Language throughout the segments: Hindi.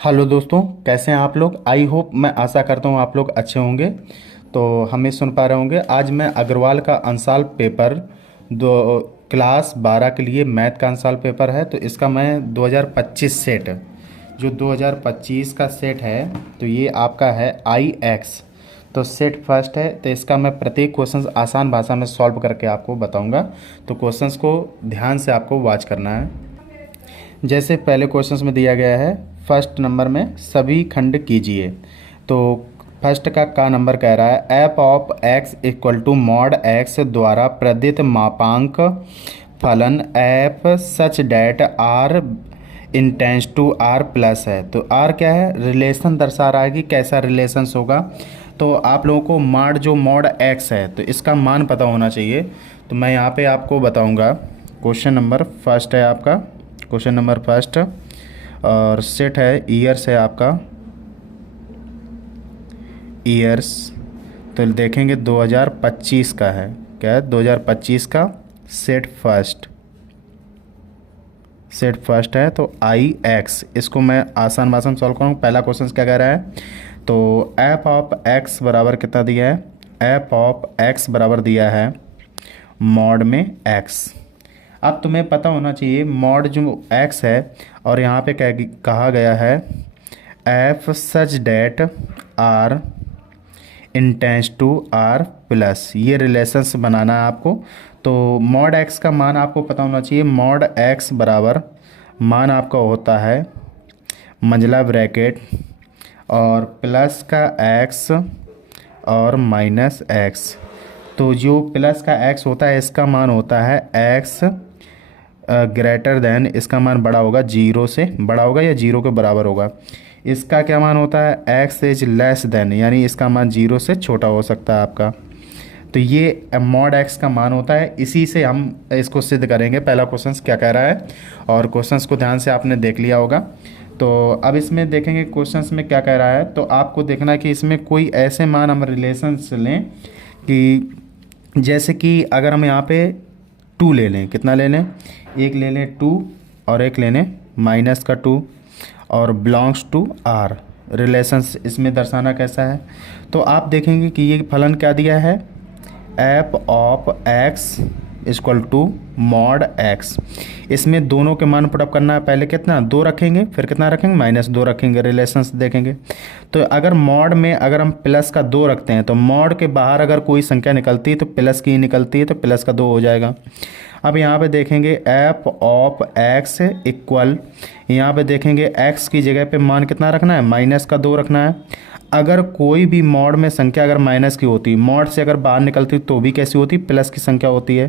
हेलो दोस्तों, कैसे हैं आप लोग। आई होप, मैं आशा करता हूँ आप लोग अच्छे होंगे। तो हमें सुन पा रहे होंगे। आज मैं अग्रवाल का अंशाल पेपर दो क्लास 12 के लिए मैथ का अंशाल पेपर है। तो इसका मैं 2025 सेट, जो 2025 का सेट है, तो ये आपका है आई एक्स। तो सेट फर्स्ट है। तो इसका मैं प्रत्येक क्वेश्चन आसान भाषा में सॉल्व करके आपको बताऊंगा। तो क्वेश्चंस को ध्यान से आपको वॉच करना है। जैसे पहले क्वेश्चंस में दिया गया है, फर्स्ट नंबर में सभी खंड कीजिए। तो फर्स्ट का नंबर कह रहा है F of X equal to mod X द्वारा प्रदत्त मापांक फलन F such that R intense to R plus है। तो आर क्या है, रिलेशन दर्शा रहा है कि कैसा रिलेशंस होगा। तो आप लोगों को मॉड, जो मॉड एक्स है, तो इसका मान पता होना चाहिए। तो मैं यहाँ पे आपको बताऊँगा। क्वेश्चन नंबर फर्स्ट है आपका, क्वेश्चन नंबर फर्स्ट, और सेट है ईयर्स है आपका, ईयर्स। तो देखेंगे 2025 का है, क्या है 2025 का सेट फर्स्ट, सेट फर्स्ट है। तो आई एक्स, इसको मैं आसान भाषा में सॉल्व करूँ। पहला क्वेश्चन क्या कह रहा है, तो एफ ऑफ एक्स बराबर कितना दिया है, एफ ऑफ एक्स बराबर दिया है मॉड में एक्स। अब तुम्हें पता होना चाहिए मॉड जो एक्स है, और यहाँ पे क्या कहा गया है, F such that R intense to R plus, ये रिलेशंस बनाना है आपको। तो मॉड एक्स का मान आपको पता होना चाहिए। मॉड एक्स बराबर मान आपका होता है मंझला ब्रैकेट और प्लस का एक्स और माइनस एक्स। तो जो प्लस का एक्स होता है, इसका मान होता है एक्स ग्रेटर देन, इसका मान बड़ा होगा, जीरो से बड़ा होगा या जीरो के बराबर होगा। इसका क्या मान होता है, एक्स इज लेस देन, यानी इसका मान जीरो से छोटा हो सकता है आपका। तो ये मॉड एक्स का मान होता है। इसी से हम इसको सिद्ध करेंगे। पहला क्वेश्चन क्या कह रहा है, और क्वेश्चंस को ध्यान से आपने देख लिया होगा। तो अब इसमें देखेंगे क्वेश्चंस में क्या कह रहा है। तो आपको देखना है कि इसमें कोई ऐसे मान हम रिलेशंस लें कि जैसे कि अगर हम यहाँ पे टू ले लें, कितना ले लें, एक ले लें टू और एक ले लें माइनस का टू, और बिलोंग्स टू आर। रिलेशंस इसमें दर्शाना कैसा है, तो आप देखेंगे कि ये फलन क्या दिया है, F of X equal to mod X. इसमें दोनों के मान पुटअप करना है। पहले कितना, दो रखेंगे, फिर कितना रखेंगे, माइनस दो रखेंगे। रिलेशंस देखेंगे तो अगर मॉड में अगर हम प्लस का दो रखते हैं, तो मॉड के बाहर अगर कोई संख्या निकलती है तो प्लस की ही निकलती है, तो प्लस का दो हो जाएगा। अब यहाँ पे देखेंगे एफ ऑफ एक्स इक्वल, यहाँ पे देखेंगे एक्स की जगह पे मान कितना रखना है, माइनस का दो रखना है। अगर कोई भी मॉड में संख्या अगर माइनस की होती, मॉड से अगर बाहर निकलती तो भी कैसी होती, प्लस की संख्या होती है।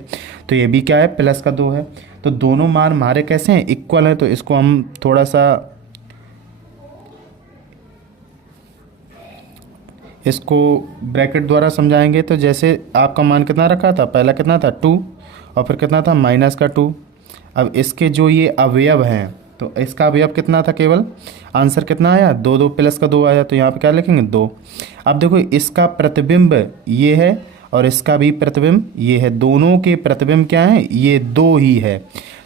तो ये भी क्या है, प्लस का दो है। तो दोनों मान हमारे कैसे हैं, इक्वल है। तो इसको हम थोड़ा सा इसको ब्रैकेट द्वारा समझाएंगे। तो जैसे आपका मान कितना रखा था, पहला कितना था टू, और फिर कितना था माइनस का टू। अब इसके जो ये अवयव हैं, तो इसका अवयव कितना था, केवल आंसर कितना आया, दो, दो प्लस का दो आया। तो यहाँ पे क्या लिखेंगे, दो। अब देखो इसका प्रतिबिंब ये है और इसका भी प्रतिबिंब ये है। दोनों के प्रतिबिंब क्या है, ये दो ही है।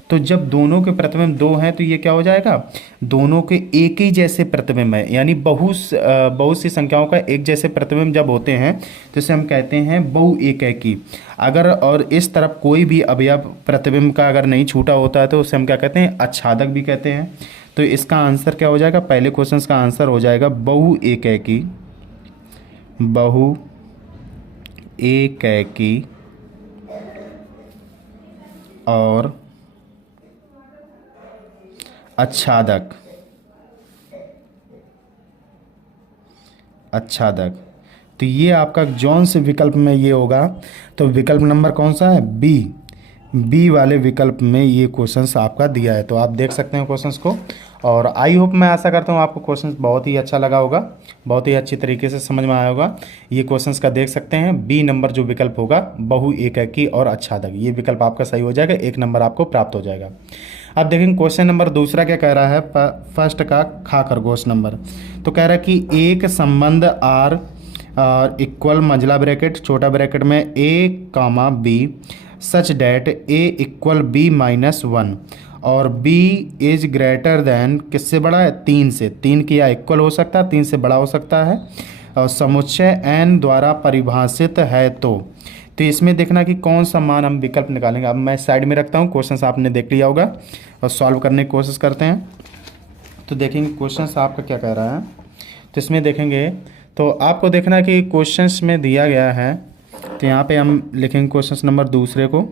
तो जब दोनों के प्रतिबिंब दो हैं तो ये क्या हो जाएगा, दोनों के एक ही जैसे प्रतिबिंब है। यानी बहुत सी संख्याओं का एक जैसे प्रतिबिंब जब होते हैं तो इसे हम कहते हैं बहु एकैकी। अगर और इस तरफ कोई भी अवयव प्रतिबिंब का अगर नहीं छूटा होता है तो उसे हम क्या कहते हैं, आच्छादक भी कहते हैं। तो इसका आंसर क्या हो जाएगा, पहले क्वेश्चन का आंसर हो जाएगा बहु एकैकी, बहु एकैकी और आच्छादक, आच्छादक। तो ये आपका जौन से विकल्प में ये होगा, तो विकल्प नंबर कौन सा है, बी। बी वाले विकल्प में ये क्वेश्चंस आपका दिया है। तो आप देख सकते हैं क्वेश्चंस को। और आई होप, मैं आशा करता हूँ आपको क्वेश्चंस बहुत ही अच्छा लगा होगा, बहुत ही अच्छी तरीके से समझ में आया होगा। ये क्वेश्चंस का देख सकते हैं, बी नंबर जो विकल्प होगा, बहु एकैकी और आच्छादक, ये विकल्प आपका सही हो जाएगा, एक नंबर आपको प्राप्त हो जाएगा। अब देखेंगे क्वेश्चन नंबर दूसरा क्या कह रहा है, फर्स्ट का खा खरगोश नंबर। तो कह रहा है कि एक संबंध आर इक्वल मंझला ब्रैकेट छोटा ब्रैकेट में A comma B such that A equal B minus one, और b इज ग्रेटर देन किससे बड़ा है, 3 से। 3 की या इक्वल हो सकता है, 3 से बड़ा हो सकता है, और समुच्चय n द्वारा परिभाषित है तो इसमें देखना कि कौन सा मान हम विकल्प निकालेंगे। अब मैं साइड में रखता हूँ, क्वेश्चन आपने देख लिया होगा और सॉल्व करने की कोशिश करते हैं। तो देखेंगे क्वेश्चन आपका क्या कह रहा है। तो इसमें देखेंगे तो आपको देखना है कि क्वेश्चंस में दिया गया है। तो यहाँ पे हम लिखेंगे क्वेश्चन नंबर दूसरे को।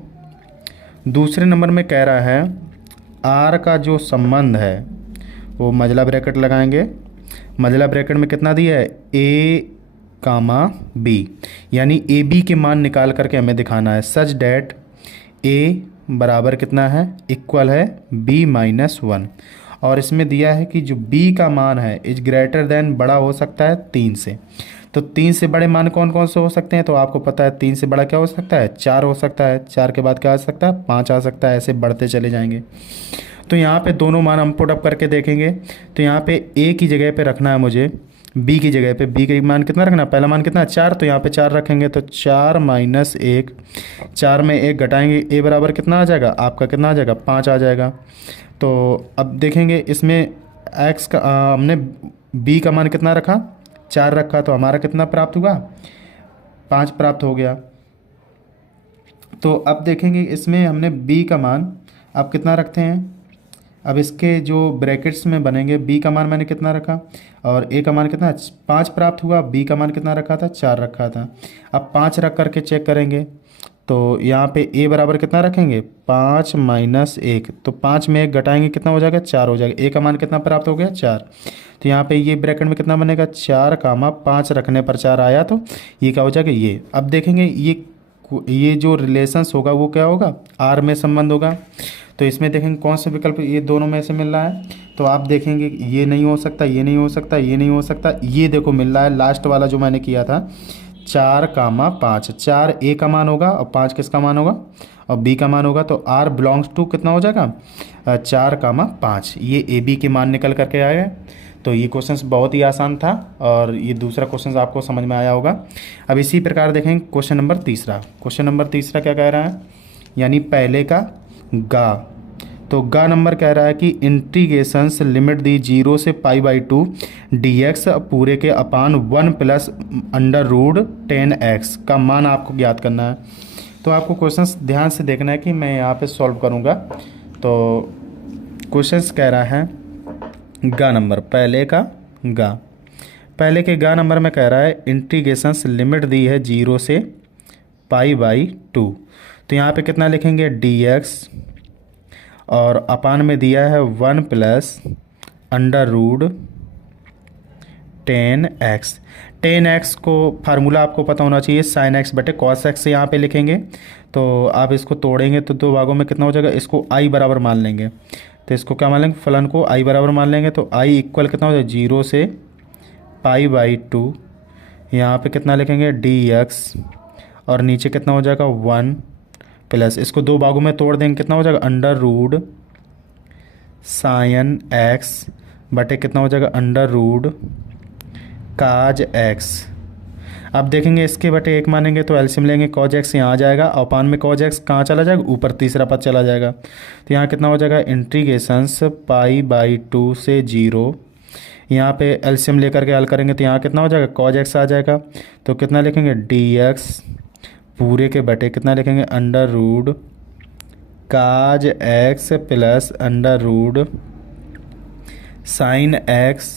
दूसरे नंबर में कह रहा है आर का जो संबंध है वो मजला ब्रैकेट लगाएंगे। मजला ब्रैकेट में कितना दिया है, ए कामा बी, यानी ए बी के मान निकाल करके हमें दिखाना है सच डैट ए बराबर कितना है, इक्वल है बी माइनस 1। और इसमें दिया है कि जो b का मान है इज ग्रेटर देन बड़ा हो सकता है 3 से। तो 3 से बड़े मान कौन कौन से हो सकते हैं, तो आपको पता है 3 से बड़ा क्या हो सकता है, 4 हो सकता है। 4 के बाद क्या आ सकता है, 5 आ सकता है। ऐसे बढ़ते चले जाएंगे। तो यहाँ पे दोनों मान हम पुट अप करके देखेंगे। तो यहाँ पे a की जगह पे रखना है मुझे, b की जगह पे b का मान कितना रखना है, पहला मान कितना है 4, तो यहाँ पे 4 रखेंगे। तो 4 माइनस 1, 4 में 1 घटाएंगे, a बराबर कितना आ जाएगा, आपका कितना आ जाएगा, 5 आ जाएगा। तो अब देखेंगे इसमें x का हमने b का मान कितना रखा, 4 रखा, तो हमारा कितना प्राप्त हुआ, 5 प्राप्त हो गया। तो अब देखेंगे इसमें हमने b का मान अब कितना रखते हैं। अब इसके जो ब्रैकेट्स में बनेंगे, b का मान मैंने कितना रखा और a का मान कितना, 5 प्राप्त हुआ। b का मान कितना रखा था, 4 रखा था। अब 5 रख करके चेक करेंगे तो यहाँ पे a बराबर कितना रखेंगे, 5 माइनस 1, तो 5 में 1 घटाएंगे कितना हो जाएगा, 4 हो जाएगा। a का मान कितना प्राप्त हो गया, 4। तो यहाँ पे ये ब्रैकेट में कितना बनेगा, 4 कामा 5 रखने पर 4 आया, तो ये क्या हो जाएगा ये। अब देखेंगे ये जो रिलेशंस होगा वो क्या होगा, आर में संबंध होगा। तो इसमें देखेंगे कौन सा विकल्प ये दोनों में से मिल रहा है। तो आप देखेंगे ये नहीं हो सकता, ये नहीं हो सकता, ये नहीं हो सकता, ये देखो मिल रहा है लास्ट वाला जो मैंने किया था, 4 कामा 5। 4 a का मान होगा और 5 किसका मान होगा, और b का मान होगा। तो r बिलोंग्स टू कितना हो जाएगा, 4 कामा 5। ये a b के मान निकल करके आए। तो ये क्वेश्चंस बहुत ही आसान था और ये दूसरा क्वेश्चन आपको समझ में आया होगा। अब इसी प्रकार देखेंगे क्वेश्चन नंबर तीसरा। क्वेश्चन नंबर तीसरा क्या कह रहा है, यानी पहले का गा। तो गा नंबर कह रहा है कि इंटीग्रेशंस लिमिट दी 0 से π/2 dx पूरे के अपान 1 प्लस अंडर रूट 10x का मान आपको ज्ञात करना है। तो आपको क्वेश्चंस ध्यान से देखना है कि मैं यहाँ पे सॉल्व करूँगा। तो क्वेश्चंस कह रहा है गा नंबर, पहले का गा, पहले के गा नंबर में कह रहा है इंटीग्रेशंस लिमिट दी है 0 से π/2। तो यहाँ पे कितना लिखेंगे, dx, और अपान में दिया है 1 plus under root 10x। 10x को फार्मूला आपको पता होना चाहिए, साइन x बटे कॉस x से यहाँ पे लिखेंगे। तो आप इसको तोड़ेंगे तो 2 भागों में कितना हो जाएगा, इसको i बराबर मान लेंगे। तो इसको क्या मान लेंगे, फलन को i बराबर मान लेंगे। तो i इक्वल कितना हो जाएगा, 0 से π/2। यहाँ पे कितना लिखेंगे, dx, और नीचे कितना हो जाएगा 1 प्लस, इसको 2 भागों में तोड़ देंगे कितना हो जाएगा, अंडर रूट साइन x बटे कितना हो जाएगा, अंडर रूट काज x। अब देखेंगे इसके बटे 1 मानेंगे तो एलसीएम लेंगे, कॉज x यहाँ आ जाएगा, और पान में कॉज x कहाँ चला जाएगा, ऊपर तीसरा पद चला जाएगा। तो यहाँ कितना हो जाएगा, इंटीग्रेशंस π/2 से 0, यहाँ पे एलसीएम लेकर के हल करेंगे तो यहाँ कितना हो जाएगा, कॉज x आ जाएगा। तो कितना लिखेंगे, dx पूरे के बटे कितना लिखेंगे, under root cos x plus under root sine x,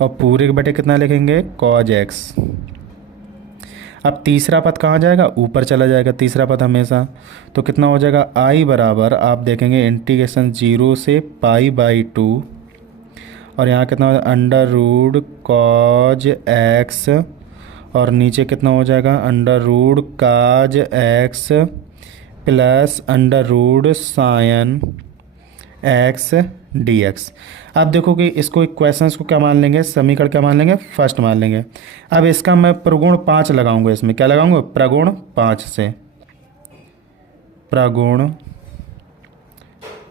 और पूरे के बटे कितना लिखेंगे, कॉज x। अब तीसरा पद कहाँ जाएगा, ऊपर चला जाएगा तीसरा पद हमेशा। तो कितना हो जाएगा, i बराबर आप देखेंगे इंटीग्रेशन 0 से π/2, और यहाँ कितना हो जाएगा, अंडर रूट कॉज x, और नीचे कितना हो जाएगा, under root cos x plus under root sine x dx। अब देखो कि इसको इक्वेशंस को क्या मान लेंगे, समीकरण क्या मान लेंगे, फर्स्ट मान लेंगे। अब इसका मैं प्रगुण 5 लगाऊंगा, इसमें क्या लगाऊंगा, प्रगुण 5 से, प्रगुण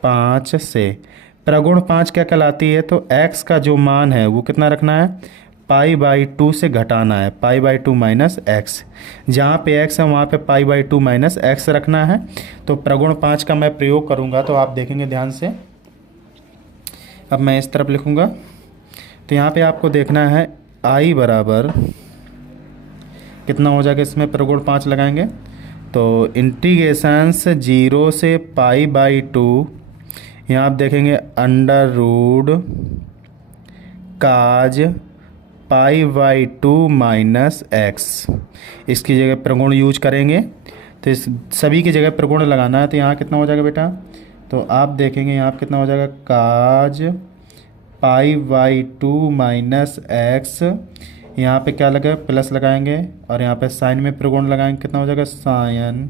5 से। प्रगुण 5 क्या कहलाती है, तो x का जो मान है वो कितना रखना है, π/2 से घटाना है, π/2 माइनस x। जहाँ पे x है वहाँ पे π/2 माइनस x रखना है। तो प्रगुण 5 का मैं प्रयोग करूँगा तो आप देखेंगे ध्यान से अब मैं इस तरफ लिखूँगा, तो यहाँ पे आपको देखना है I बराबर कितना हो जाएगा, इसमें प्रगुण 5 लगाएंगे तो इंटीग्रेशंस 0 से π/2, यहाँ आप देखेंगे अंडर रूड काज π/2 माइनस एक्स, इसकी जगह प्रगुण यूज करेंगे। तो इस सभी की जगह प्रगुण लगाना है, तो यहाँ कितना हो जाएगा बेटा, तो आप देखेंगे यहाँ पे कितना हो जाएगा, काज π/2 माइनस एक्स, यहाँ पे क्या लगा, प्लस लगाएंगे और यहाँ पे साइन में प्रगुण लगाएंगे, कितना हो जाएगा, साइन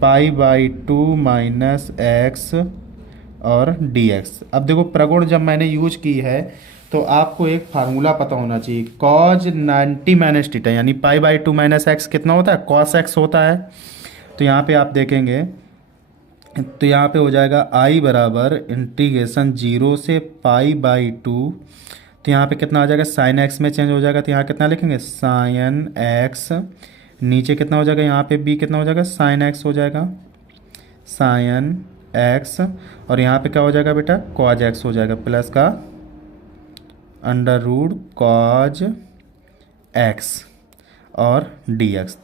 π/2 माइनस एक्स और dx। अब देखो प्रगुण जब मैंने यूज की है तो आपको एक फार्मूला पता होना चाहिए, कॉज 90 माइनस थीटा यानी π/2 माइनस एक्स कितना होता है, कॉस एक्स होता है। तो यहाँ पे आप देखेंगे तो यहाँ पे हो जाएगा I बराबर इंटीग्रेशन 0 से π/2, तो यहाँ पे कितना आ जाएगा, साइन एक्स में चेंज हो जाएगा, तो यहाँ कितना लिखेंगे, साइन एक्स, नीचे कितना हो जाएगा, यहाँ पे भी कितना हो जाएगा, साइन एक्स हो जाएगा, साइन एक्स, और यहाँ पे क्या हो जाएगा बेटा, कॉज एक्स हो जाएगा, प्लस का अंडर रूट कॉज एक्स और dx।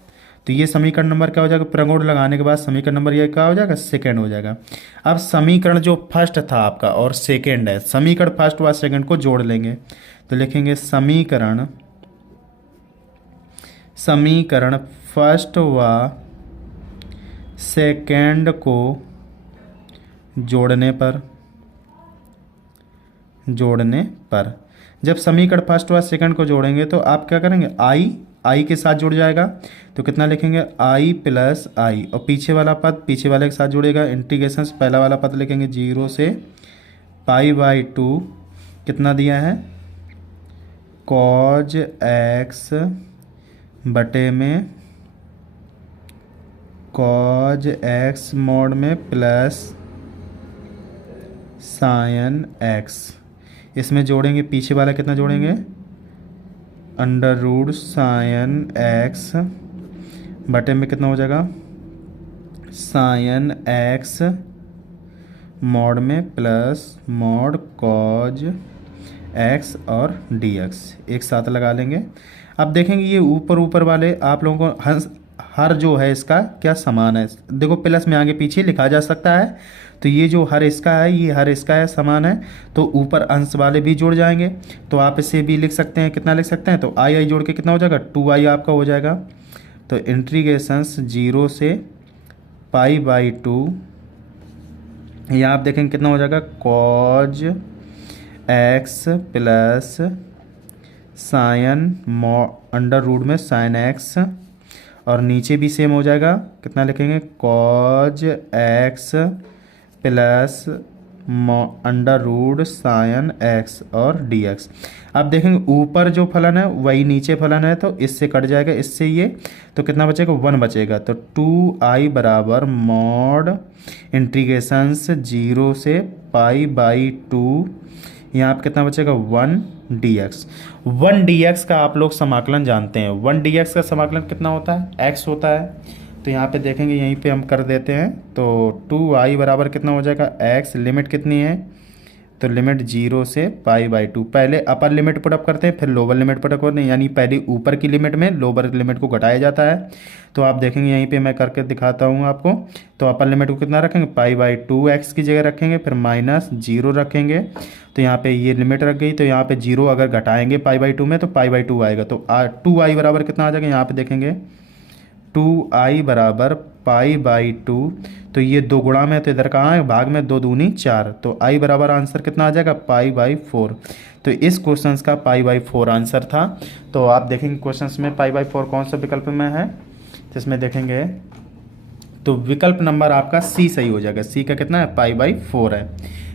तो ये समीकरण नंबर क्या हो जाएगा, प्रगुण लगाने के बाद समीकरण नंबर ये क्या हो जाएगा, सेकेंड हो जाएगा। अब समीकरण जो फर्स्ट था आपका और सेकेंड है, समीकरण फर्स्ट व सेकेंड को जोड़ लेंगे, तो लिखेंगे समीकरण फर्स्ट व सेकेंड को जोड़ने पर जब समीकरण फर्स्ट व सेकंड को जोड़ेंगे तो आप क्या करेंगे, आई के साथ जुड़ जाएगा, तो कितना लिखेंगे, आई प्लस आई, और पीछे वाला पद पीछे वाले के साथ जुड़ेगा, इंटीग्रेशन पहला वाला पद लिखेंगे 0 से π/2 कितना दिया है, कॉज एक्स बटे में कॉज एक्स मोड में प्लस साइन एक्स, इसमें जोड़ेंगे पीछे वाला कितना जोड़ेंगे, अंडर रूट साइन एक्स बटे में कितना हो जाएगा, साइन एक्स मॉड में प्लस मॉड कॉज एक्स और dx एक साथ लगा लेंगे। अब देखेंगे ये ऊपर वाले आप लोगों को हर जो है इसका क्या समान है, देखो प्लस में आगे पीछे लिखा जा सकता है, तो ये जो हर इसका है ये हर इसका है समान है, तो ऊपर अंश वाले भी जुड़ जाएंगे, तो आप इसे भी लिख सकते हैं, कितना लिख सकते हैं, तो आई जोड़ के कितना हो जाएगा, 2i आपका हो जाएगा। तो इंटीग्रेशंस 0 से π/2, यहाँ आप देखेंगे कितना हो जाएगा, cos X plus sine under root में साइन एक्स, और नीचे भी सेम हो जाएगा, कितना लिखेंगे, cos X plus under root sine X और dx। अब देखेंगे ऊपर जो फलन है वही नीचे फलन है, तो इससे कट जाएगा, इससे ये, तो कितना बचेगा, 1 बचेगा, तो 2i बराबर मॉड इंटीग्रेशंस 0 से π/2, यहाँ पर कितना बचेगा, 1 dx का आप लोग समाकलन जानते हैं, 1 dx का समाकलन कितना होता है, x होता है, तो यहाँ पे देखेंगे यहीं पे हम कर देते हैं, तो 2i बराबर कितना हो जाएगा, x, लिमिट कितनी है, तो लिमिट 0 से π/2, पहले अपर लिमिट पुटअप करते हैं फिर लोअर लिमिट पुटअप करते हैं, यानी पहले ऊपर की लिमिट में लोअर लिमिट को घटाया जाता है। तो आप देखेंगे यहीं पे मैं करके दिखाता हूँ आपको, तो अपर लिमिट को कितना रखेंगे, π/2 x की जगह रखेंगे, फिर -0 रखेंगे, तो यहाँ पे ये लिमिट रख गई, तो यहाँ पे 0 अगर घटाएंगे π/2 में तो π/2 आएगा, तो 2i बराबर कितना आ जाएगा, यहाँ पे देखेंगे 2i बराबर π/2, तो ये 2 गुणा में, तो इधर कहाँ है, भाग में 2 दूनी 4, तो i बराबर आंसर कितना आ जाएगा, π/4। तो इस क्वेश्चन का π/4 आंसर था। तो आप देखेंगे क्वेश्चन में π/4 कौन सा विकल्प में है, तो इसमें देखेंगे तो विकल्प नंबर आपका सी सही हो जाएगा, सी का कितना है, π/4 है।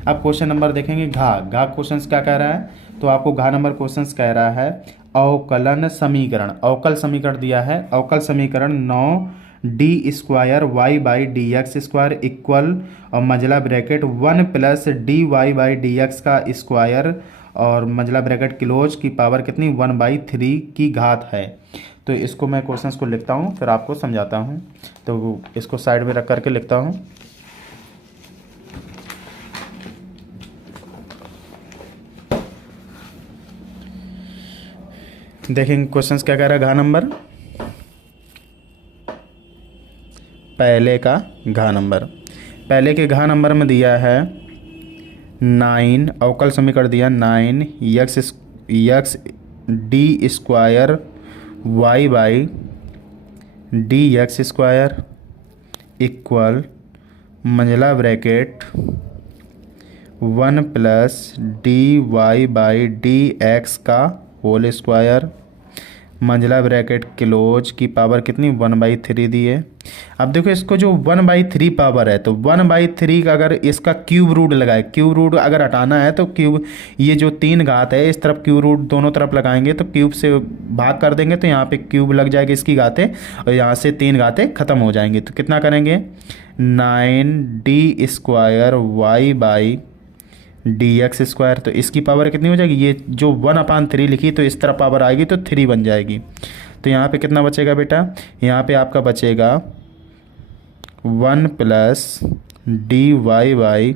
अब क्वेश्चन नंबर देखेंगे घा क्वेश्चन क्या कह रहा है, तो आपको घा नंबर क्वेश्चन कह रहा है अवकलन समीकरण, अवकल समीकरण दिया है, अवकल समीकरण 9d² y/dx² इक्वल और मजला ब्रैकेट 1 + dy/dx का स्क्वायर और मजला ब्रैकेट क्लोज की पावर कितनी, 1/3 की घात है। तो इसको मैं क्वेश्चंस को लिखता हूँ फिर आपको समझाता हूँ, तो इसको साइड में रख करके लिखता हूँ। देखेंगे क्वेश्चंस क्या कह रहा है। घा नंबर, पहले का घा नंबर, पहले के घा नंबर में दिया है 9, अवकल समीकरण दिया 9 X D square Y by D x square equal मंझला bracket 1 plus D Y by D X का होल स्क्वायर, मंझला ब्रैकेट क्लोज की पावर कितनी 1/3 दी है। अब देखो इसको जो 1/3 पावर है तो 1/3 का अगर इसका क्यूब रूट लगाए, क्यूब रूट अगर हटाना है तो क्यूब, ये जो 3 घात है इस तरफ क्यूब रूट दोनों तरफ लगाएंगे तो क्यूब से भाग कर देंगे तो यहाँ पे क्यूब लग जाएगी इसकी घातें और यहाँ से 3 घातें खत्म हो जाएंगी। तो कितना करेंगे 9d square Y by D x square, तो इसकी पावर कितनी हो जाएगी, ये जो 1/3 लिखी तो इस तरफ पावर आएगी तो 3 बन जाएगी। तो यहाँ पे कितना बचेगा बेटा, यहाँ पे आपका बचेगा 1 plus D Y by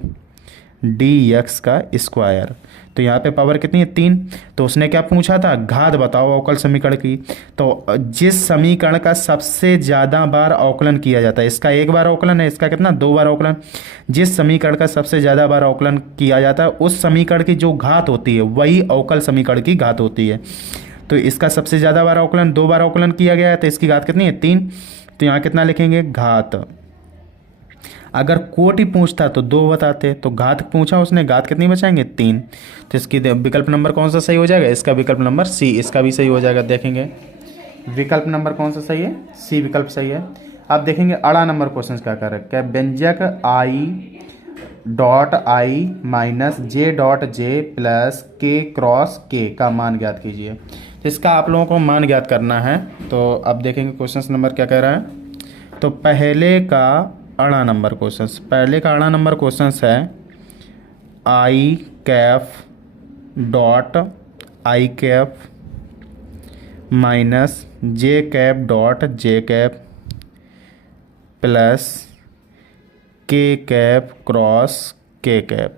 D X का स्क्वायर। तो यहाँ पे पावर कितनी है 3। तो उसने क्या पूछा था, घात बताओ अवकल समीकरण की। तो जिस समीकरण का सबसे ज़्यादा बार अवकलन किया जाता है, इसका एक बार अवकलन है, इसका कितना 2 बार अवकलन, जिस समीकरण का सबसे ज़्यादा बार अवकलन किया जाता है उस समीकरण की जो घात होती है वही अवकल समीकरण की घात होती है। तो इसका सबसे ज़्यादा बार अवकलन 2 बार अवकलन किया गया है तो इसकी घात कितनी है 3। तो यहाँ कितना लिखेंगे घात, अगर कोटि पूछता तो 2 बताते, तो घात पूछा उसने, घात कितनी बचाएंगे 3। तो इसकी विकल्प नंबर कौन सा सही हो जाएगा, इसका विकल्प नंबर सी, इसका भी सही हो जाएगा। देखेंगे विकल्प नंबर कौन सा सही है, सी विकल्प सही है। अब देखेंगे अड़ा नंबर क्वेश्चन क्या कर रहा है, क्या व्यंजक I dot I minus J dot J plus के क्रॉस के का मान ज्ञात कीजिए। तो इसका आप लोगों को मान ज्ञात करना है। तो अब देखेंगे क्वेश्चन नंबर क्या कह रहा है। तो पहले का अड़ा नंबर क्वेश्चन, पहले का अड़ा नंबर क्वेश्चन है I cap dot I cap minus J cap dot J cap plus K cap cross K cap,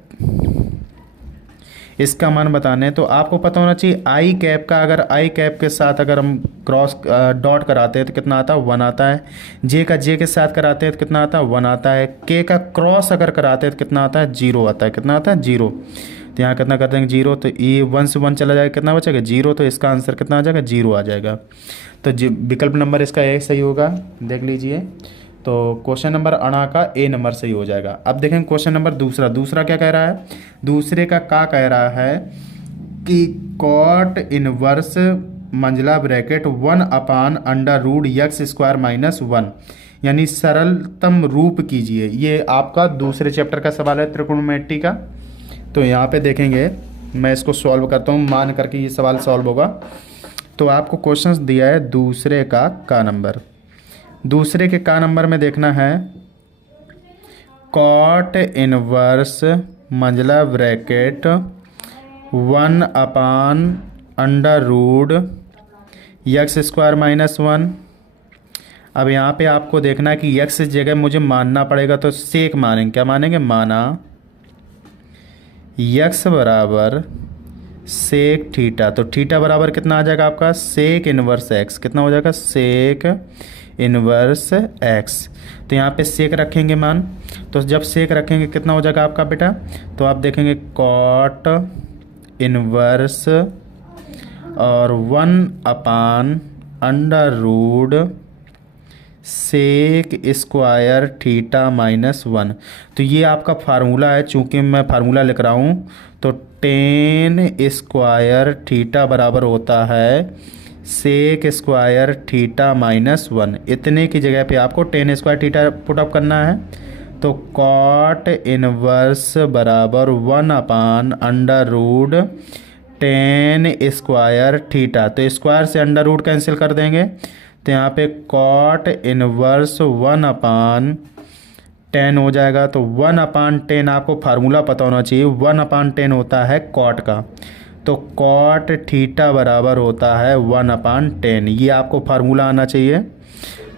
इसका मान बताने। तो आपको पता होना चाहिए आई कैप का, अगर आई कैप के साथ अगर हम क्रॉस डॉट कराते हैं तो कितना आता है 1 आता है, जे का जे के साथ कराते हैं तो कितना आता है 1 आता है, के का क्रॉस अगर कराते हैं तो कितना आता है 0 आता है, कितना आता है 0। तो यहाँ कितना कर देंगे 0, तो ये 1 से 1 चला जाएगा, कितना बचेगा 0। तो इसका आंसर कितना आ जाएगा 0 आ जाएगा। तो विकल्प नंबर इसका एक सही होगा, देख लीजिए। तो क्वेश्चन नंबर अड़ा का ए नंबर सही हो जाएगा। अब देखेंगे क्वेश्चन नंबर दूसरा क्या कह रहा है, दूसरे का कह रहा है कि कॉट इनवर्स मंझला ब्रैकेट 1/√x स्क्वायर माइनस 1, यानी सरलतम रूप कीजिए। ये आपका दूसरे चैप्टर का सवाल है त्रिकोणमिति का। तो यहाँ पे देखेंगे, मैं इसको सॉल्व करता हूँ, मान करके ये सवाल सॉल्व होगा। तो आपको क्वेश्चन दिया है दूसरे का नंबर, दूसरे के का नंबर में देखना है कॉट इनवर्स मंझला ब्रैकेट 1/√x स्क्वायर माइनस 1। अब यहाँ पे आपको देखना है कि x जगह मुझे मानना पड़ेगा, तो सेक मानेंगे, क्या मानेंगे माना x बराबर सेक थीटा। तो थीटा बराबर कितना आ जाएगा आपका सेक इनवर्स x, कितना हो जाएगा सेक इनवर्स x। तो यहाँ पे सेक रखेंगे मान, तो जब सेक रखेंगे कितना हो जाएगा आपका बेटा, तो आप देखेंगे कॉट इनवर्स और 1/√सेक स्क्वायर थीटा माइनस 1। तो ये आपका फार्मूला है, चूँकि मैं फार्मूला लिख रहा हूँ तो टेन स्क्वायर थीटा बराबर होता है सेक स्क्वायर थीटा माइनस 1। इतने की जगह पे आपको टेन स्क्वायर थीटा पुटअप करना है। तो कॉट इनवर्स बराबर 1/√10 स्क्वायर थीटा, तो स्क्वायर से अंडर रूट कैंसिल कर देंगे। तो यहाँ पे कॉट इनवर्स 1/10 हो जाएगा। तो 1/10 आपको फार्मूला पता होना चाहिए, 1/10 होता है कॉट का, तो कॉट थीटा बराबर होता है 1/10, ये आपको फार्मूला आना चाहिए।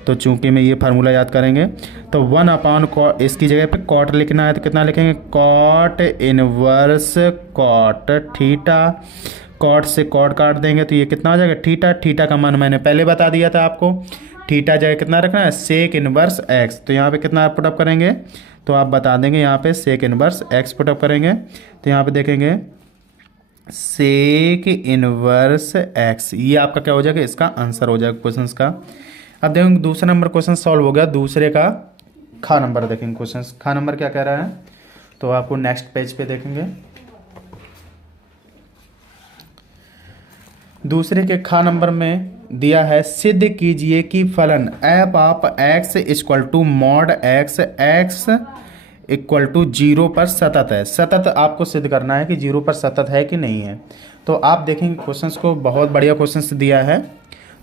तो चूंकि में ये फार्मूला याद करेंगे तो 1 अपॉन इसकी जगह पे कॉट लिखना है तो कितना लिखेंगे, cot inverse cot theta. Cot से कॉट काट देंगे तो ये कितना हो जाएगा, थीटा। थीटा का मान मैंने पहले बता दिया था आपको, थीटा जगह कितना रखना है, सेक इनवर्स एक्स। तो यहाँ पे कितना पुटअप करेंगे तो आप बता देंगे, यहाँ पे सेक इनवर्स एक्स पुटअप करेंगे तो यहाँ पे देखेंगे सेक इनवर्स एक्स, ये आपका क्या हो जाएगा, इसका आंसर हो जाएगा क्वेश्चन का। अब देखेंगे दूसरा नंबर क्वेश्चन सॉल्व हो गया। दूसरे का खा नंबर देखेंगे, क्वेश्चन खा नंबर क्या कह रहा है तो आपको नेक्स्ट पेज पे देखेंगे। दूसरे के खा नंबर में दिया है, सिद्ध कीजिए कि फलन F of X equal to mod X, X equal to 0 पर सतत है। सतत आपको सिद्ध करना है कि 0 पर सतत है कि नहीं है। तो आप देखेंगे क्वेश्चंस को, बहुत बढ़िया क्वेश्चंस दिया है।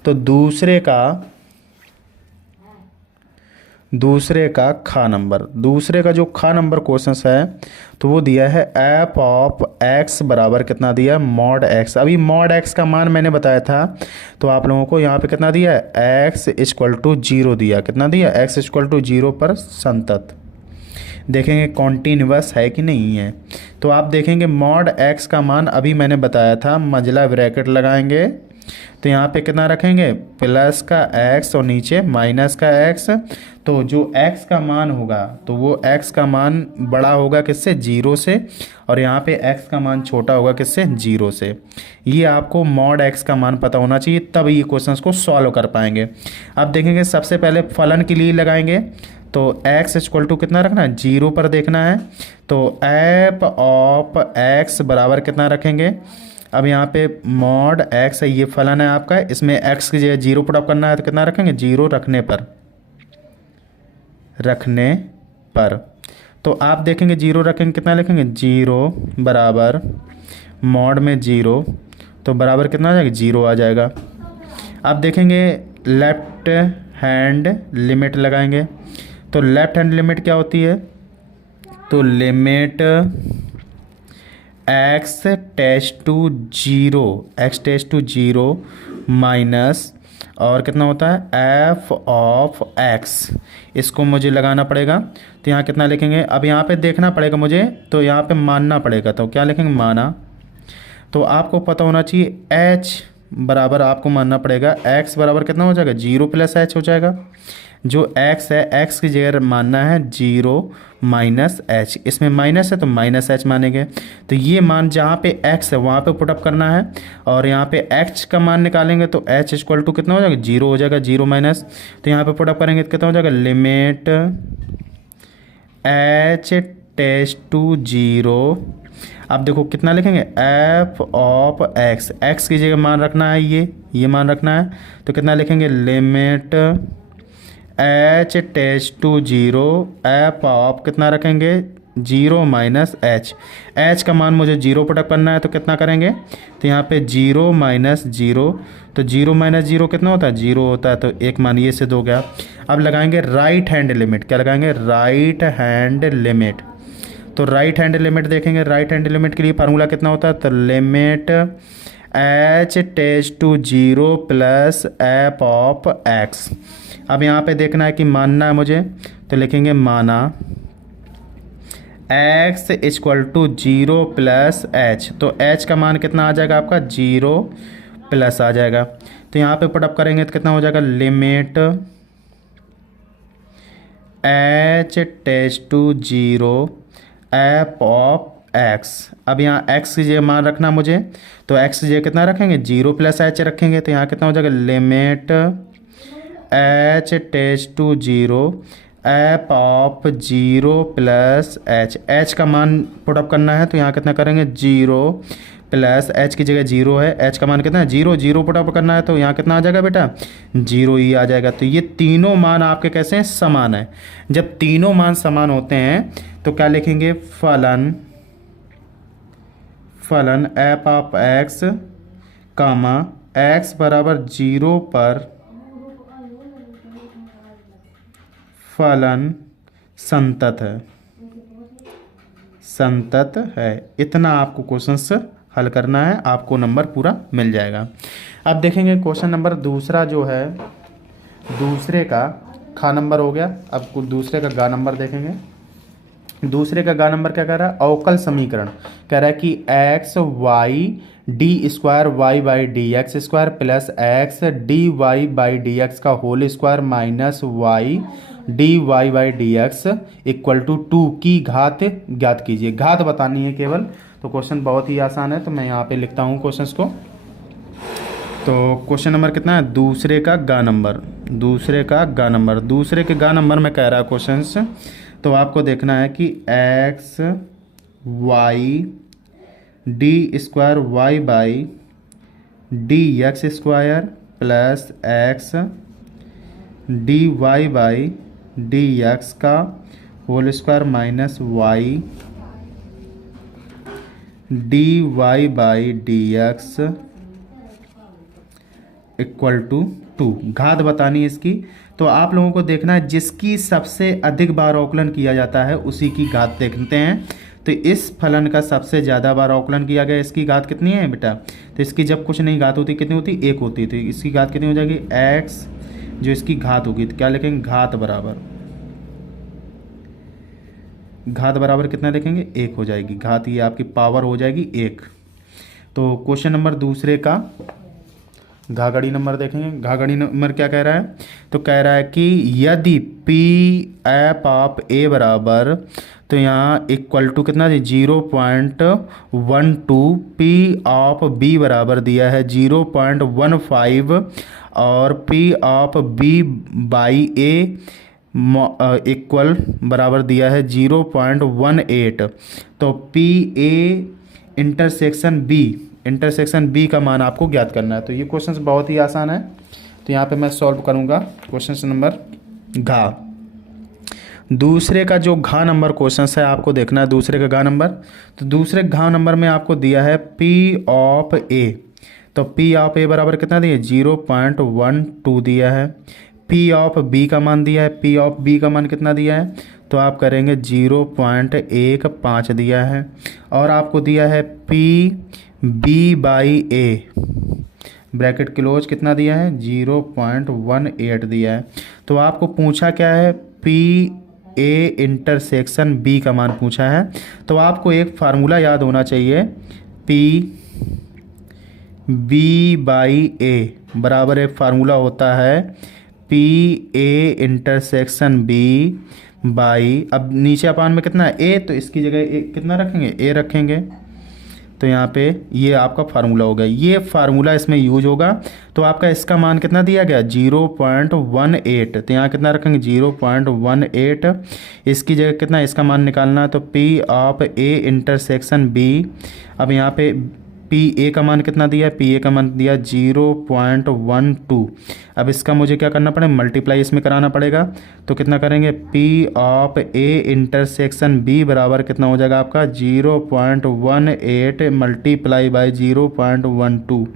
तो दूसरे का खा नंबर, दूसरे का जो खा नंबर क्वेश्चंस है तो वो दिया है एफ ऑफ एक्स बराबर कितना दिया, मॉड एक्स। अभी मॉड एक्स का मान मैंने बताया था तो आप लोगों को यहाँ पे कितना दिया है, एक्स इक्वल टू 0 दिया। कितना दिया, एक्स इक्वल टू 0 पर संतत। देखेंगे कॉन्टिन्यूअस है कि नहीं है। तो आप देखेंगे मॉड एक्स का मान अभी मैंने बताया था, मजला ब्रैकेट लगाएंगे तो यहाँ पे कितना रखेंगे, प्लस का एक्स और नीचे माइनस का एक्स। तो जो x का मान होगा तो वो x का मान बड़ा होगा किससे, 0 से, और यहाँ पे x का मान छोटा होगा किससे, 0 से। ये आपको मॉड x का मान पता होना चाहिए, तब ये क्वेश्चंस को सॉल्व कर पाएंगे। अब देखेंगे सबसे पहले फलन के लिए लगाएंगे तो x इक्वल टू कितना रखना है, 0 पर देखना है। तो एफ ऑफ x बराबर कितना रखेंगे, अब यहाँ पे मॉड x है, ये फलन है आपका, इसमें x की जगह 0 पुट अप करना है तो कितना रखेंगे, 0 रखने पर। तो आप देखेंगे 0 रखेंगे कितना लिखेंगे, 0 बराबर मॉड में 0 तो बराबर कितना आ जाएगा, 0 आ जाएगा। आप देखेंगे लेफ्ट हैंड लिमिट लगाएंगे तो लेफ्ट हैंड लिमिट क्या होती है, तो limit x tends to 0 minus और कितना होता है f ऑफ x, इसको मुझे लगाना पड़ेगा। तो यहाँ कितना लिखेंगे, अब यहाँ पे देखना पड़ेगा मुझे, तो यहाँ पे मानना पड़ेगा। तो क्या लिखेंगे, माना। तो आपको पता होना चाहिए h बराबर आपको मानना पड़ेगा, x बराबर कितना हो जाएगा, 0 प्लस h हो जाएगा। जो x है, x की जगह मानना है 0 माइनस h, इसमें माइनस है तो माइनस h मानेंगे। तो ये मान जहाँ पे x है वहाँ पे पुटअप करना है, और यहाँ पे h का मान निकालेंगे तो h इक्वल टू कितना हो जाएगा, 0 हो जाएगा, 0 माइनस। तो यहाँ पे पुटअप करेंगे तो कितना हो जाएगा, लिमिट h टेस्ट टू 0। अब देखो कितना लिखेंगे, f ऑफ x, x की जगह मान रखना है, ये मान रखना है तो कितना लिखेंगे, limit h tends to 0 F of कितना रखेंगे, 0 माइनस h का मान मुझे 0 पुटअप करना है तो कितना करेंगे, तो यहाँ पे 0 माइनस 0, तो 0 माइनस 0 कितना होता है, 0 होता है, तो एक मान ये सिद्ध हो गया। अब लगाएंगे राइट हैंड लिमिट, क्या लगाएंगे, राइट हैंड लिमिट। तो राइट हैंड लिमिट देखेंगे, राइट हैंड लिमिट के लिए फार्मूला कितना होता है, तो limit h tends to 0 plus F of x। अब यहाँ पे देखना है कि मानना है मुझे, तो लिखेंगे माना x equal to 0 plus h। तो h का मान कितना आ जाएगा आपका, 0 प्लस आ जाएगा। तो यहाँ पे पुटअप करेंगे तो कितना हो जाएगा, limit h tends to 0 F of x। अब यहाँ x की जगह मान रखना मुझे, तो x की जगह कितना रखेंगे, 0 प्लस h रखेंगे। तो यहाँ कितना हो जाएगा, limit h tends to 0 F of 0 plus h का मान पुटअप करना है तो यहाँ कितना करेंगे, 0 प्लस h की जगह 0 है, h का मान कितना है, 0 पुटअप करना है तो यहाँ कितना आ जाएगा बेटा, 0 ही आ जाएगा। तो ये तीनों मान आपके कैसे हैं, समान है। जब तीनों मान समान होते हैं तो क्या लिखेंगे, फलन F of x comma x बराबर 0 पर फलन संतत है। इतना आपको क्वेश्चंस हल करना है, आपको नंबर पूरा मिल जाएगा। अब देखेंगे क्वेश्चन नंबर दूसरा जो है, दूसरे का खा नंबर हो गया। अब कुछ दूसरे का गा नंबर देखेंगे। दूसरे का गा नंबर क्या कह रहा है, अवकल समीकरण कह रहा है कि X Y D square Y by D x square plus X D Y by D X का whole square minus Y D Y by D x equal to 2 की घात ज्ञात कीजिए। घात बतानी है केवल। तो क्वेश्चन बहुत ही आसान है, तो मैं यहाँ पे लिखता हूँ क्वेश्चन को। तो क्वेश्चन नंबर कितना है, दूसरे का गा नंबर। दूसरे का गा नंबर, दूसरे के गा नंबर में कह रहा है क्वेश्चन। तो आपको देखना है कि X Y D square Y by D x square plus X D Y by D X का whole square minus Y D Y by D x equal to 2। घात बतानी है इसकी। तो आप लोगों को देखना है जिसकी सबसे अधिक बार अवकलन किया जाता है उसी की घात देखते हैं। तो इस फलन का सबसे ज़्यादा बार अवकलन किया गया, इसकी घात कितनी है बेटा, तो इसकी जब कुछ नहीं घात होती कितनी होती, 1 होती थी। इसकी घात कितनी हो जाएगी, एक्स जो इसकी घात होगी, तो क्या लिखेंगे, घात बराबर, घात बराबर कितना लिखेंगे, 1 हो जाएगी। घात ये आपकी पावर हो जाएगी 1। तो क्वेश्चन नंबर दूसरे का घाघड़ी नंबर देखेंगे। घाघड़ी नंबर क्या कह रहा है, तो कह रहा है कि यदि पी एफ ऑफ ए बराबर, तो यहाँ इक्वल टू कितना है 0.12, पी ऑफ बी बराबर दिया है 0.15 और P of B by A equal बराबर दिया है 0.18। तो पी ए इंटरसेक्शन बी का मान आपको ज्ञात करना है। तो ये क्वेश्चन बहुत ही आसान है। तो यहाँ पे मैं सॉल्व करूँगा क्वेश्चन नंबर घा। दूसरे का जो घा नंबर क्वेश्चन है आपको देखना है, दूसरे का घा नंबर। तो दूसरे घा नंबर में आपको दिया है पी ऑफ ए। तो पी ऑफ ए बराबर कितना दिया, 0.12 दिया है। पी ऑफ बी का मान दिया है, पी ऑफ बी का मान कितना दिया है, तो आप करेंगे 0.15 दिया है। और आपको दिया है P B by A bracket close कितना दिया है, 0.18 दिया है। तो आपको पूछा क्या है, पी ए इंटरसेक्शन बी का मान पूछा है। तो आपको एक फार्मूला याद होना चाहिए, पी बी बाई ए बराबर एक फार्मूला होता है P A intersection B by, अब नीचे अपान में कितना है ए, तो इसकी जगह कितना रखेंगे, ए रखेंगे। तो यहाँ पे ये आपका फार्मूला होगा, ये फार्मूला इसमें यूज होगा। तो आपका इसका मान कितना दिया गया, 0.18। तो यहाँ कितना रखेंगे, 0.18। इसकी जगह कितना इसका मान निकालना है, तो P of A intersection B. अब यहाँ पे पी ए का मान कितना दिया, पी ए का मान दिया 0.12। अब इसका मुझे क्या करना पड़ेगा, मल्टीप्लाई इसमें कराना पड़ेगा। तो कितना करेंगे, P of A intersection B बराबर कितना हो जाएगा आपका 0.18 मल्टीप्लाई बाई 0.12।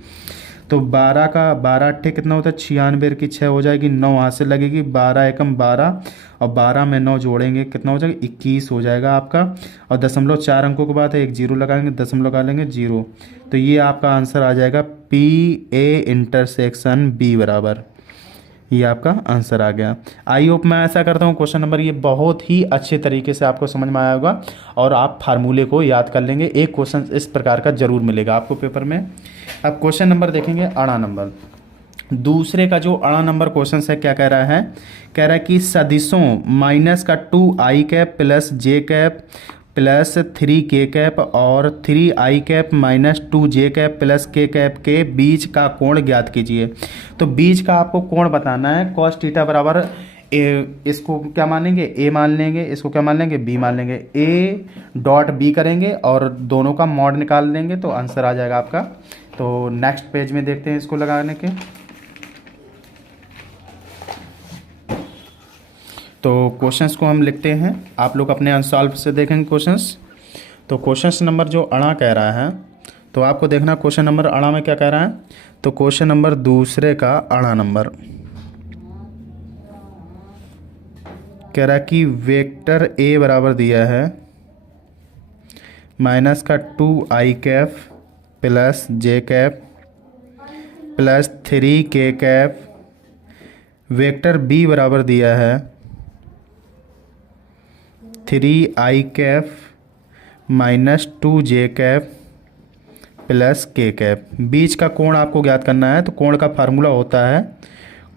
तो 12 का 12 अट्ठे कितना होता है, 96 की 6 हो जाएगी, 9 हाथ से लगेगी, 12 एकम 12 और 12 में 9 जोड़ेंगे कितना हो जाएगा, 21 हो जाएगा आपका। और 0.4 अंकों के बाद है, एक जीरो लगाएंगे, दशमलव लगा लेंगे 0। तो ये आपका आंसर आ जाएगा पी ए इंटरसेक्शन बी बराबर, ये आपका आंसर आ गया। आई होप, मैं ऐसा करता हूँ क्वेश्चन नंबर ये बहुत ही अच्छे तरीके से आपको समझ में आया होगा और आप फार्मूले को याद कर लेंगे। एक क्वेश्चन इस प्रकार का जरूर मिलेगा आपको पेपर में। अब क्वेश्चन नंबर देखेंगे अड़ा नंबर। दूसरे का जो अड़ा नंबर क्वेश्चन है क्या कह रहा है, कह रहा है कि सदिशों माइनस का 2i cap plus J cap plus 3k cap और 3i cap minus 2j cap plus k cap के बीच का कोण ज्ञात कीजिए। तो बीच का आपको कोण बताना है, cos थीटा बराबर इसको क्या मान लेंगे, a मान लेंगे, इसको क्या मान लेंगे, b मान लेंगे, a डॉट b करेंगे और दोनों का मॉड निकाल लेंगे तो आंसर आ जाएगा आपका। तो नेक्स्ट पेज में देखते हैं इसको लगाने के। तो क्वेश्चंस को हम लिखते हैं, आप लोग अपने अनसॉल्व से देखेंगे क्वेश्चंस। तो क्वेश्चंस नंबर जो अड़ा कह रहा है, तो आपको देखना क्वेश्चन नंबर अड़ा में क्या कह रहा है। तो क्वेश्चन नंबर दूसरे का अड़ा नंबर कह रहा है कि वेक्टर ए बराबर दिया है माइनस का 2i cap plus J cap plus 3k cap vector B बराबर दिया है 3i cap minus 2j cap plus k cap. बीच का कोण आपको ज्ञात करना है, तो कोण का फार्मूला होता है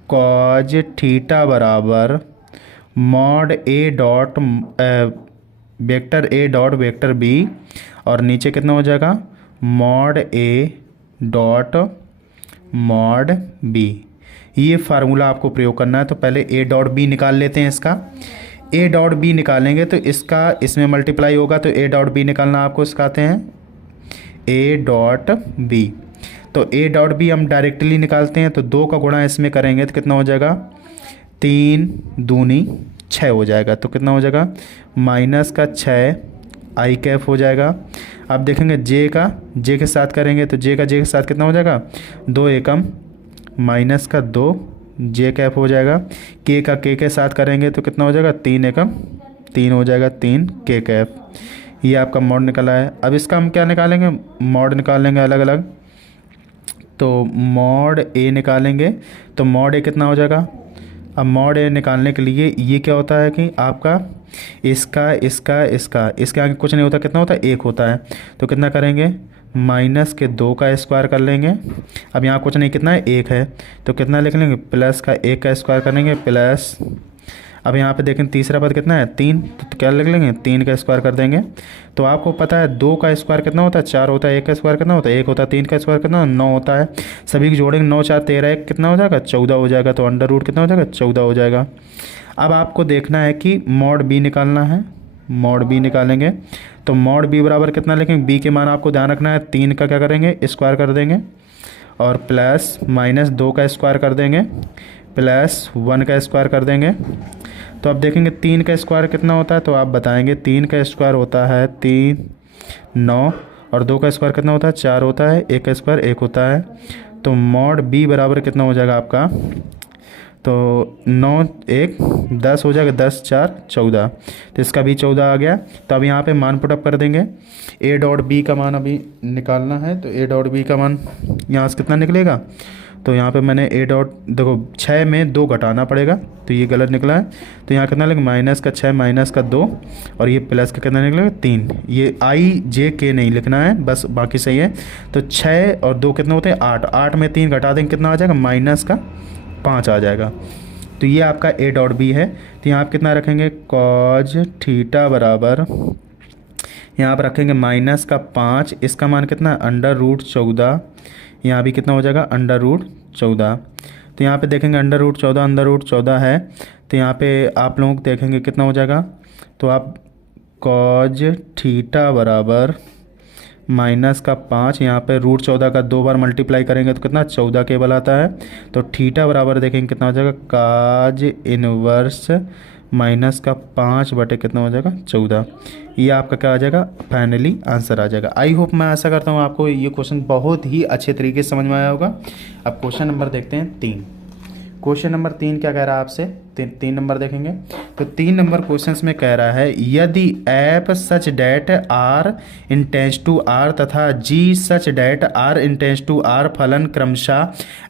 कॉज थीटा बराबर mod A dot vector A dot vector B, और नीचे कितना हो जाएगा mod A dot mod B. ये फार्मूला आपको प्रयोग करना है। तो पहले ए डॉट बी निकाल लेते हैं। इसका ए डॉट बी निकालेंगे तो इसका इसमें मल्टीप्लाई होगा, तो ए डॉट बी निकालना आपको सिखाते हैं ए डॉट बी। तो ए डॉट बी हम डायरेक्टली निकालते हैं, तो 2 का गुणा इसमें करेंगे तो कितना हो जाएगा 3 दूनी 6 हो जाएगा। तो कितना हो जाएगा माइनस का 6 आई कैप हो जाएगा। अब देखेंगे जे के साथ करेंगे तो जे के साथ कितना हो जाएगा 2 एकम माइनस का 2 जे कैप हो जाएगा। के के साथ करेंगे तो कितना हो जाएगा 3 एकम 3 हो जाएगा 3 के कैप। ये आपका मॉड निकला है। अब इसका हम क्या निकालेंगे मॉड निकालेंगे अलग अलग। तो मॉड ए निकालेंगे तो मॉड ए कितना हो जाएगा। अब मॉड ए निकालने के लिए ये क्या होता है कि आपका इसके आगे कुछ नहीं होता, कितना होता है 1 होता है। तो कितना करेंगे माइनस के 2 का स्क्वायर कर लेंगे। अब यहाँ कुछ नहीं, कितना है 1 है, तो कितना लिख लेंगे प्लस का 1 का स्क्वायर करेंगे प्लस। अब यहाँ पे देखें तीसरा पद कितना है 3, तो क्या लिख लेंगे 3 का स्क्वायर कर देंगे। तो आपको पता है 2 का स्क्वायर कितना होता है 4 होता है, 1 का स्क्वायर कितना होता है 1 होता है, 3 का स्क्वायर कितना 9 होता है। सभी की जोड़ेंगे 9 4 13 1 कितना हो जाएगा 14 हो जाएगा। तो अंडर रूट कितना हो जाएगा 14 हो जाएगा। अब आपको देखना है कि मॉड बी निकालना है। मॉड बी निकालेंगे तो मॉड बी बराबर कितना लिखेंगे, बी के मान आपको ध्यान रखना है 3 का क्या करेंगे स्क्वायर कर देंगे, और प्लस माइनस 2 का स्क्वायर कर देंगे प्लस 1 का स्क्वायर कर देंगे। तो अब देखेंगे 3 का स्क्वायर कितना होता है, तो आप बताएंगे 3 का स्क्वायर होता है 3 9, और 2 का स्क्वायर कितना होता है 4 होता है, 1 का स्क्वायर 1 होता है। तो मॉड बी बराबर कितना हो जाएगा आपका, तो 9 1 10 हो जाएगा, 10 4 14, तो इसका भी 14 आ गया। तो अब यहाँ पे मान पुटअप कर देंगे। ए डॉट बी का मान अभी निकालना है, तो ए डॉट बी का मान यहाँ से कितना निकलेगा, तो यहाँ पे मैंने ए डॉट देखो 6 में 2 घटाना पड़ेगा, तो ये गलत निकला है। तो यहाँ कितना लगेगा माइनस का 6 माइनस का 2, और ये प्लस का कितना निकलेगा 3। ये आई जे के नहीं लिखना है, बस बाकी सही है। तो 6 और 2 कितने होते हैं 8, 8 में 3 घटा देंगे कितना आ जाएगा माइनस का 5 आ जाएगा। तो ये आपका ए डॉट बी है। तो यहाँ आप कितना रखेंगे कॉज थीटा बराबर, यहाँ पर रखेंगे माइनस का 5, इसका मान कितना अंडर रूट 14, यहाँ भी कितना हो जाएगा अंडर रूट 14। तो यहाँ पे देखेंगे अंडर रूट 14 है। तो यहाँ पे आप लोग देखेंगे कितना हो जाएगा, तो आप कॉज थीटा बराबर माइनस का 5, यहाँ पे रूट 14 का 2 बार मल्टीप्लाई करेंगे तो कितना 14 केवल आता है। तो थीटा बराबर देखेंगे कितना हो जाएगा काज इनवर्स माइनस का 5 बटे कितना हो जाएगा 14। ये आपका क्या आ जाएगा फाइनली आंसर आ जाएगा। आई होप मैं आशा करता हूँ आपको ये क्वेश्चन बहुत ही अच्छे तरीके से समझ में आया होगा। अब क्वेश्चन नंबर देखते हैं 3। क्वेश्चन नंबर 3 क्या कह रहा है आपसे, 3 नंबर देखेंगे। तो 3 नंबर क्वेश्चन में कह रहा है यदि F such that R intense to R तथा G such that R intense to R फलन क्रमशः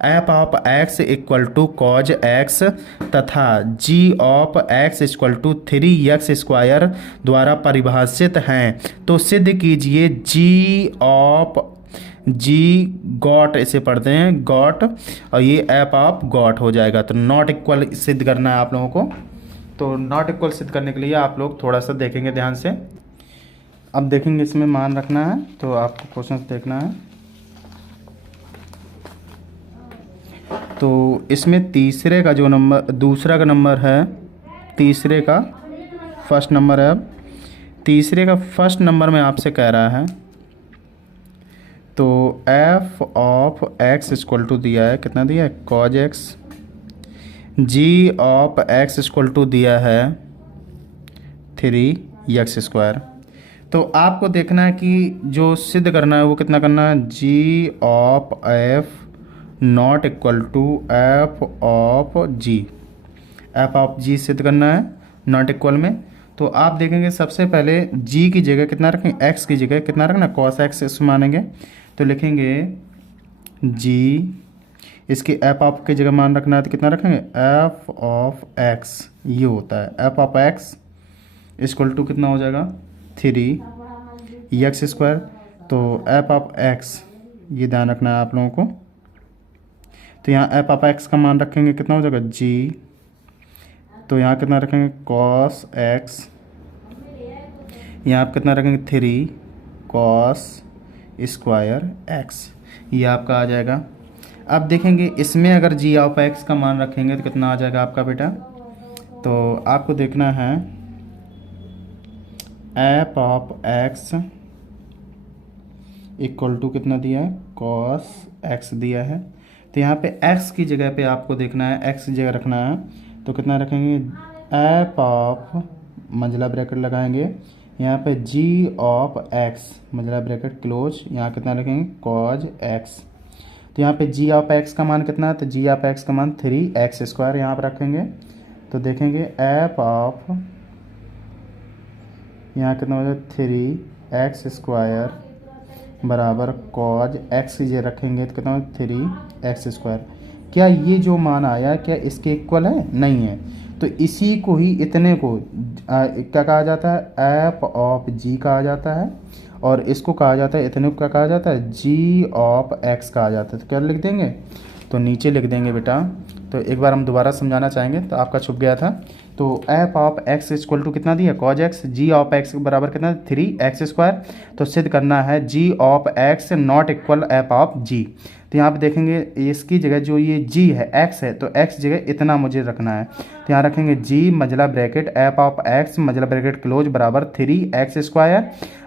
F of X equal to cos X तथा G of X equal to 3x square द्वारा परिभाषित हैं, तो सिद्ध कीजिए जी गॉट इसे पढ़ते हैं गॉट, और ये एफ ऑफ गॉट हो जाएगा। तो नॉट इक्वल सिद्ध करना है आप लोगों को। तो नॉट इक्वल सिद्ध करने के लिए आप लोग थोड़ा सा देखेंगे ध्यान से। अब देखेंगे इसमें मान रखना है, तो आपको क्वेश्चन देखना है। तो इसमें तीसरे का जो नंबर दूसरा का नंबर है, तीसरे का फर्स्ट नंबर है। अब तीसरे का फर्स्ट नंबर में आपसे कह रहा है, तो F of X equal to दिया है, कितना दिया है cos X, G of X equal to दिया है 3x स्क्वायर। तो आपको देखना है कि जो सिद्ध करना है वो कितना करना है, G of F not equal to F of G, F of G सिद्ध करना है नॉट इक्वल में। तो आप देखेंगे सबसे पहले जी की जगह कितना रखें, एक्स की जगह कितना रखना कॉस एक्स मानेंगे। तो लिखेंगे जी इसकी एफ ऑफ की जगह मान रखना है तो कितना रखेंगे, एफ ऑफ एक्स ये होता है, F of X equal to कितना हो जाएगा 3 x²। तो एफ ऑफ एक्स ये ध्यान रखना है आप लोगों को, तो यहाँ एफ ऑफ एक्स का मान रखेंगे कितना हो जाएगा g, तो यहाँ कितना रखेंगे कॉस एक्स, यहाँ आप कितना रखेंगे 3 cos² x, ये आपका आ जाएगा। अब देखेंगे इसमें अगर g ऑफ x का मान रखेंगे तो कितना आ जाएगा आपका बेटा, तो आपको देखना है F of x equal to कितना दिया है cos x दिया है, तो यहाँ पे x की जगह पे आपको देखना है, x की जगह रखना है तो कितना रखेंगे एफ ऑफ मंझला ब्रैकेट लगाएंगे, यहाँ पे g ऑफ x मंझला ब्रैकेट क्लोज, यहाँ कितना रखेंगे cos x, तो यहाँ पे g ऑफ x का मान कितना है, तो g ऑफ x का मान 3x² यहाँ पर रखेंगे, तो देखेंगे एफ ऑफ यहाँ कितना हो जाए 3x² बराबर cos x की जगह रखेंगे तो कितना हो 3x²। क्या ये जो मान आया क्या इसके इक्वल है, नहीं है, तो इसी को ही इतने को क्या कहा जाता है, एफ ऑफ g कहा जाता है, और इसको कहा जाता है इतने को क्या कहा जाता है, g ऑफ x कहा जाता है। तो क्या लिख देंगे, तो नीचे लिख देंगे बेटा, तो एक बार हम दोबारा समझाना चाहेंगे तो आपका छुप गया था। तो F of X equal to कितना दिया cos x, G of X बराबर कितना 3x², तो सिद्ध करना है G of X not equal F of G. तो यहाँ पे देखेंगे इसकी जगह जो ये जी है x है, तो x जगह इतना मुझे रखना है, तो यहाँ रखेंगे जी मजला ब्रैकेट एफ ऑफ एक्स मजला ब्रैकेट क्लोज बराबर 3x²।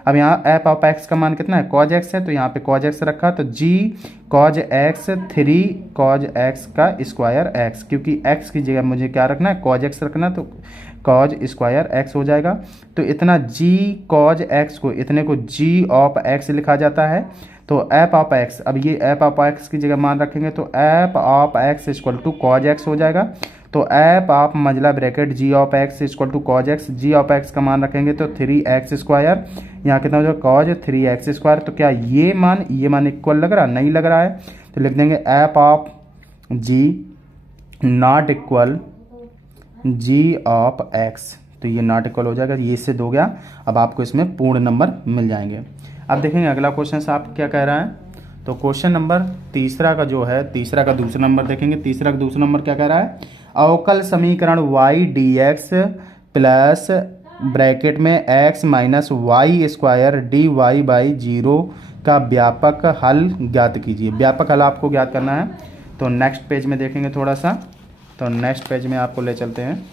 अब यहाँ एफ ऑफ एक्स का मान कितना है cos x है, तो यहाँ पे cos x रखा, तो जी cos x 3 cos x का स्क्वायर x, क्योंकि x की जगह मुझे क्या रखना है cos x रखना, तो cos² x हो जाएगा। तो इतना g cos x को इतने को g ऑफ x लिखा जाता है, तो एफ ऑफ एक्स, अब ये एफ ऑफ एक्स की जगह मान रखेंगे तो F of X equal to cos x हो जाएगा, तो एफ ऑफ मंझला bracket G of X equal to cos x, G of X का मान रखेंगे तो 3x², यहाँ कितना हो जाएगा cos 3x²। तो क्या ये मान इक्वल लग रहा, नहीं लग रहा है, तो लिख देंगे F of G not equal G of X, तो ये नॉट इक्वल हो जाएगा, ये इससे दो गया, अब आपको इसमें पूर्ण नंबर मिल जाएंगे। अब देखेंगे अगला क्वेश्चन से आप क्या कह रहा है, तो क्वेश्चन नंबर तीसरा का जो है, तीसरा का दूसरा नंबर देखेंगे, तीसरा का दूसरा नंबर क्या कह रहा है, अवकल समीकरण y dx प्लस ब्रैकेट में x माइनस y² dy/0 का व्यापक हल ज्ञात कीजिए। व्यापक हल आपको ज्ञात करना है, तो नेक्स्ट पेज में देखेंगे थोड़ा सा, तो नेक्स्ट पेज में आपको ले चलते हैं,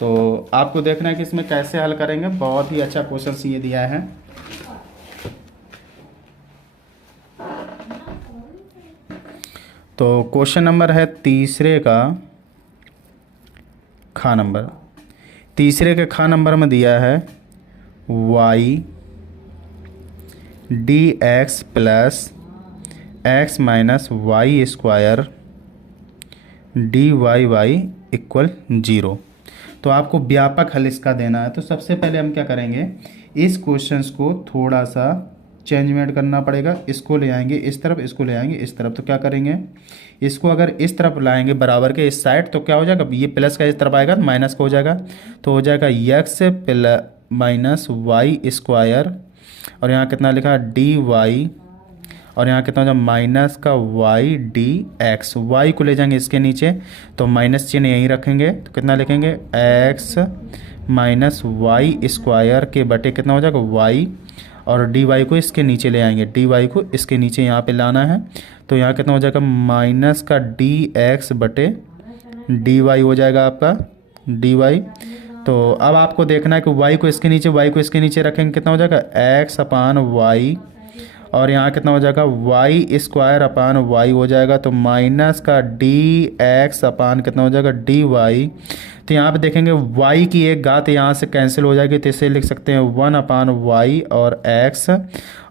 तो आपको देखना है कि इसमें कैसे हल करेंगे। बहुत ही अच्छा क्वेश्चन ये दिया है। तो क्वेश्चन नंबर है तीसरे का खा नंबर, तीसरे के खा नंबर में दिया है y dx plus x minus y² dy/0। तो आपको व्यापक हल इसका देना है। तो सबसे पहले हम क्या करेंगे, इस क्वेश्चंस को थोड़ा सा चेंजमेंट करना पड़ेगा, इसको ले आएंगे इस तरफ, इसको ले आएंगे इस तरफ। तो क्या करेंगे, इसको अगर इस तरफ लाएंगे बराबर के इस साइड, तो क्या हो जाएगा, ये प्लस का इस तरफ आएगा माइनस का हो जाएगा, तो हो जाएगा x माइनस y², और यहाँ कितना लिखा dy, और यहाँ कितना हो जाएगा माइनस का y dx, y को ले जाएंगे इसके नीचे, तो माइनस चिन्ह यहीं रखेंगे, तो कितना लिखेंगे x माइनस y² के बटे कितना हो जाएगा y, और dy को इसके नीचे ले आएंगे, dy को इसके नीचे यहाँ पे लाना है, तो यहाँ कितना हो जाएगा माइनस का dx बटे dy हो जाएगा आपका dy। तो अब आपको देखना है कि y को इसके नीचे, y को इसके नीचे रखेंगे, कितना हो जाएगा x/y, और यहाँ कितना हो जाएगा y² हो जाएगा, तो माइनस का dx कितना हो जाएगा dy। तो यहाँ पे देखेंगे y की एक घात यहाँ से कैंसिल हो जाएगी, तो इसे लिख सकते हैं 1/y और x,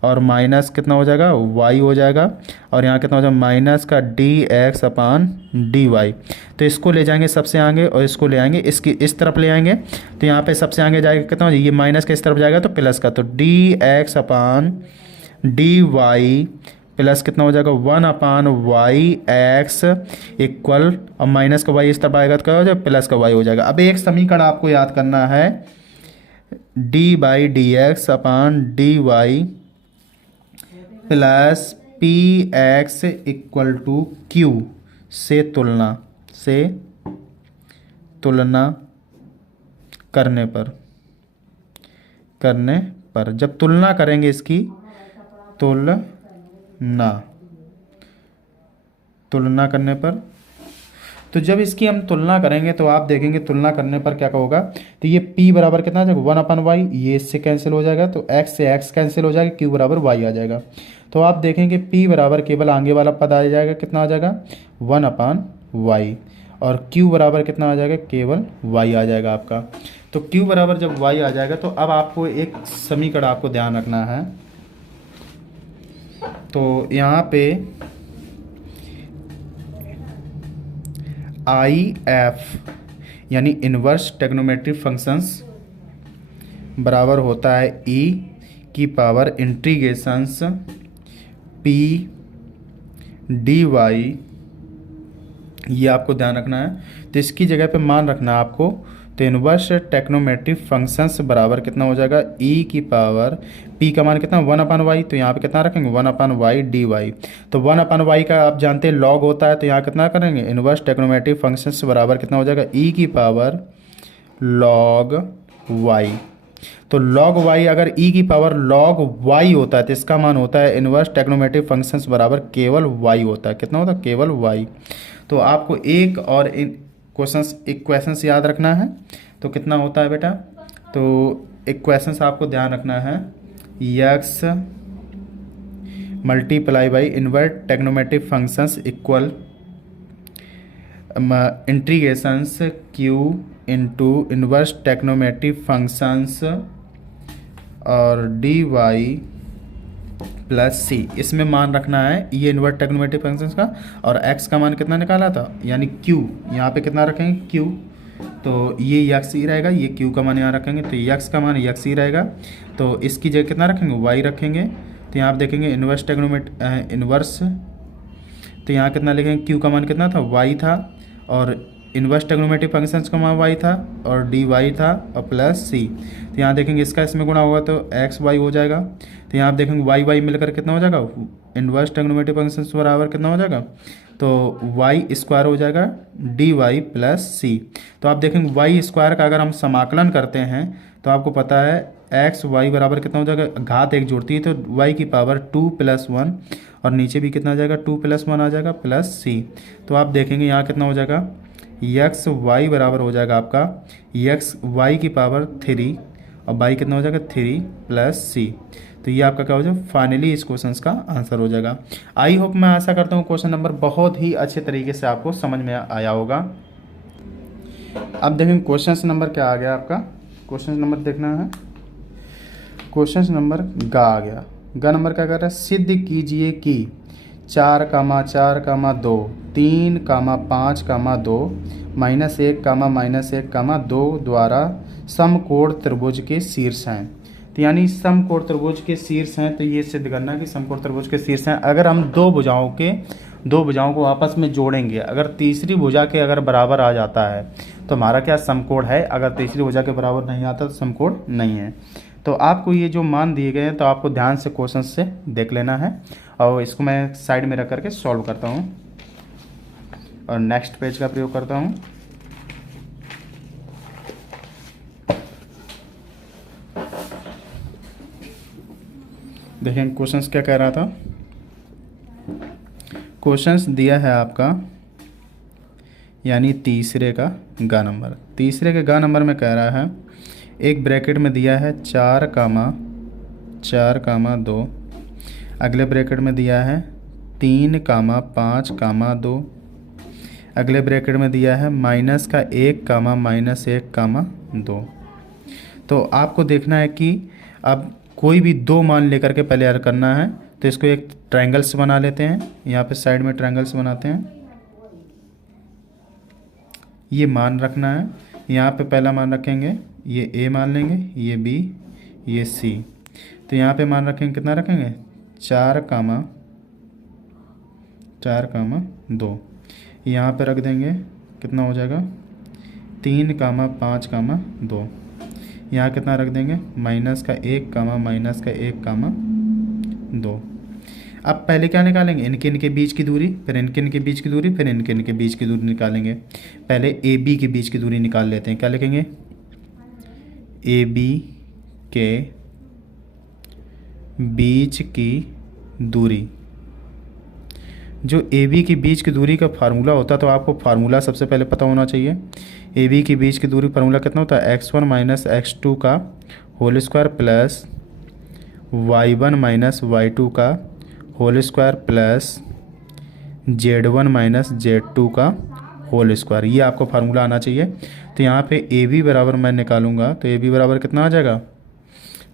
और माइनस कितना हो जाएगा y हो जाएगा, और यहाँ कितना हो जाएगा माइनस का dx/dy। तो इसको ले जाएंगे सबसे आगे, और इसको ले आएंगे इसकी इस तरफ ले आएंगे, तो यहाँ पे सबसे आगे जाएगा कितना हो जाएगा, ये माइनस के इस तरफ जाएगा तो प्लस का, तो dx/dy प्लस कितना हो जाएगा 1/y(x) इक्वल, अब माइनस का y इस तरफ आएगा तो क्या हो जाएगा, प्लस का y हो जाएगा। अब एक समीकरण आपको याद करना है, d/dx/dy plus px equal to q से तुलना करने पर जब तुलना करेंगे इसकी तुलना करने पर, तो जब इसकी हम तुलना करेंगे तो आप देखेंगे तुलना करने पर क्या होगा, तो ये p बराबर कितना आ जाएगा 1/y, ये इससे कैंसिल हो जाएगा तो x से x कैंसिल हो जाएगा, q बराबर y आ जाएगा। तो आप देखेंगे p बराबर केवल आगे वाला पद आ जाएगा, कितना आ जाएगा 1/y, और q बराबर कितना आ जाएगा, केवल y आ जाएगा आपका। तो q बराबर जब y आ जाएगा तो अब आपको एक समीकरण आपको ध्यान रखना है। तो यहाँ पे IF यानी इन्वर्स ट्रिग्नोमेट्रिक फंक्शंस बराबर होता है e की पावर इंटीग्रेशंस p dy, ये आपको ध्यान रखना है। तो इसकी जगह पे मान रखना है आपको, तो इन्वर्स ट्रिग्नोमेट्रिक फंक्शंस बराबर कितना हो जाएगा, e की पावर p का मान कितना 1/y, तो यहाँ पे कितना रखेंगे 1/y dy। तो 1/y का आप जानते हैं log होता है, तो यहाँ कितना करेंगे इन्वर्स ट्रिग्नोमेट्रिक फंक्शंस बराबर कितना हो जाएगा, e की पावर log y। तो log y अगर e की पावर log y होता है तो इसका मान होता है इन्वर्स ट्रिग्नोमेट्रिक फंक्शंस बराबर केवल y होता है, कितना होता है, केवल y। तो आपको एक और इक्वेशंस याद रखना है। तो कितना होता है बेटा, तो इक्वेशंस आपको ध्यान रखना है, x multiply by inverse trigonometric functions equal integrations q into inverse trigonometric functions और dy प्लस सी। इसमें मान रखना है ये इन्वर्स ट्रिग्नोमेट्रिक फंक्शंस का, और x का मान कितना निकाला था, यानी q, यहाँ पे कितना रखेंगे q, तो ये x ही रहेगा, ये q का मान यहाँ रखेंगे तो x का मान x ही रहेगा। तो इसकी जगह कितना रखेंगे y रखेंगे, तो यहाँ आप देखेंगे इन्वर्स इन्वर्स, तो यहाँ कितना लिखेंगे q का मान कितना था y था, और इन्वर्स ट्रिग्नोमेट्रिक फंक्शंस का मान y था, और dy था, और प्लस c। तो यहाँ देखेंगे इसका इसमें गुणा होगा तो x y हो जाएगा। तो यहाँ आप देखेंगे y y मिलकर कितना हो जाएगा, इन्वर्स ट्रिग्नोमेट्रिक फंक्शंस बराबर कितना हो जाएगा, तो y स्क्वायर हो जाएगा dy प्लस c। तो आप देखेंगे y स्क्वायर का अगर हम समाकलन करते हैं तो आपको पता है x y बराबर कितना हो जाएगा, घात एक जोड़ती है तो y की पावर 2 + 1, और नीचे भी कितना आ जाएगा 2 + 1 आ जाएगा प्लस c। तो आप देखेंगे यहाँ कितना हो जाएगा, x y बराबर हो जाएगा आपका x y की पावर 3, और y कितना हो जाएगा 3 प्लस c। तो ये आपका क्या हो जाएगा, फाइनली इस क्वेश्चन का आंसर हो जाएगा। आई होप, मैं आशा करता हूँ क्वेश्चन नंबर बहुत ही अच्छे तरीके से आपको समझ में आया होगा। अब देखेंगे क्वेश्चन नंबर क्या आ गया आपका, क्वेश्चन नंबर देखना है, क्वेश्चन नंबर ग आ गया। ग नंबर क्या कर रहा है, सिद्ध कीजिए कि 4, 4, 2, 3, 5, 2, -1, -1, 2 द्वारा समकोण त्रिभुज के शीर्ष हैं। तो यानी समकोण त्रिभुज के शीर्ष हैं, तो ये सिद्ध करना कि समकोण त्रिभुज के शीर्ष हैं। अगर हम दो भुजाओं को आपस में जोड़ेंगे, अगर तीसरी भुजा के अगर बराबर आ जाता है तो हमारा क्या समकोण है, अगर तीसरी भुजा के बराबर नहीं आता तो समकोण नहीं है। तो आपको ये जो मान दिए गए हैं तो आपको ध्यान से क्वेश्चन से देख लेना है, और इसको मैं साइड में रख करके सॉल्व करता हूँ और नेक्स्ट पेज का प्रयोग करता हूँ। देखें क्वेश्चंस क्या कह रहा था, क्वेश्चंस दिया है आपका यानी तीसरे का ग नंबर, तीसरे के ग नंबर में कह रहा है, एक ब्रैकेट में दिया है 4, 4, 2, अगले ब्रैकेट में दिया है 3, 5, 2, अगले ब्रैकेट में दिया है -1, -1, 2। तो आपको देखना है कि अब कोई भी दो मान लेकर के पहले हल करना है। तो इसको एक ट्रायंगल्स बना लेते हैं, यहाँ पे साइड में ट्रायंगल्स बनाते हैं। ये मान रखना है, यहाँ पे पहला मान रखेंगे, ये a मान लेंगे, ये b, ये c। तो यहाँ पे मान रखेंगे, कितना रखेंगे 4, 4, 2 यहाँ पे रख देंगे, कितना हो जाएगा 3, 5, 2 यहाँ कितना रख देंगे -1, -1, -1, 2। अब पहले क्या निकालेंगे, इनके बीच की दूरी, फिर इनके बीच की दूरी, फिर इनके बीच की दूरी निकालेंगे। पहले ए बी के बीच की दूरी निकाल लेते हैं। क्या लिखेंगे, ए बी के बीच की दूरी। जो ए बी के बीच की दूरी का फार्मूला होता है, तो आपको फार्मूला सबसे पहले पता होना चाहिए। ए बी के बीच की दूरी फार्मूला कितना होता है, x1 - x2 का whole square plus y1 - y2 का whole square plus z1 - z2 का होल स्क्वायर। ये आपको फार्मूला आना चाहिए। तो यहाँ पे ए बी बराबर मैं निकालूंगा, तो ए बी बराबर कितना आ जाएगा,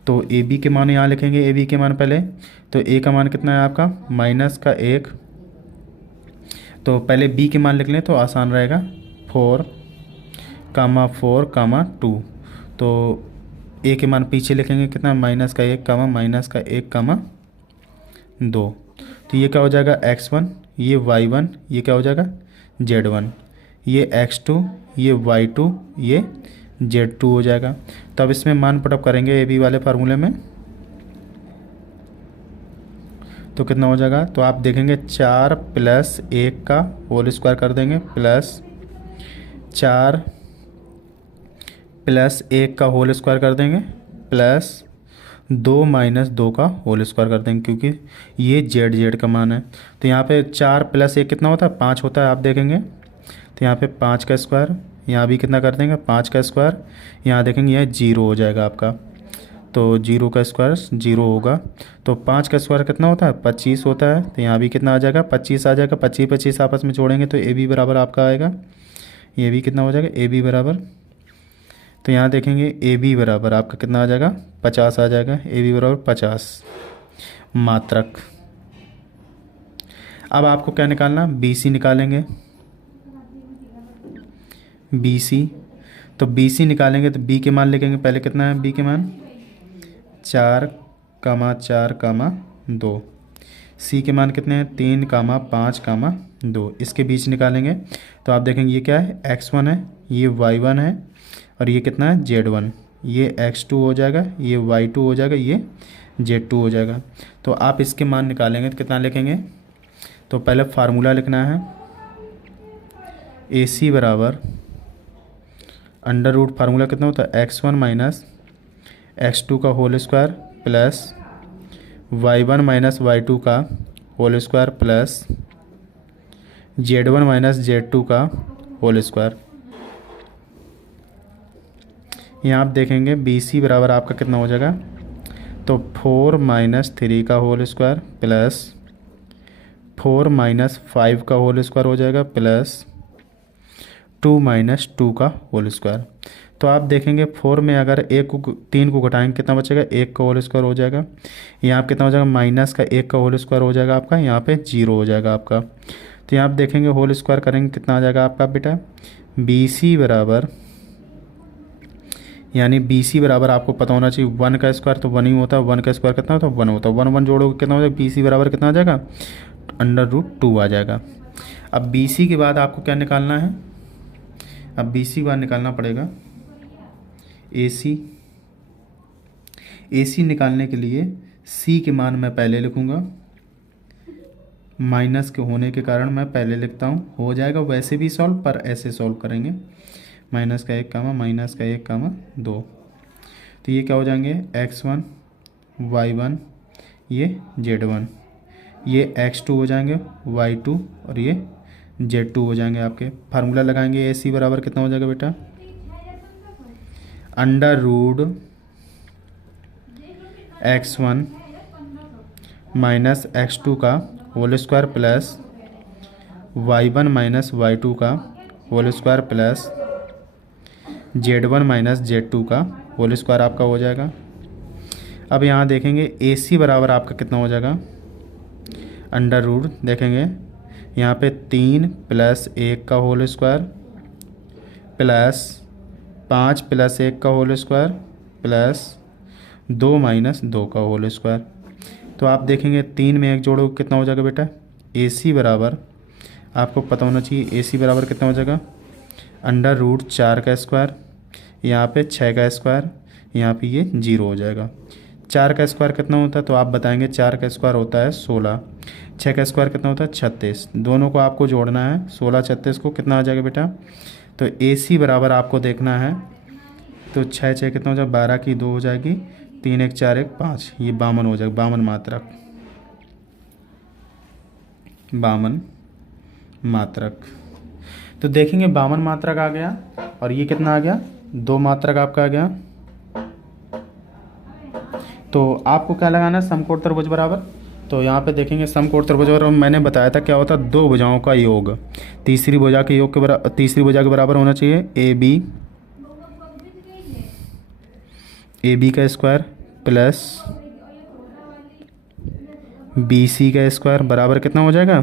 तो ए बी के मान यहाँ लिखेंगे। ए बी के मान पहले, तो ए का मान कितना है आपका -1, तो पहले बी के मान लिख लें तो आसान रहेगा। 4, 2 तो ए के मान पीछे लिखेंगे कितना, -1, 2। तो ये क्या हो जाएगा x1, ये y1, ये क्या हो जाएगा z1, ये x2, ये y2, ये z2 हो जाएगा। तो अब इसमें मान पुटअप करेंगे ए बी वाले फार्मूले में, तो कितना हो जाएगा, तो आप देखेंगे 4 + 1 का होल स्क्वायर कर देंगे, प्लस 4 + 1 का होल स्क्वायर कर देंगे, प्लस 2 - 2 का होल स्क्वायर कर देंगे, क्योंकि ये z का मान है। तो यहाँ पे 4 + 1 कितना होता है, 5 होता है। आप देखेंगे तो यहाँ पे 5 का स्क्वायर, यहाँ भी कितना कर देंगे 5 का स्क्वायर, यहाँ देखेंगे यह 0 हो जाएगा आपका, तो 0 का स्क्वायर 0 होगा। तो 5 का स्क्वायर कितना होता है, 25 होता है। तो यहाँ भी कितना आ जाएगा, 25 आ जाएगा। 25 आपस में जोड़ेंगे तो ए बी बराबर आपका आएगा, ये भी कितना हो जाएगा, ए बी बराबर, तो यहाँ देखेंगे ए बी बराबर आपका कितना आ जाएगा, 50 आ जाएगा। ए बी बराबर 50 मात्रक। अब आपको क्या निकालना, बी सी निकालेंगे, बी सी। तो बी सी निकालेंगे तो बी के मान लिखेंगे, पहले कितना है बी के मान 4, 4, 2। सी के मान कितने हैं 3, 5, 2। इसके बीच निकालेंगे तो आप देखेंगे ये क्या है, x1 है, ये y1 है, और ये कितना है z1, ये x2 हो जाएगा, ये y2 हो जाएगा, ये z2 हो जाएगा। तो आप इसके मान निकालेंगे तो कितना लिखेंगे, तो पहले फार्मूला लिखना है, ए सी बराबर √ फार्मूला कितना होता है, x1 - x2 का whole square plus y1 - y2 का whole square plus z1 - z2 का होल स्क्वायर। यहाँ आप देखेंगे बी सी बराबर आपका कितना हो जाएगा, तो 4 - 3 का होल स्क्वायर प्लस 4 - 5 का होल स्क्वायर हो जाएगा, प्लस 2 - 2 का होल स्क्वायर। तो आप देखेंगे 4 में अगर 3 को घटाएंगे कितना बचेगा, 1 का होल स्क्वायर हो जाएगा। यहाँ कितना हो जाएगा, -1 का होल स्क्वायर हो जाएगा आपका, यहाँ पे 0 हो जाएगा आपका। तो यहाँ आप देखेंगे होल स्क्वायर करेंगे कितना आ जाएगा आपका बेटा, बी सी बराबर, यानी बी सी बराबर आपको पता होना चाहिए 1 का स्क्वायर तो 1 ही होता है, 1 का स्क्वायर कितना होता है 1 होता है, 1 1 जोड़ोगे कितना हो जाएगा, बी सी बराबर कितना आ जाएगा, √2 आ जाएगा। अब बी सी के बाद आपको क्या निकालना है, अब बी सी बाद निकालना पड़ेगा ए सी। ए सी निकालने के लिए सी के मान मैं पहले लिखूँगा, माइनस के होने के कारण मैं पहले लिखता हूँ, हो जाएगा वैसे भी सॉल्व, पर ऐसे सॉल्व करेंगे, -1, -1, 2। तो ये क्या हो जाएंगे, x1, y1, ये z1, ये x2 हो जाएंगे, y2, और ये z2 हो जाएंगे आपके। फार्मूला लगाएंगे, ए सी बराबर कितना हो जाएगा बेटा, √x1 - x2 का whole square plus y1 - y2 का whole square plus z1 - z2 का होल स्क्वायर आपका हो जाएगा। अब यहाँ देखेंगे ए सी बराबर आपका कितना हो जाएगा, √ देखेंगे यहाँ पे 3 + 1 का होल स्क्वायर प्लस 5 + 1 का होल स्क्वायर प्लस 2 - 2 का होल स्क्वायर। तो आप देखेंगे 3 में 1 जोड़ो कितना हो जाएगा बेटा, AC बराबर आपको पता होना चाहिए, AC बराबर कितना हो जाएगा, √4 का स्क्वायर, यहाँ पे 6 का स्क्वायर, यहाँ पे ये 0 हो जाएगा। 4 का स्क्वायर कितना होता है तो आप बताएंगे, 4 का स्क्वायर होता है 16, 6 का स्क्वायर कितना होता है 36, दोनों को आपको जोड़ना है, 16 36 को कितना आ जाएगा बेटा, तो AC बराबर आपको देखना है, तो 6 6 कितना हो जाएगा, 12 की 2 हो जाएगी, 3 1 4 1 5, ये 52 हो जाएगा, 52 मात्रक, 52 मात्रक। तो देखेंगे 52 मात्रक आ गया, और ये कितना आ गया, 2 मात्रक आपका आ गया। तो आपको क्या लगाना है, समकोण त्रिभुज बराबर। तो यहाँ पे देखेंगे समकोण त्रिभुज बराबर, मैंने बताया था क्या होता है, दो भुजाओं का योग, तीसरी भुजा के योग के बराबर, तीसरी भुजा के बराबर होना चाहिए, AB का स्क्वायर प्लस BC का स्क्वायर बराबर कितना हो जाएगा,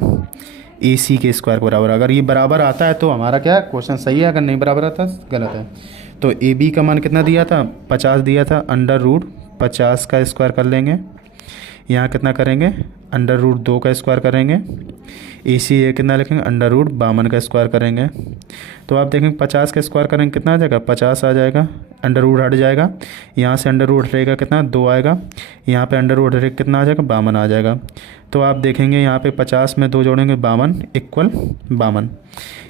AC के स्क्वायर के बराबर। अगर ये बराबर आता है तो हमारा क्या क्वेश्चन सही है, अगर नहीं बराबर आता गलत है। तो AB का मान कितना दिया था, 50 दिया था, √50 का स्क्वायर कर लेंगे, यहाँ कितना करेंगे, √2 का स्क्वायर करेंगे, AC ये कितना लिखेंगे, √52 का स्क्वायर करेंगे। तो आप देखेंगे 50 का स्क्वायर करेंगे कितना आ जाएगा, 50 आ जाएगा, अंडर हट जाएगा, यहाँ से अंडर हटेगा कितना, 2 आएगा, यहाँ पे अंडर हटेगा कितना आ जाएगा, 52 आ जाएगा। तो आप देखेंगे यहाँ पे 50 में 2 जोड़ेंगे, 52 इक्वल 52,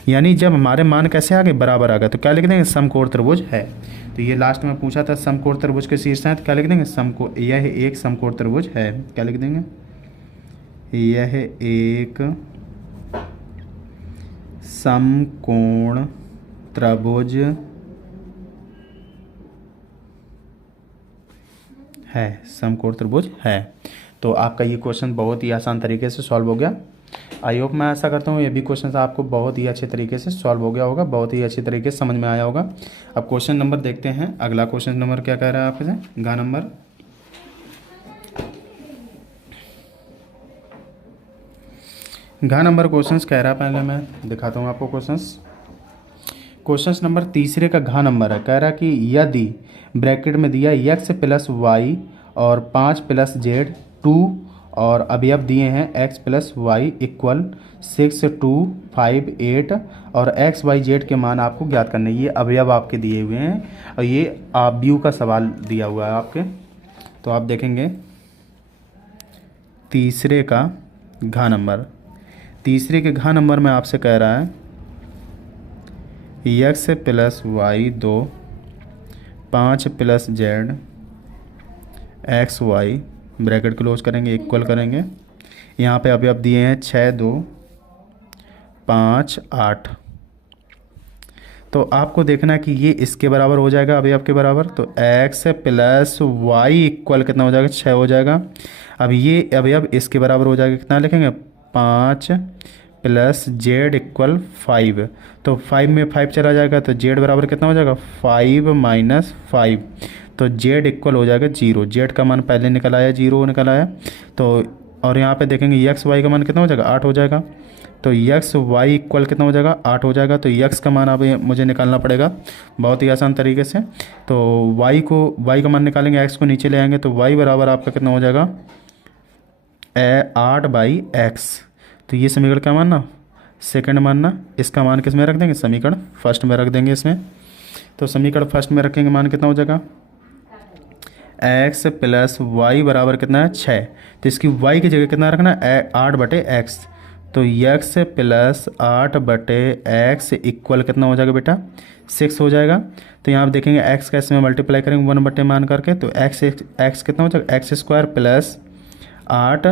यानी जब हमारे मान कैसे आ गए, बराबर आ गए, तो क्या लिख देंगे, समकोण त्रिभुज है। तो ये लास्ट में पूछा था समकोण त्रिभुज के शीर्ष हैं, तो क्या लिख देंगे, यह एक समकोण त्रिभुज है, क्या लिख देंगे, यह एक समकोण त्रिभुज है, समकोण त्रिभुज है। तो आपका ये क्वेश्चन बहुत ही आसान तरीके से सॉल्व हो गया। आई होप, मैं ऐसा करता हूँ ये भी क्वेश्चन आपको बहुत ही अच्छे तरीके से सॉल्व हो गया होगा, बहुत ही अच्छी तरीके से समझ में आया होगा। अब क्वेश्चन नंबर देखते हैं, अगला क्वेश्चन नंबर क्या कह रहा है आपसे, घ नंबर क्वेश्चंस कह रहा है, पहले मैं दिखाता हूँ आपको क्वेश्चंस नंबर तीसरे का घ नंबर है। कह रहा है कि यदि ब्रैकेट में दिया x + y और 5 + z 2 और अवयव दिए हैं x + y इक्वल 6 2 5 8 और x y z के मान आपको ज्ञात करने, ये अवयव आपके दिए हुए हैं और ये व्यू का सवाल दिया हुआ है आपके। तो आप देखेंगे तीसरे का घ नंबर, तीसरे के घ नंबर में आपसे कह रहा है x + y 2 5 + z x y bracket close करेंगे, इक्वल करेंगे, यहाँ पे अवयव दिए हैं 6 2 5 8। तो आपको देखना है कि ये इसके बराबर हो जाएगा, अवयव के बराबर, तो x + y इक्वल कितना हो जाएगा, 6 हो जाएगा। अब ये अवयव इसके बराबर हो जाएगा, कितना लिखेंगे, 5 + z इक्वल 5, तो 5 में 5 चला जाएगा, तो z बराबर कितना हो जाएगा, 5 - 5, तो z इक्वल हो जाएगा 0, z का मान पहले निकल आया, 0 निकल आया। तो और यहाँ पे देखेंगे x y का मान कितना हो जाएगा, 8 हो जाएगा, तो x y इक्वल कितना हो जाएगा, 8 हो जाएगा। तो x का मान अब मुझे निकालना पड़ेगा बहुत ही आसान तरीके से। तो y का मान निकालेंगे, x को नीचे ले आएंगे, तो y बराबर आपका कितना हो जाएगा, 8/x। तो ये समीकरण क्या मानना, सेकंड मानना, इसका मान किस में रख देंगे, समीकरण फर्स्ट में रख देंगे इसमें। तो समीकरण फर्स्ट में रखेंगे, मान कितना हो जाएगा, x + y बराबर कितना है, 6। तो इसकी y की जगह कितना रखना है, 8/x। तो x + 8/x इक्वल कितना हो जाएगा बेटा, 6 हो जाएगा। तो यहाँ आप देखेंगे x का इसमें मल्टीप्लाई करेंगे 1/, मान करके, तो x कितना हो जाएगा, x² + 8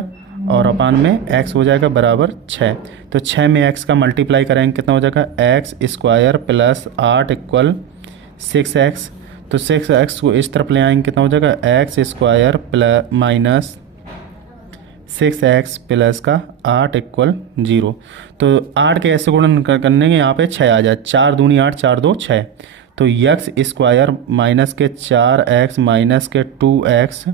और अपान में x हो जाएगा बराबर 6। तो 6 में x का मल्टीप्लाई करेंगे, कितना हो जाएगा, x² + 8 इक्वल 6x। तो 6x को इस तरफ ले आएंगे, कितना हो जाएगा, x² - 6x + 8 इक्वल 0। तो 8 के ऐसे गुणन करने के यहाँ पे 6 आ जाए, 4 दूनी 8 4 2 6। तो x² माइनस के 4x माइनस के 2x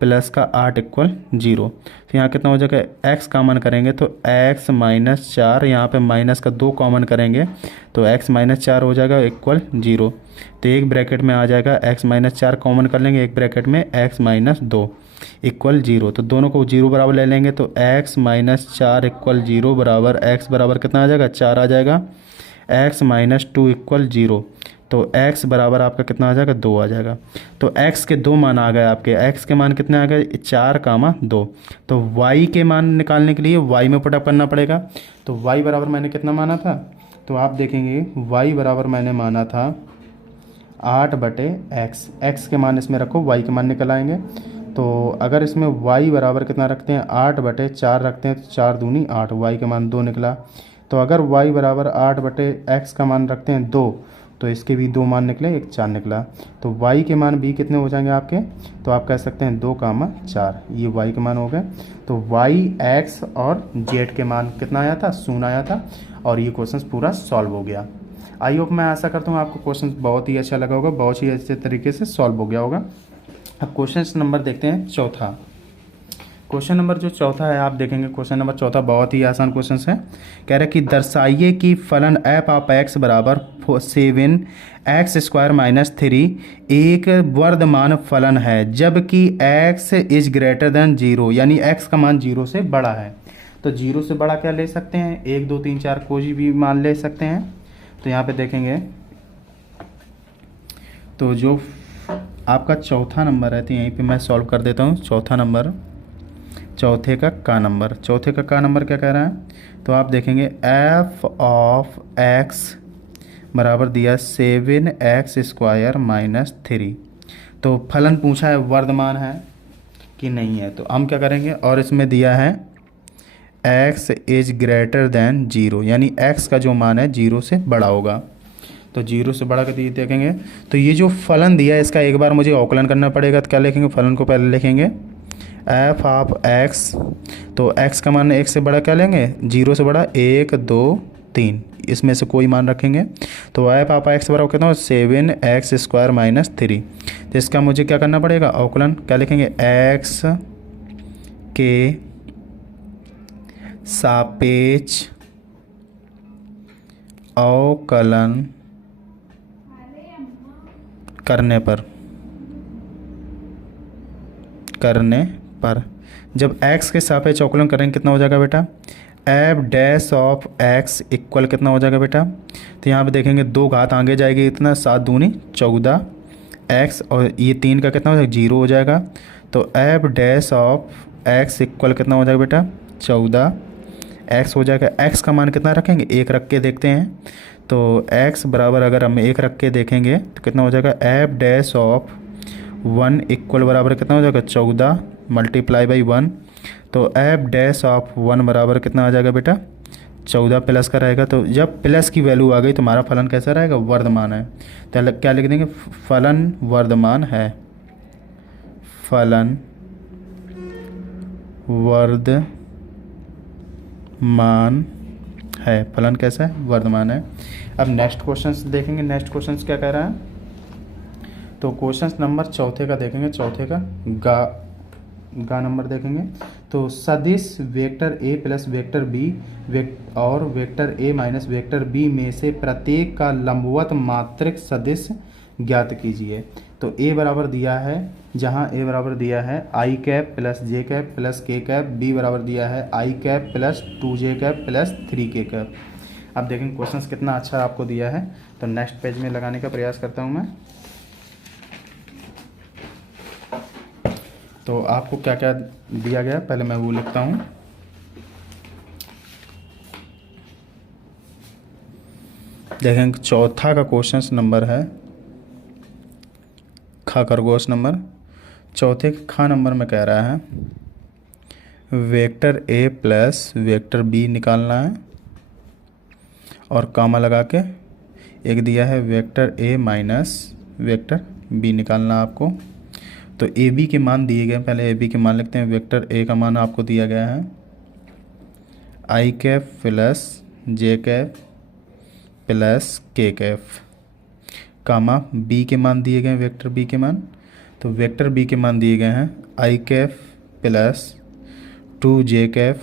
प्लस का 8 इक्वल 0। तो यहाँ कितना हो जाएगा, x का मान करेंगे तो x - 4, यहाँ पे माइनस का 2 कॉमन करेंगे तो x - 4 हो जाएगा इक्वल 0। तो एक ब्रैकेट में आ जाएगा x - 4 कॉमन कर लेंगे, एक ब्रैकेट में x - 2। इक्वल 0, तो दोनों को 0 बराबर ले लेंगे तो x माइनस 4 इक्वल 0 बराबर x बराबर कितना आ जाएगा, 4 आ जाएगा। x माइनस 2 इक्वल 0, तो x बराबर आपका कितना आ जाएगा, 2 आ जाएगा। तो x के दो मान आ गए आपके, x के मान कितने आ गए, 4 कामा 2। तो y के मान निकालने के लिए y में पुटअप करना पड़ेगा। तो y बराबर मैंने कितना माना था, तो आप देखेंगे y बराबर मैंने माना था 8/x। x के मान इसमें रखो, y के मान निकल आएंगे। तो अगर इसमें y बराबर कितना रखते हैं, 8/4 रखते हैं, तो 4 दूनी 8, y का मान 2 निकला। तो अगर y बराबर 8/x का मान रखते हैं 2, तो इसके भी 2 मान निकले, एक 4 निकला। तो y के मान भी कितने हो जाएंगे आपके, तो आप कह सकते हैं 2 कामा 4, ये y के मान हो गए। तो y, x और z के मान कितना आया था, 0 आया था, और ये क्वेश्चन पूरा सॉल्व हो गया। आई होप, मैं आशा करता हूँ आपको क्वेश्चन बहुत ही अच्छा लगा होगा, बहुत ही अच्छे तरीके से सॉल्व हो गया होगा। अब क्वेश्चन नंबर देखते हैं चौथा। क्वेश्चन नंबर जो चौथा है, आप देखेंगे क्वेश्चन नंबर चौथा बहुत ही आसान क्वेश्चन है। कह रहा है कि दर्शाइए कि फलन एफ ऑफ एक्स बराबर 7x² माइनस 3 एक वर्धमान फलन है जबकि x इज ग्रेटर देन 0, यानी x का मान 0 से बड़ा है। तो 0 से बड़ा क्या ले सकते हैं, 1 2 3 4 कोई भी मान ले सकते हैं। तो यहाँ पे देखेंगे तो जो आपका चौथा नंबर है, तो यहीं पे मैं सॉल्व कर देता हूँ। चौथा नंबर, चौथे का नंबर क्या कह रहा है, तो आप देखेंगे f ऑफ x बराबर दिया 7x² माइनस 3। तो फलन पूछा है वर्धमान है कि नहीं है, तो हम क्या करेंगे, और इसमें दिया है x इज ग्रेटर देन 0, यानी x का जो मान है 0 से बड़ा होगा। तो 0 से बड़ा करके देखेंगे, तो ये जो फलन दिया है इसका एक बार मुझे अवकलन करना पड़ेगा। तो क्या लिखेंगे, फलन को पहले लिखेंगे f ऑफ x, तो x का मान 1 से बड़ा क्या लेंगे, 0 से बड़ा 1 2 3, इसमें से कोई मान रखेंगे। तो f ऑफ x बराबर कितना हो, 7x² माइनस 3। तो इसका मुझे क्या करना पड़ेगा, अवकलन। क्या लिखेंगे, x के सापेक्ष अवकलन करने पर जब x के सापेक्ष अवकलन करेंगे कितना हो जाएगा बेटा, f dash of x equal कितना हो जाएगा बेटा। तो यहाँ पे देखेंगे 2 घात आगे जाएगी, इतना 7 दूनी 14 x, और ये 3 का कितना हो जाएगा, 0 हो जाएगा। तो f dash of x equal कितना हो जाएगा बेटा, 14 x हो जाएगा। x का मान कितना रखेंगे, 1 रख के देखते हैं। तो x बराबर अगर हम 1 रख के देखेंगे तो कितना हो जाएगा, f डैश ऑफ 1 इक्वल बराबर कितना हो जाएगा, 14 मल्टीप्लाई बाई 1। तो f डैश ऑफ 1 बराबर कितना आ जाएगा बेटा, 14 प्लस का रहेगा। तो जब प्लस की वैल्यू आ गई तो हमारा फलन कैसा रहेगा, वर्धमान है। तो क्या लिख देंगे, फलन वर्धमान है, फलन वर्धमान है, फलन कैसा है, वर्धमान है। अब नेक्स्ट क्वेश्चन देखेंगे, नेक्स्ट क्वेश्चन क्या कह रहा है। तो क्वेश्चन नंबर चौथे का देखेंगे, चौथे का गा नंबर देखेंगे। तो सदिश vector a plus vector b और vector a minus vector b में से प्रत्येक का लंबवत मात्रिक सदिश ज्ञात कीजिए। तो a बराबर दिया है, जहाँ a बराबर दिया है i cap plus j cap plus k cap, b बराबर दिया है i cap plus 2j cap plus 3k cap. अब देखेंगे क्वेश्चन कितना अच्छा आपको दिया है। तो नेक्स्ट पेज में लगाने का प्रयास करता हूँ मैं। तो आपको क्या क्या दिया गया पहले मैं वो लिखता हूँ। देखेंगे चौथा का क्वेश्चन नंबर है खरगोश नंबर। चौथे के खा नंबर में कह रहा है vector a plus vector b निकालना है, और कामा लगा के एक दिया है vector a minus vector b निकालना आपको। तो ए बी के मान दिए गए, पहले ए बी के मान लिखते हैं। वेक्टर ए का मान आपको दिया गया है I cap plus J cap plus K cap, comma B के मान दिए गए, वेक्टर बी के मान। तो वेक्टर बी के मान दिए गए हैं I cap plus 2j cap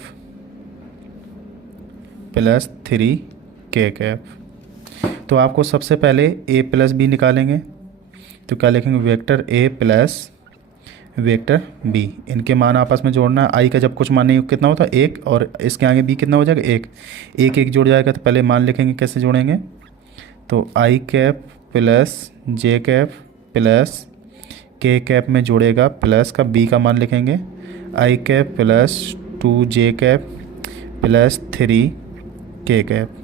plus 3k cap. तो आपको सबसे पहले a प्लस बी निकालेंगे। तो क्या लिखेंगे, vector a plus vector B. इनके मान आपस में जोड़ना है। आई का जब कुछ मान नहीं कितना होता है 1, और इसके आगे बी कितना हो जाएगा 1, 1 1 जुड़ जाएगा। तो पहले मान लिखेंगे, कैसे जोड़ेंगे, तो आई cap plus J cap plus K cap में जोड़ेगा प्लस का बी का मान लिखेंगे, आई कैप प्लस 2 जे कैप प्लस 3 के कैप।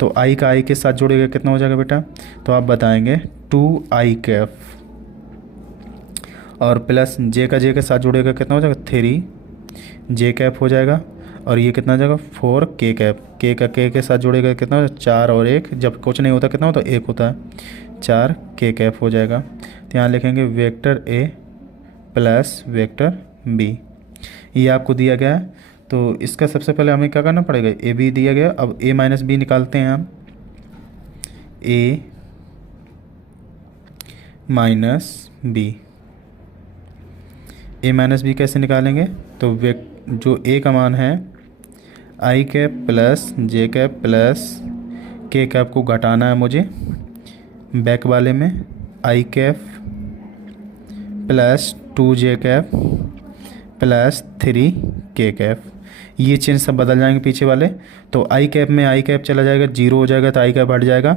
तो आई का आई के साथ जोड़ेगा कितना हो जाएगा बेटा, तो आप बताएंगे 2 आई कैप, और प्लस जे का जे के साथ जोड़ेगा कितना हो जाएगा 3 जे कैप हो जाएगा, और ये कितना हो जाएगा 4 के कैप। के का के साथ जोड़ेगा कितना हो जाएगा 4 और 1, जब कुछ नहीं होता कितना होता है 1 होता है, 4 के कैप हो जाएगा। तो यहाँ लिखेंगे vector A plus vector B. ये आपको दिया गया है, तो इसका सबसे पहले हमें क्या करना पड़ेगा, ए बी दिया गया, अब ए माइनस बी निकालते हैं हम। ए माइनस बी, ए माइनस बी कैसे निकालेंगे, तो जो ए का मान है I cap plus J cap plus K cap को घटाना है मुझे बैक वाले में, आई कैप प्लस 2 जे कैप प्लस 3 के कैप। ये चिन्ह सब बदल जाएंगे पीछे वाले। तो आई कैप में आई कैप चला जाएगा, 0 हो जाएगा तो आई कैप हट जाएगा।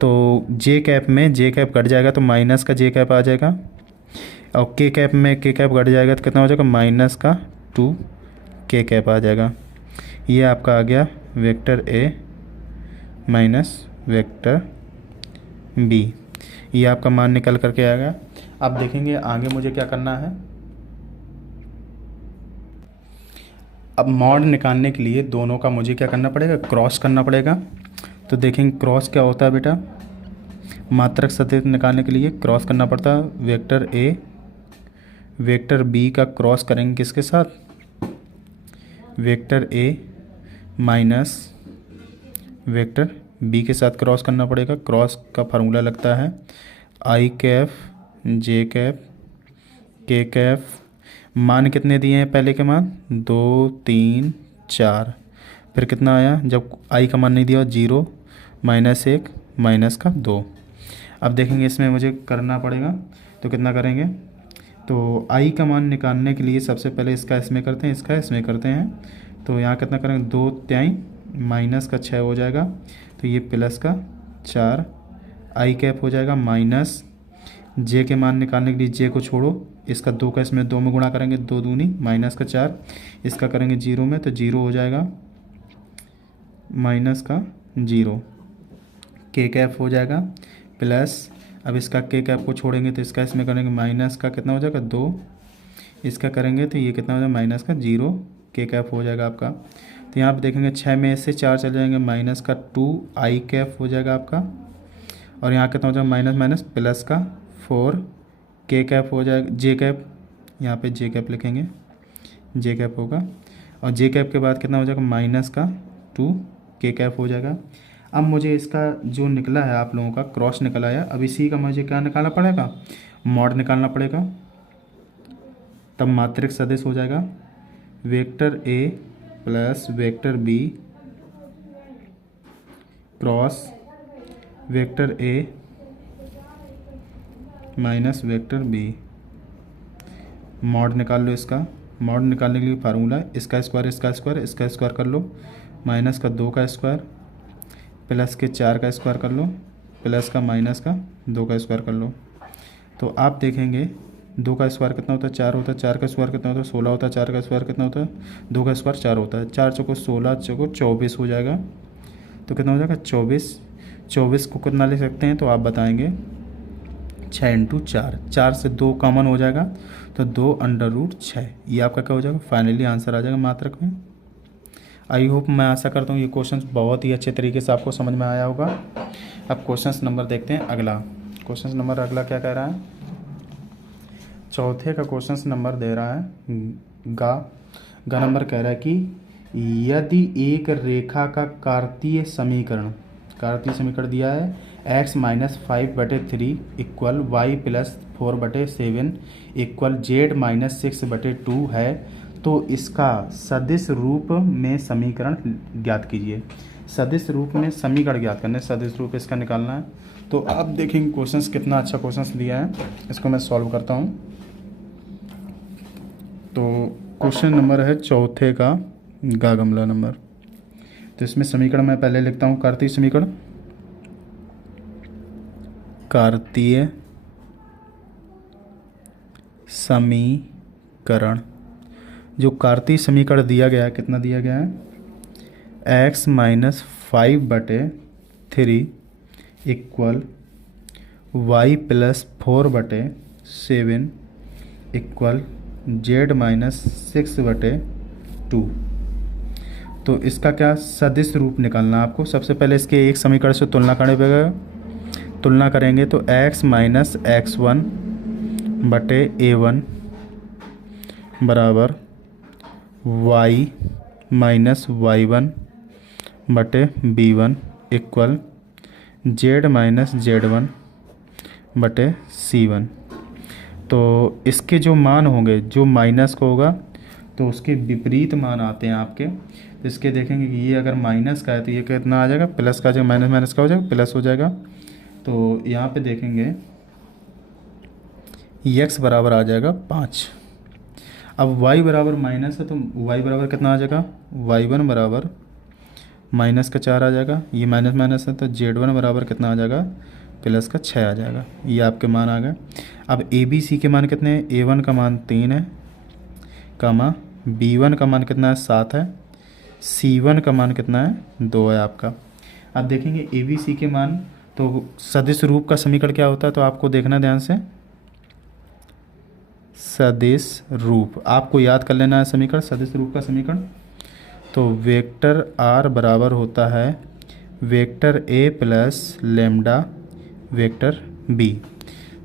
तो जे कैप में जे कैप घट जाएगा तो माइनस का जे कैप आ जाएगा, और के कैप में के कैप घट जाएगा तो कितना हो जाएगा माइनस का 2 के कैप आ जाएगा। ये आपका आ गया vector A minus vector B. ये आपका मान निकल करके आ गया। अब देखेंगे आगे मुझे क्या करना है। अब मॉड निकालने के लिए दोनों का मुझे क्या करना पड़ेगा, क्रॉस करना पड़ेगा। तो देखेंगे क्रॉस क्या होता है बेटा, मात्रक सदिश निकालने के लिए क्रॉस करना पड़ता है। वेक्टर ए वेक्टर बी का क्रॉस करेंगे किसके साथ, vector A minus vector B के साथ क्रॉस करना पड़ेगा। क्रॉस का फार्मूला लगता है आई कैप जे कैप के कैप। मान कितने दिए हैं, पहले के मान 2 3 4, फिर कितना आया, जब आई का मान नहीं दिया 0 माइनस 1 माइनस का 2। अब देखेंगे इसमें मुझे करना पड़ेगा, तो कितना करेंगे, तो आई का मान निकालने के लिए सबसे पहले इसका इसमें करते हैं, इसका इसमें करते हैं। तो यहाँ कितना करेंगे 2 3 माइनस का 6 हो जाएगा, तो ये प्लस का 4 आई कैप हो जाएगा, माइनस जे के मान निकालने के लिए जे को छोड़ो, इसका 2 का इसमें 2 में गुणा करेंगे, 2 दूनी माइनस का 4, इसका करेंगे 0 में तो 0 हो जाएगा, माइनस का 0 के कैप हो जाएगा, प्लस अब इसका के कैप को छोड़ेंगे तो इसका इसमें करेंगे माइनस का कितना हो जाएगा 2, इसका करेंगे तो ये कितना हो जाएगा माइनस का 0 के कैप हो जाएगा आपका। तो यहाँ पर देखेंगे 6 में से 4 चले जाएंगे, माइनस का 2 आई कैप हो जाएगा आपका, और यहाँ कितना हो जाएगा माइनस माइनस प्लस का 4 के कैप हो जाएगा, जे कैप, यहाँ पे जे कैप लिखेंगे, जे कैप होगा, और जे कैप के बाद कितना हो जाएगा माइनस का 2 के कैप हो जाएगा। अब मुझे इसका जो निकला है आप लोगों का क्रॉस निकला है, अब इसी का मुझे क्या निकालना पड़ेगा, मॉड निकालना पड़ेगा, तब मात्रिक सदिश हो जाएगा vector A plus vector B cross vector A minus vector B. Mod निकाल लो इसका। मॉड निकालने के लिए फार्मूला है इसका स्क्वायर इसका स्क्वायर इसका स्क्वायर कर लो, माइनस का 2 का स्क्वायर प्लस के 4 का स्क्वायर कर लो, प्लस का माइनस का 2 का स्क्वायर कर लो। तो आप देखेंगे 2 का स्क्वायर कितना होता है 4 होता है, 4 का स्क्वायर कितना होता है 16 होता है, 4 का स्क्वायर कितना होता है 2 का स्क्वायर 4 होता है, 4 चौको 16 चौको 24 हो जाएगा। तो कितना हो जाएगा 24। 24 को कितना ले सकते हैं तो आप बताएंगे 6 इंटू 4, 4 से 2 कॉमन हो जाएगा तो 2√6। ये आपका क्या हो जाएगा फाइनली आंसर आ जाएगा मात्रक में। आई होप, मैं आशा करता हूँ ये क्वेश्चन बहुत ही अच्छे तरीके से आपको समझ में आया होगा। अब क्वेश्चन नंबर देखते हैं अगला। क्वेश्चन नंबर अगला क्या कह रहा है, चौथे का क्वेश्चन नंबर दे रहा है गा नंबर कह रहा है कि यदि एक रेखा का कार्तीय समीकरण दिया है x minus 5/3 equal y plus 4/7 equal z minus 6/2 है, तो इसका सदिश रूप में समीकरण ज्ञात कीजिए। सदिश रूप में समीकरण ज्ञात करने, सदिश रूप इसका निकालना है। तो आप देखेंगे क्वेश्चंस कितना अच्छा क्वेश्चंस दिया है, इसको मैं सॉल्व करता हूँ। तो क्वेश्चन नंबर है चौथे का गा गमला नंबर। तो इसमें समीकरण मैं पहले लिखता हूँ, कार्तीय समीकरण। कार्तीय समीकरण, जो कार्तीय समीकरण दिया गया है, कितना दिया गया है, x minus 5/3 equal y plus 4/7 equal z minus 6/2। तो इसका क्या सदिश रूप निकालना है आपको। सबसे पहले इसके एक समीकरण से तुलना करने पड़ेगा। तुलना करेंगे तो x माइनस x1/a1 बराबर y minus y1/b1 equal z minus z1/c1। तो इसके जो मान होंगे, जो माइनस को होगा तो उसके विपरीत मान आते हैं आपके। तो इसके देखेंगे कि ये अगर माइनस का है तो ये कितना आ जाएगा, प्लस का, जो माइनस माइनस का हो जाएगा प्लस हो जाएगा। तो यहाँ पे देखेंगे x बराबर आ जाएगा 5। अब y बराबर माइनस है तो y बराबर कितना आ जाएगा, y1 बराबर माइनस का 4 आ जाएगा। ये माइनस माइनस है तो z1 बराबर कितना आ जाएगा, प्लस का 6 आ जाएगा। ये आपके मान आ गए। अब ए बी सी के मान कितने हैं, a1 का मान 3 है, कामा b1 का मान कितना है, 7 है, c1 का मान कितना है, 2 है आपका। अब देखेंगे ए बी सी के मान। तो सदिश रूप का समीकरण क्या होता है, तो आपको देखना ध्यान से। सदिश रूप आपको याद कर लेना है समीकरण, सदिश रूप का समीकरण। तो वेक्टर r बराबर होता है vector a plus lambda vector b।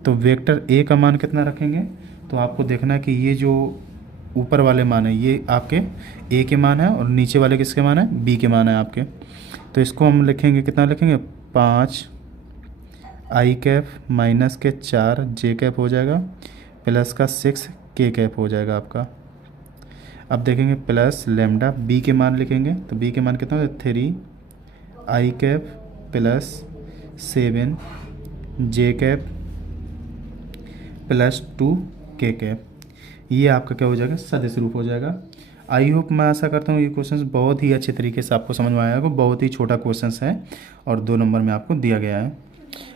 तो वेक्टर a का मान कितना रखेंगे, तो आपको देखना है कि ये जो ऊपर वाले मान है ये आपके a के मान है और नीचे वाले किसके मान है, b के मान है आपके। तो इसको हम लिखेंगे, कितना लिखेंगे, 5 i कैप माइनस के 4 j कैप हो जाएगा, प्लस का 6 k कैप हो जाएगा आपका। अब देखेंगे प्लस लेमडा b के मान लिखेंगे, तो b के मान कितना होता है, 3 i cap plus 7 j cap plus 2 k cap. ये आपका क्या हो जाएगा, सदिश रूप हो जाएगा। आई होप, मैं आशा करता हूँ ये क्वेश्चन बहुत ही अच्छे तरीके से आपको समझ में आया होगा। बहुत ही छोटा क्वेश्चन है और 2 नंबर में आपको दिया गया है।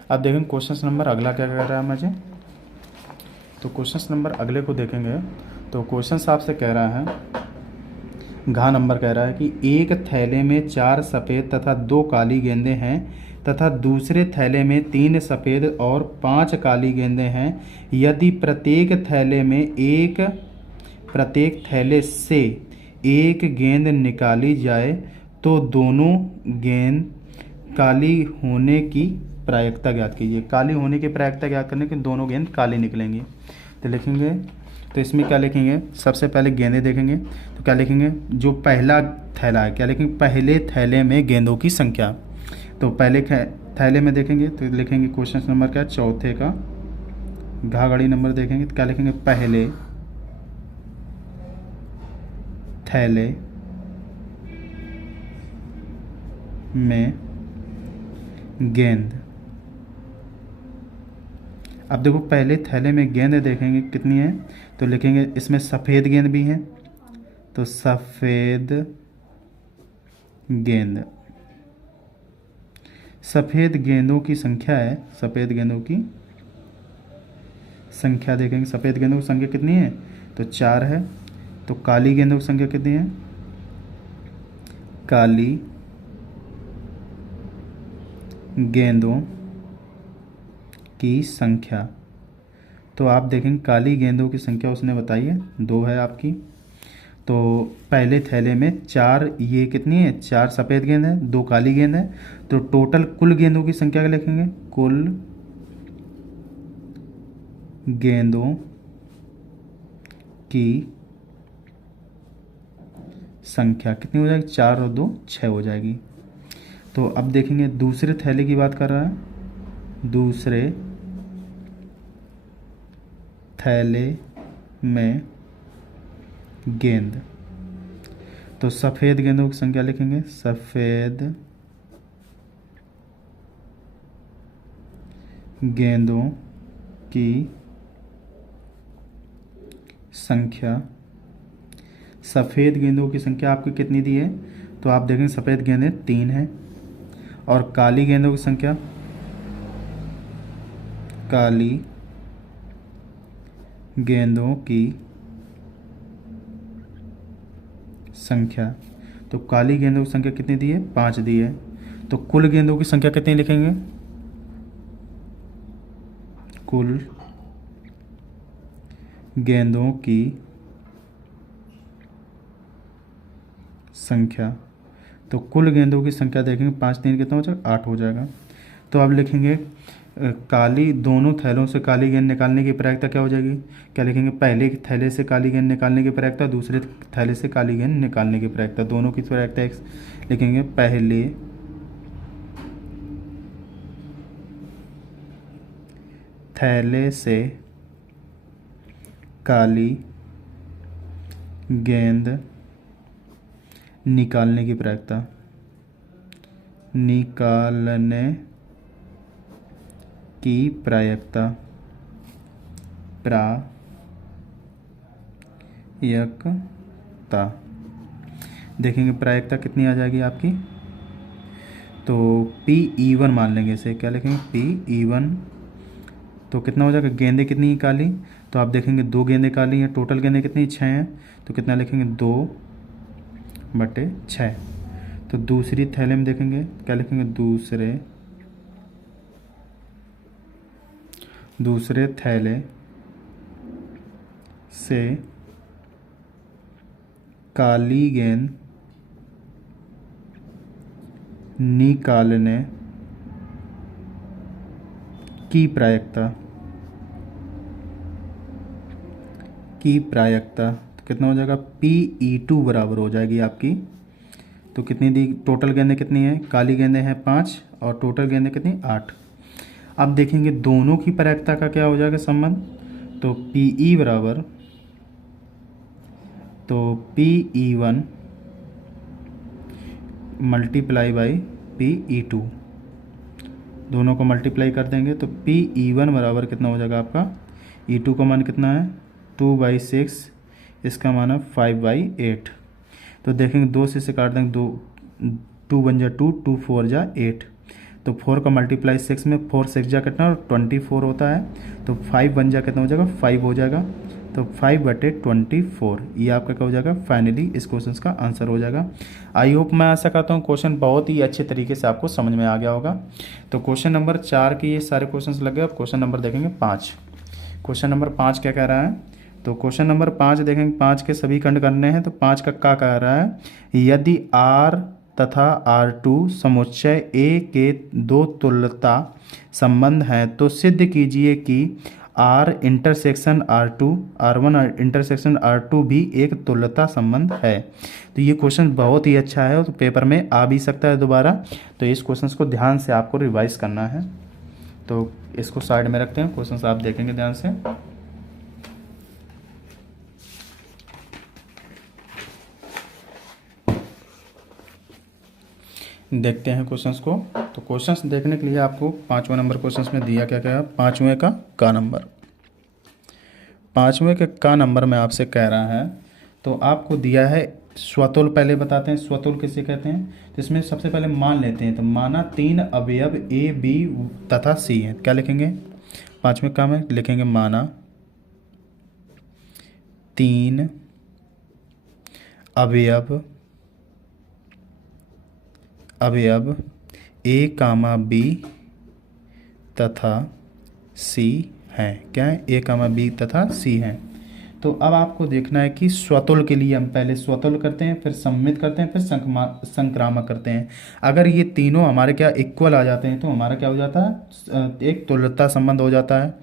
अब देखेंगे क्वेश्चन नंबर अगला क्या कह रहा है मुझे। तो क्वेश्चन नंबर अगले को देखेंगे तो क्वेश्चन आपसे कह रहा है, घ नंबर कह रहा है कि एक थैले में 4 सफ़ेद तथा 2 काली गेंदें हैं तथा दूसरे थैले में 3 सफ़ेद और 5 काली गेंदें हैं। यदि प्रत्येक थैले से एक गेंद निकाली जाए तो दोनों गेंद काली होने की प्रायिकता ज्ञात कीजिए। काली होने की प्रायिकता ज्ञात करने की, दोनों गेंद काली निकलेंगी। तो लिखेंगे, तो इसमें क्या लिखेंगे, सबसे पहले गेंदें देखेंगे तो क्या लिखेंगे, जो पहला थैला है क्या लिखेंगे, पहले थैले में गेंदों की संख्या। तो पहले थैले में देखेंगे तो लिखेंगे क्वेश्चन नंबर क्या, चौथे का घा घड़ी नंबर देखेंगे तो क्या लिखेंगे, पहले थैले में गेंद। अब देखो पहले थैले में गेंद देखेंगे कितनी है, तो लिखेंगे इसमें सफ़ेद गेंद भी हैं, तो सफ़ेद गेंद, सफ़ेद गेंदों की संख्या है, सफ़ेद गेंदों की संख्या देखेंगे, सफ़ेद गेंदों की संख्या कितनी है, तो 4 है। तो काली गेंदों की संख्या कितनी है, काली गेंदों की संख्या। तो आप देखेंगे काली गेंदों की संख्या उसने बताई है 2 है आपकी। तो पहले थैले में 4, ये कितनी है, 4 सफ़ेद गेंद है, 2 काली गेंद है। तो टोटल कुल गेंदों की संख्या क्या लिखेंगे, कुल गेंदों की संख्या कितनी हो जाएगी, 4 और 2 6 हो जाएगी। तो अब देखेंगे दूसरे थैले की बात कर रहा है, दूसरे थैले में गेंद। तो सफ़ेद गेंदों की संख्या लिखेंगे, सफ़ेद गेंदों की संख्या सफ़ेद गेंदों की संख्या आपकी कितनी दी है, तो आप देखेंगे सफ़ेद गेंदें 3 हैं, और काली गेंदों की संख्या, काली गेंदों की संख्या, तो काली गेंदों की संख्या कितनी दी है, 5 दी है। तो कुल गेंदों की संख्या कितनी लिखेंगे, कुल गेंदों की संख्या, तो कुल गेंदों की संख्या देखेंगे 5 3 कितना हो जाएगा, 8 हो जाएगा। तो अब लिखेंगे काली, दोनों थैलों से काली गेंद निकालने की प्रायिकता क्या हो जाएगी, क्या लिखेंगे, पहले थैले से काली गेंद निकालने की प्रायिकता, दूसरे थैले से काली गेंद निकालने की प्रायिकता, दोनों की प्रायिकता एक लिखेंगे। पहले थैले से काली गेंद निकालने की प्रायिकता, निकालने की प्रायिकता, प्रायिकता देखेंगे प्रायिकता कितनी आ जाएगी आपकी, तो P(E1) मान लेंगे इसे, क्या लिखेंगे, P(E1), तो कितना हो जाएगा, गेंदें कितनी हैं काली, तो आप देखेंगे 2 गेंदें काली हैं, टोटल गेंदें कितनी 6 हैं, तो कितना लिखेंगे 2/6। तो दूसरी थैले में देखेंगे क्या लिखेंगे, दूसरे थैले से काली गेंद निकालने की प्रायिकता, तो कितना हो जाएगा, P(E2) बराबर हो जाएगी आपकी, तो कितनी दी, टोटल गेंदें कितनी हैं, काली गेंदें हैं 5 और टोटल गेंदें कितनी 8। अब देखेंगे दोनों की प्रायिकता का क्या हो जाएगा संबंध, तो Pe बराबर, तो Pe1 मल्टीप्लाई बाई Pe2, दोनों को मल्टीप्लाई कर देंगे तो Pe1 बराबर कितना हो जाएगा आपका, E2 का मान कितना है 2/6, इसका मान है 5/8। तो देखेंगे 2 से इसे काट देंगे, 2 बन जा 2, 2 4 जा 8, तो 4 का मल्टीप्लाई 6 में 4 6 जा कितना 24 होता है, तो 5 बन जा कितना हो जाएगा 5 हो जाएगा, तो 5/24 ये आपका क्या हो जाएगा, फाइनली इस क्वेश्चन का आंसर हो जाएगा। आई होप, मैं आशा करता हूँ क्वेश्चन बहुत ही अच्छे तरीके से आपको समझ में आ गया होगा। तो क्वेश्चन नंबर 4 के ये सारे क्वेश्चन लग गए। अब क्वेश्चन नंबर देखेंगे 5। क्वेश्चन नंबर 5 क्या कह रहा है, तो क्वेश्चन नंबर 5 देखेंगे, 5 के सभी खंड करने हैं, तो 5 का क्या कह रहा है, यदि R तथा R2 समुच्चय A के 2 तुल्यता संबंध हैं तो सिद्ध कीजिए कि R intersection R2, R1 intersection R2 भी एक तुल्यता संबंध है। तो ये क्वेश्चन बहुत ही अच्छा है, तो पेपर में आ भी सकता है दोबारा, तो इस क्वेश्चन को ध्यान से आपको रिवाइज करना है। तो इसको साइड में रखते हैं, क्वेश्चन आप देखेंगे ध्यान से। देखते हैं क्वेश्चंस को। तो क्वेश्चंस देखने के लिए आपको 5वें नंबर क्वेश्चंस में दिया क्या क्या है, 5वें का नंबर, 5वें के का नंबर में आपसे कह रहा है, तो आपको दिया है स्वतुल। पहले बताते हैं स्वतुल किसे कहते हैं, तो इसमें सबसे पहले मान लेते हैं, तो माना 3 अवयव A B तथा C हैं, क्या लिखेंगे 5वें का में लिखेंगे, माना 3 अवयव A, B तथा C हैं, क्या है A, B तथा C हैं। तो अब आपको देखना है कि स्वतुल के लिए हम पहले स्वतुल करते हैं, फिर सम्मित करते हैं, फिर संक्रामक करते हैं। अगर ये तीनों हमारे क्या इक्वल आ जाते हैं तो हमारा क्या हो जाता है, एक तुल्यता संबंध हो जाता है।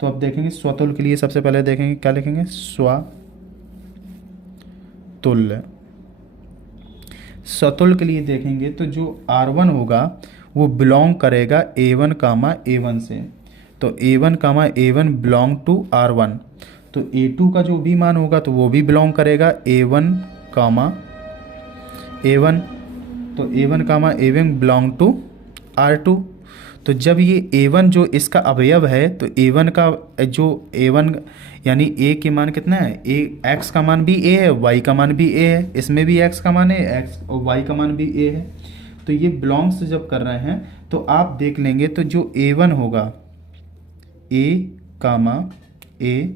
तो अब देखेंगे स्वतुल के लिए सबसे पहले देखेंगे क्या लिखेंगे, स्वतुल्य। स्वतुल के लिए देखेंगे तो जो R1 होगा वो बिलोंग करेगा A1, A1 से, तो A1, A1 belong to R1। तो A2 का जो भी मान होगा तो वो भी बिलोंग करेगा A1, A1, तो A1, A1 belong to R2। तो जब ये A1 जो इसका अवयव है तो A1 का जो A1 यानी A के मान कितना है, ए x का मान भी A है, y का मान भी A है, इसमें भी x का मान है, x और y का मान भी A है। तो ये बिलोंग्स जब कर रहे हैं तो आप देख लेंगे तो जो A1 होगा A कामा A,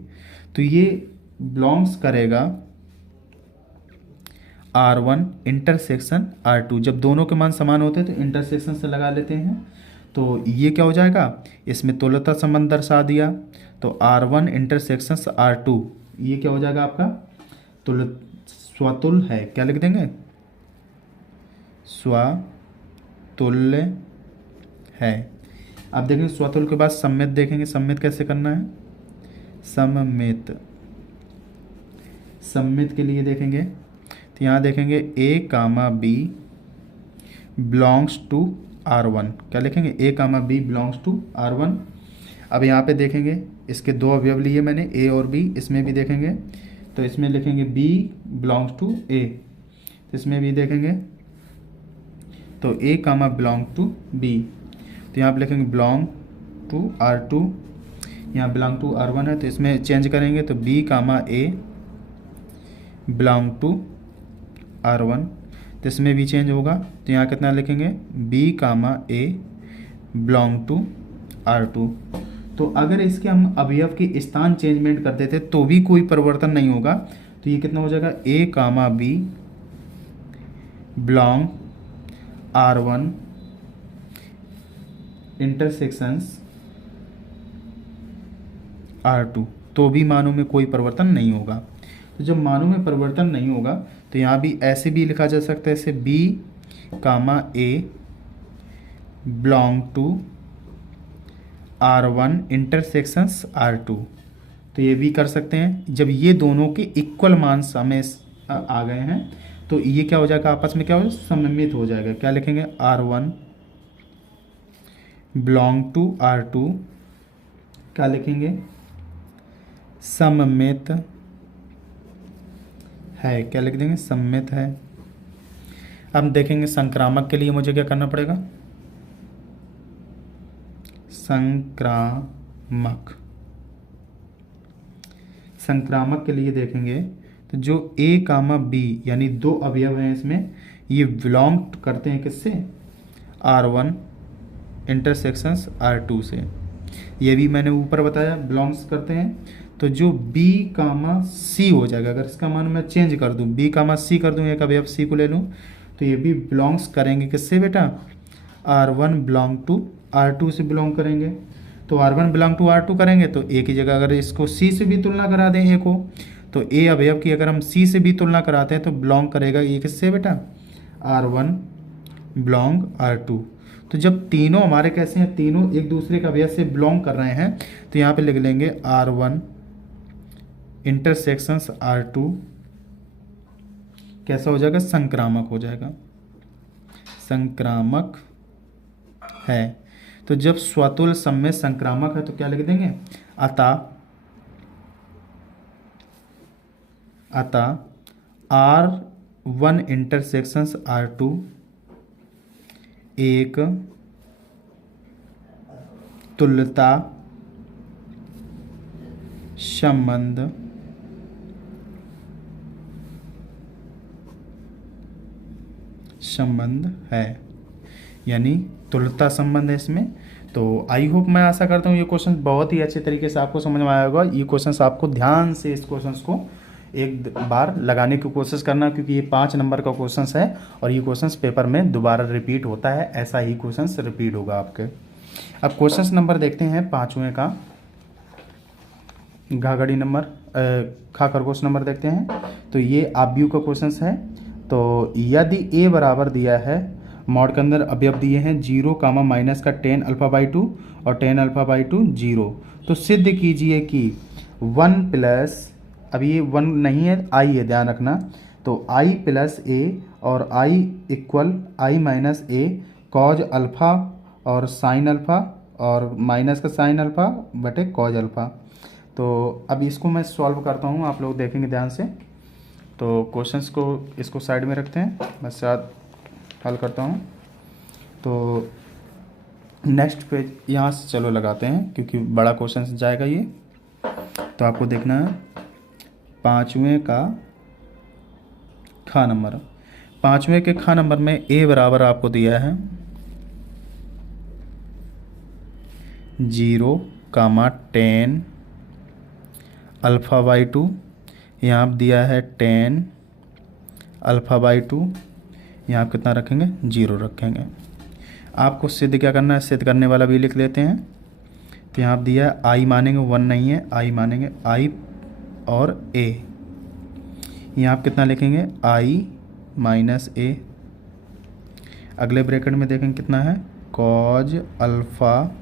तो ये बिलोंग्स करेगा R1 इंटरसेक्शन R2। जब दोनों के मान समान होते हैं तो इंटरसेक्शन से लगा लेते हैं, तो ये क्या हो जाएगा, इसमें तुल्यता संबंध दर्शा दिया, तो R1 इंटरसेक्शन R2 ये क्या हो जाएगा आपका तुल्य, स्वतुल्य है, क्या लिख देंगे, स्वतुल्य है। अब देखेंगे स्वतुल्य के बाद सम्मित देखेंगे, सम्मित कैसे करना है, सम्मित, सम्मित के लिए देखेंगे तो यहाँ देखेंगे A comma B belongs to R1, क्या लिखेंगे, A comma B belongs to R1। अब यहाँ पे देखेंगे इसके दो अवयव लिए मैंने A और B, इसमें भी देखेंगे तो इसमें लिखेंगे B बिलोंग्स टू A, इसमें भी देखेंगे तो A comma belong to B, तो यहाँ पे लिखेंगे बिलोंग टू R2, यहाँ बिलोंग टू R1 है तो इसमें चेंज करेंगे तो B comma A belong to R1, तो इसमें भी चेंज होगा तो यहाँ कितना लिखेंगे B comma A belong to R2। तो अगर इसके हम अवयव के स्थान चेंजमेंट कर देते तो भी कोई परिवर्तन नहीं होगा, तो ये कितना हो जाएगा A comma B belong R1 intersections R2, तो भी मानों में कोई परिवर्तन नहीं होगा। तो जब मानों में परिवर्तन नहीं होगा तो यहाँ भी ऐसे भी लिखा जा सकता है, ऐसे B comma A belong to R1 intersections R2, तो ये भी कर सकते हैं। जब ये दोनों के इक्वल मान समय आ गए हैं तो ये क्या हो जाएगा, आपस में क्या हो जाएगा, सममित हो जाएगा, क्या लिखेंगे R1 बिलोंग टू R2, क्या लिखेंगे सममित है, क्या लिख देंगे सममित है। अब देखेंगे संक्रामक के लिए मुझे क्या करना पड़ेगा, संक्रामक, संक्रामक के लिए देखेंगे तो जो A कामा B यानी दो अवयव हैं इसमें, ये बिलोंग करते हैं किससे, R1 इंटरसेक्शंस R2 से, ये भी मैंने ऊपर बताया बिलोंग्स करते हैं। तो जो B कामा C हो जाएगा, अगर इसका मान मैं चेंज कर दूं B कामा C कर दूं, एक अवयव C को ले लूं, तो ये भी बिलोंग्स करेंगे किससे बेटा, R1 बिलोंग टू R2 से बिलोंग करेंगे। तो R1 बिलोंग टू R2 करेंगे तो A की जगह अगर इसको C से भी तुलना करा दें A को, तो A अवयव की अगर हम C से भी तुलना कराते हैं तो बिलोंग करेगा ये किससे बेटा, R1 बिलोंग R2। तो जब तीनों हमारे कैसे हैं, तीनों एक दूसरे का अवयव से बिलोंग कर रहे हैं, तो यहाँ पे लिख लेंगे R1 इंटरसेक्शंस R2 कैसा हो जाएगा, संक्रामक हो जाएगा, संक्रामक है। तो जब स्वतुल्य सम्मित संक्रामक है तो क्या लिख देंगे, अतः R1 इंटरसेक्शंस R2 एक तुल्यता संबंध है, यानी तुल्यता संबंध है इसमें। तो आई होप, मैं आशा करता हूँ ये क्वेश्चन बहुत ही अच्छे तरीके से आपको समझ में आया होगा। ये क्वेश्चंस आपको ध्यान से इस क्वेश्चंस को एक बार लगाने की कोशिश करना, क्योंकि ये 5 नंबर का क्वेश्चंस है और ये क्वेश्चंस पेपर में दोबारा रिपीट होता है, ऐसा ही क्वेश्चंस रिपीट होगा आपके। अब क्वेश्चंस नंबर देखते हैं 5वें का, घाघड़ी नंबर खा खरगोश नंबर देखते हैं। तो ये आव्यूह का क्वेश्चंस है। तो यदि A बराबर दिया है, मॉड के अंदर अवयव दिए हैं 0 कामा माइनस का tan α/2 और tan α/2 0, तो सिद्ध कीजिए कि 1 प्लस, अब ये 1 नहीं है I है, ध्यान रखना, तो I प्लस A और I equal I minus A cos alpha और साइन अल्फ़ा और माइनस का साइन अल्फ़ा बटे कॉज अल्फ़ा। तो अब इसको मैं सॉल्व करता हूँ, आप लोग देखेंगे ध्यान से। तो क्वेश्चंस को इसको साइड में रखते हैं, मैं साथ हल करता हूँ। तो नेक्स्ट पेज यहाँ से चलो लगाते हैं, क्योंकि बड़ा क्वेश्चन जाएगा ये। तो आपको देखना है 5वें का खा नंबर। 5वें के खा नंबर में ए बराबर आपको दिया है 0, 10 अल्फ़ा/2। यहाँ आप दिया है 10 अल्फ़ा/2। यहाँ आप कितना रखेंगे, 0 रखेंगे। आपको सिद्ध क्या करना है, सिद्ध करने वाला भी लिख लेते हैं। तो यहाँ आप दिया है आई मानेंगे 1 नहीं है, आई मानेंगे आई और ए। यहाँ आप कितना लिखेंगे, आई माइनस ए। अगले ब्रैकेट में देखेंगे कितना है, cos alpha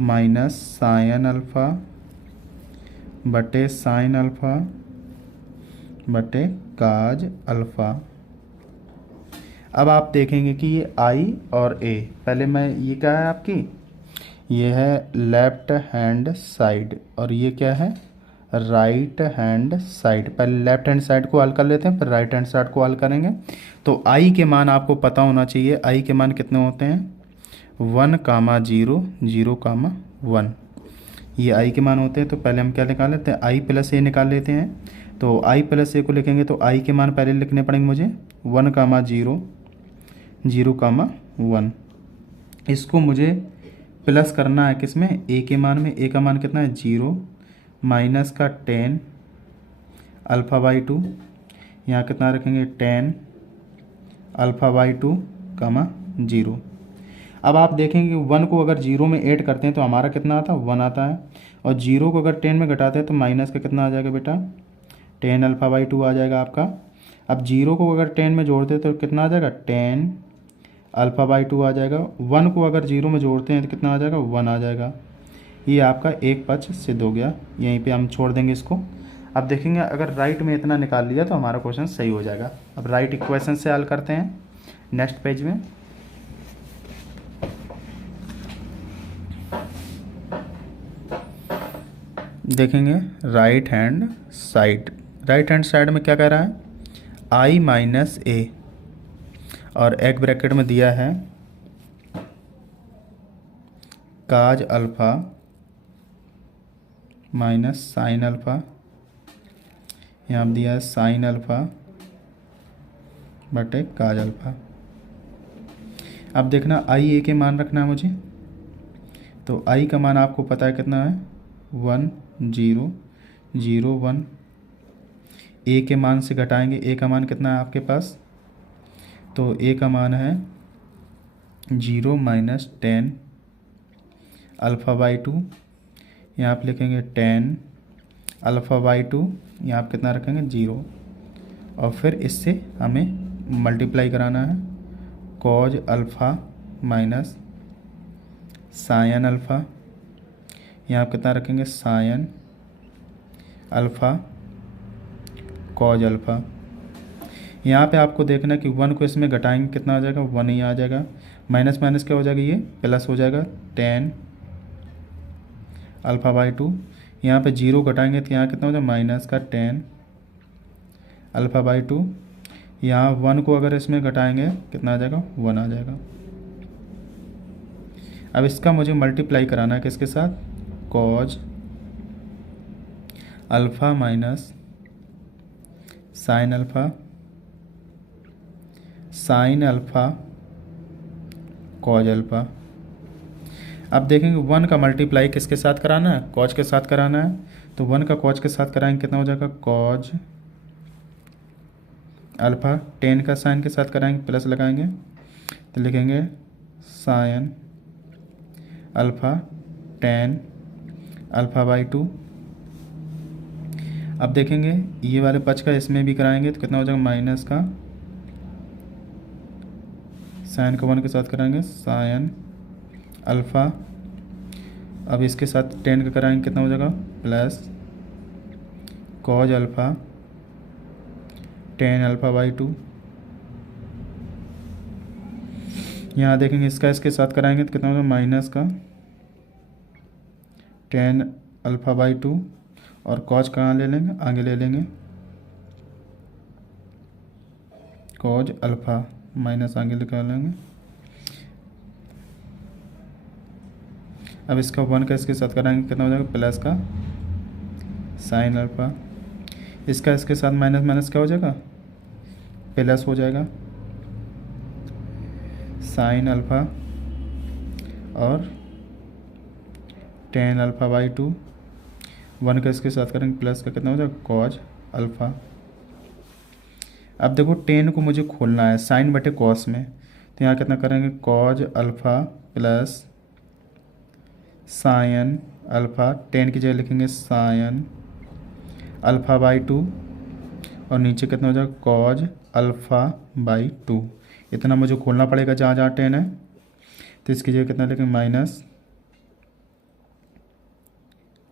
minus sine alpha बटे साइन अल्फ़ा बटे काज अल्फ़ा। अब आप देखेंगे कि ये आई और ए, पहले मैं ये क्या है आपकी, ये है लेफ्ट हैंड साइड और ये क्या है, राइट हैंड साइड। पहले लेफ्ट हैंड साइड को हल कर लेते हैं, फिर राइट हैंड साइड को हल करेंगे। तो आई के मान आपको पता होना चाहिए, आई के मान कितने होते हैं, 1, 0, 0, 1। ये आई के मान होते हैं। तो पहले हम क्या निकाल लेते हैं, आई प्लस ए निकाल लेते हैं। तो आई प्लस ए को लिखेंगे तो आई के मान पहले लिखने पड़ेंगे मुझे 1, 0, 0, 1। इसको मुझे प्लस करना है किस में, ए के मान में। ए का मान कितना है 0 माइनस का 10 अल्फ़ा/2। यहाँ कितना रखेंगे 10 अल्फ़ा/2, 0। अब आप देखेंगे कि 1 को अगर 0 में ऐड करते हैं तो हमारा कितना आता है, 1 आता है। और 0 को अगर 10 में घटाते हैं तो माइनस का कितना आ जाएगा बेटा, 10 अल्फ़ा/2 आ जाएगा आपका। अब 0 को अगर 10 में जोड़ते हैं तो कितना आ जाएगा, 10 अल्फ़ा/2 आ जाएगा। 1 को अगर 0 में जोड़ते हैं तो कितना आ जाएगा, 1 आ जाएगा। ये आपका एक पक्ष सिद्ध हो गया। यहीं पे हम छोड़ देंगे इसको। अब देखेंगे अगर राइट में इतना निकाल लिया तो हमारा क्वेश्चन सही हो जाएगा। अब राइट इक्वेशन से हल करते हैं नेक्स्ट पेज में। देखेंगे right hand side, right hand side में क्या कह रहा है, आई माइनस ए और एक ब्रैकेट में दिया है काज अल्फ़ा माइनस साइन अल्फ़ा। यहाँ पर दिया है साइन अल्फ़ा बटे काज अल्फ़ा। अब देखना आई ए के मान रखना है मुझे। तो आई का मान आपको पता है कितना है, 1, 0, 0, 1। ए के मान से घटाएंगे, ए का मान कितना है आपके पास, तो ए का मान है 0 माइनस 10 अल्फ़ा/2। यहाँ आप लिखेंगे 10 अल्फ़ा/2। यहाँ आप कितना रखेंगे, 0। और फिर इससे हमें मल्टीप्लाई कराना है, cos alpha minus sine alpha. यहाँ आप कितना रखेंगे, साइन अल्फ़ा कॉज अल्फ़ा। यहाँ पे आपको देखना है कि 1 को इसमें घटाएंगे कितना आ जाएगा, 1 ही आ जाएगा। माइनस माइनस क्या हो जाएगा, ये प्लस हो जाएगा 10 अल्फ़ा/2। यहाँ पे 0 घटाएंगे तो यहाँ कितना हो जाएगा, माइनस का 10 अल्फ़ा/2। यहाँ 1 को अगर इसमें घटाएंगे कितना आ जाएगा, 1 आ जाएगा। अब इसका मुझे मल्टीप्लाई कराना है किसके साथ, cos alpha minus sine alpha, sine alpha cos alpha. अब देखेंगे 1 का मल्टीप्लाई किसके साथ कराना है, कॉज के साथ कराना है। तो 1 का कॉज के साथ कराएंगे कितना हो जाएगा, कॉज अल्फ़ा। 10 का साइन के साथ कराएंगे, प्लस लगाएंगे तो लिखेंगे साइन अल्फ़ा 10 अल्फ़ा/2। अब देखेंगे ये वाले पक्ष का इसमें भी कराएंगे तो कितना हो जाएगा, माइनस का साइन को 1 के साथ कराएंगे, साइन अल्फ़ा। अब इसके साथ 10 का कराएंगे कितना हो जाएगा, प्लस कॉज अल्फ़ा 10 अल्फ़ा/2। यहाँ देखेंगे इसका इसके साथ कराएंगे तो कितना होगा, माइनस का 10 अल्फ़ा/2। और कॉज कहाँ ले लेंगे, आगे ले लेंगे, कॉज अल्फ़ा माइनस आगे निकाल लेंगे। अब इसका 1 का इसके साथ कराएंगे कितना हो जाएगा, प्लस का साइन अल्फ़ा, इसका इसके साथ माइनस माइनस क्या हो जाएगा, प्लस हो जाएगा साइन अल्फ़ा और टेन अल्फ़ा बाई 2, 1 का इसके साथ करेंगे प्लस का कितना हो जाएगा, कॉज अल्फ़ा। अब देखो 10 को मुझे खोलना है साइन बटे कॉस में, तो यहाँ कितना करेंगे, cos alpha plus sine alpha, 10 की जगह लिखेंगे साइन अल्फ़ा बाई 2 और नीचे कितना हो जाएगा, कॉज अल्फ़ा बाई 2। इतना मुझे खोलना पड़ेगा जहाँ जहाँ 10 है, तो इसकी जगह कितना लिखेंगे, माइनस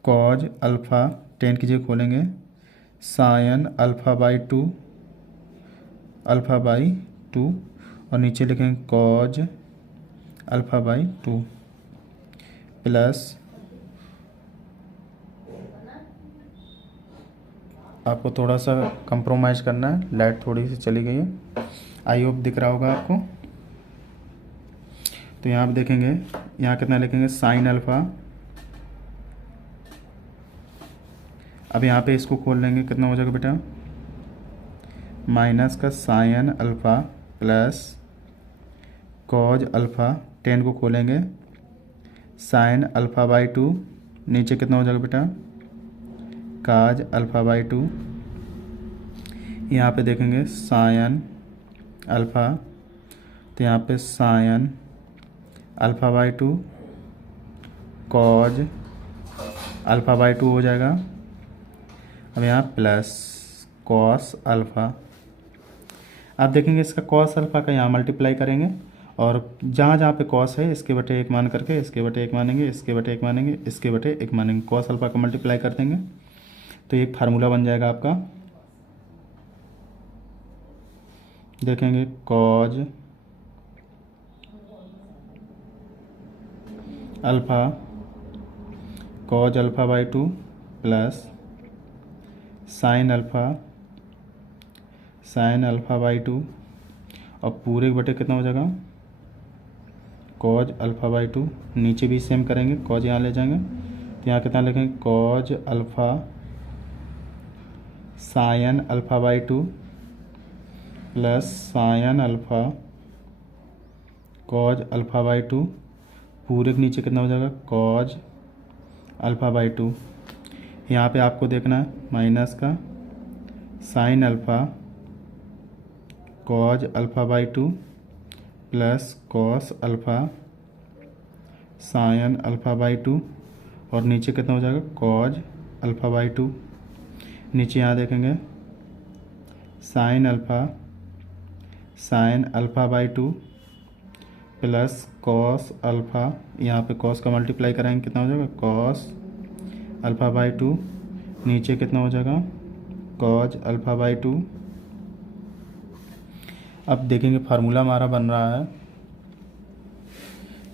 कॉज अल्फ़ा, 10 की जगह खोलेंगे sine alpha by 2 alpha by 2 और नीचे लिखेंगे कॉज अल्फ़ा बाई 2 प्लस, आपको थोड़ा सा कंप्रोमाइज़ करना है, लाइट थोड़ी सी चली गई है, आई होप दिख रहा होगा आपको। तो यहाँ आप देखेंगे, यहाँ कितना लिखेंगे, साइन अल्फ़ा, अब यहाँ पे इसको खोल लेंगे कितना हो जाएगा बेटा, माइनस का sine alpha plus cos alpha, 10 को खोलेंगे साइन अल्फ़ा बाई 2, नीचे कितना हो जाएगा बेटा, काज अल्फ़ा बाई 2, यहाँ पे देखेंगे साइन अल्फ़ा, तो यहाँ पे sine alpha by 2 cos alpha by 2 हो जाएगा। अब यहाँ प्लस कॉस अल्फ़ा, आप देखेंगे इसका कॉस अल्फ़ा का यहाँ मल्टीप्लाई करेंगे और जहाँ जहाँ पे कॉस है इसके बटे 1 मान करके इसके बटे 1 मानेंगे, इसके बटे 1 मानेंगे, इसके बटे 1 मानेंगे, कॉस अल्फ़ा का मल्टीप्लाई कर देंगे तो एक फार्मूला बन जाएगा आपका, देखेंगे cos alpha cos alpha by 2 plus sine alpha by 2 और पूरे बटे कितना हो जाएगा, कॉज अल्फ़ा बाई 2, नीचे भी सेम करेंगे, कॉज यहाँ ले जाएंगे तो यहाँ कितना लिखेंगे, cos alpha sine alpha by 2 plus sine alpha cos alpha by 2, पूरे के नीचे कितना हो जाएगा, कॉज अल्फ़ा बाई 2। यहाँ पे आपको देखना है माइनस का sine alpha cos alpha by 2 plus cos alpha sine alpha by 2 और नीचे कितना हो जाएगा, कॉज अल्फ़ा बाई 2, नीचे यहाँ देखेंगे sine alpha by 2 plus cos alpha, यहाँ पे कॉस का मल्टीप्लाई कराएंगे कितना हो जाएगा, कॉस अल्फ़ा बाई 2, नीचे कितना हो जाएगा, कॉज अल्फ़ा बाई 2। अब देखेंगे फार्मूला हमारा बन रहा है,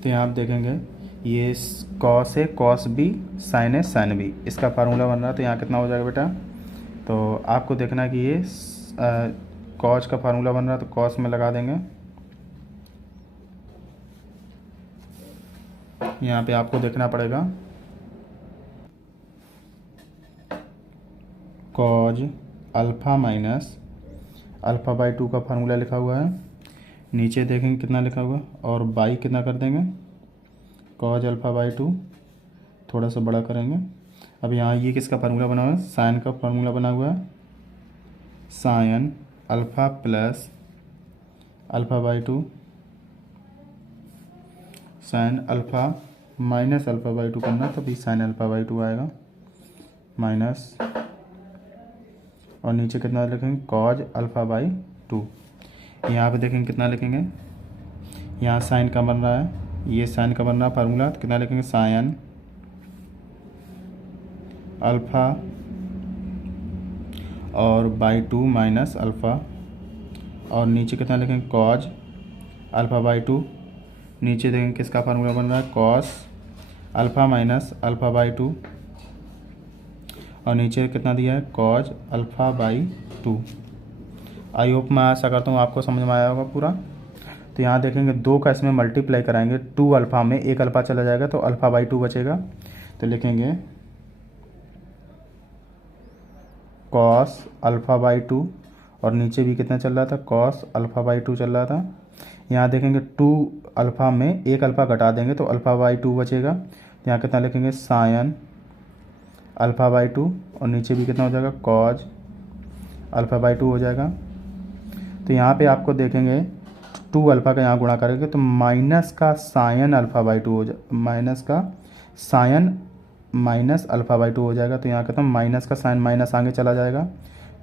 तो यहाँ आप देखेंगे ये कॉस है कॉस बी, साइन है साइन बी, इसका फार्मूला बन रहा है, तो यहाँ कितना हो जाएगा बेटा, तो आपको देखना है कि ये कॉस का फार्मूला बन रहा है तो कॉस में लगा देंगे, यहाँ पे आपको देखना पड़ेगा cos alpha minus alpha by 2 का फार्मूला लिखा हुआ है, नीचे देखेंगे कितना लिखा हुआ और बाई कितना कर देंगे, कॉज अल्फ़ा बाई 2, थोड़ा सा बड़ा करेंगे। अब यहाँ ये किसका फार्मूला बना हुआ है, साइन का फार्मूला बना हुआ है, sine alpha plus alpha by 2 sine alpha minus alpha by 2 करना, तभी साइन अल्फ़ा बाई 2 आएगा, माइनस और नीचे कितना लिखेंगे, कॉज अल्फ़ा बाई 2। यहाँ पे देखेंगे कितना लिखेंगे, यहाँ साइन का बन रहा है, ये साइन का बन रहा है फार्मूला, तो कितना लिखेंगे, साइन अल्फ़ा और बाई 2 माइनस अल्फ़ा और नीचे कितना लिखेंगे, कॉज अल्फ़ा बाई 2, नीचे देखेंगे किसका फार्मूला बन रहा है, cos alpha minus alpha by 2 और नीचे कितना दिया है, cos alpha by 2। I hope मैं आशा करता हूँ आपको समझ में आया होगा पूरा। तो यहाँ देखेंगे 2 का इसमें मल्टीप्लाई कराएंगे, 2 अल्फ़ा में 1 अल्फ़ा चला जाएगा तो अल्फ़ा बाई 2 बचेगा। तो लिखेंगे कॉस अल्फ़ा बाई 2, और नीचे भी कितना चल रहा था, कॉस अल्फ़ा बाई 2 चल रहा था। यहाँ देखेंगे 2 अल्फ़ा में 1 अल्फ़ा घटा देंगे तो अल्फ़ा बाई 2 बचेगा। यहाँ कितना लिखेंगे साइन अल्फ़ा बाई 2, और नीचे भी कितना हो जाएगा कॉज अल्फ़ा बाई 2 हो जाएगा। तो यहाँ पे आपको देखेंगे 2 अल्फ़ा का यहाँ गुणा करेंगे तो माइनस का साइन अल्फ़ा बाई 2 हो जाए, माइनस का साइन माइनस अल्फ़ा बाई 2 हो जाएगा। तो यहाँ कहता हूँ माइनस का साइन माइनस आगे चला जाएगा,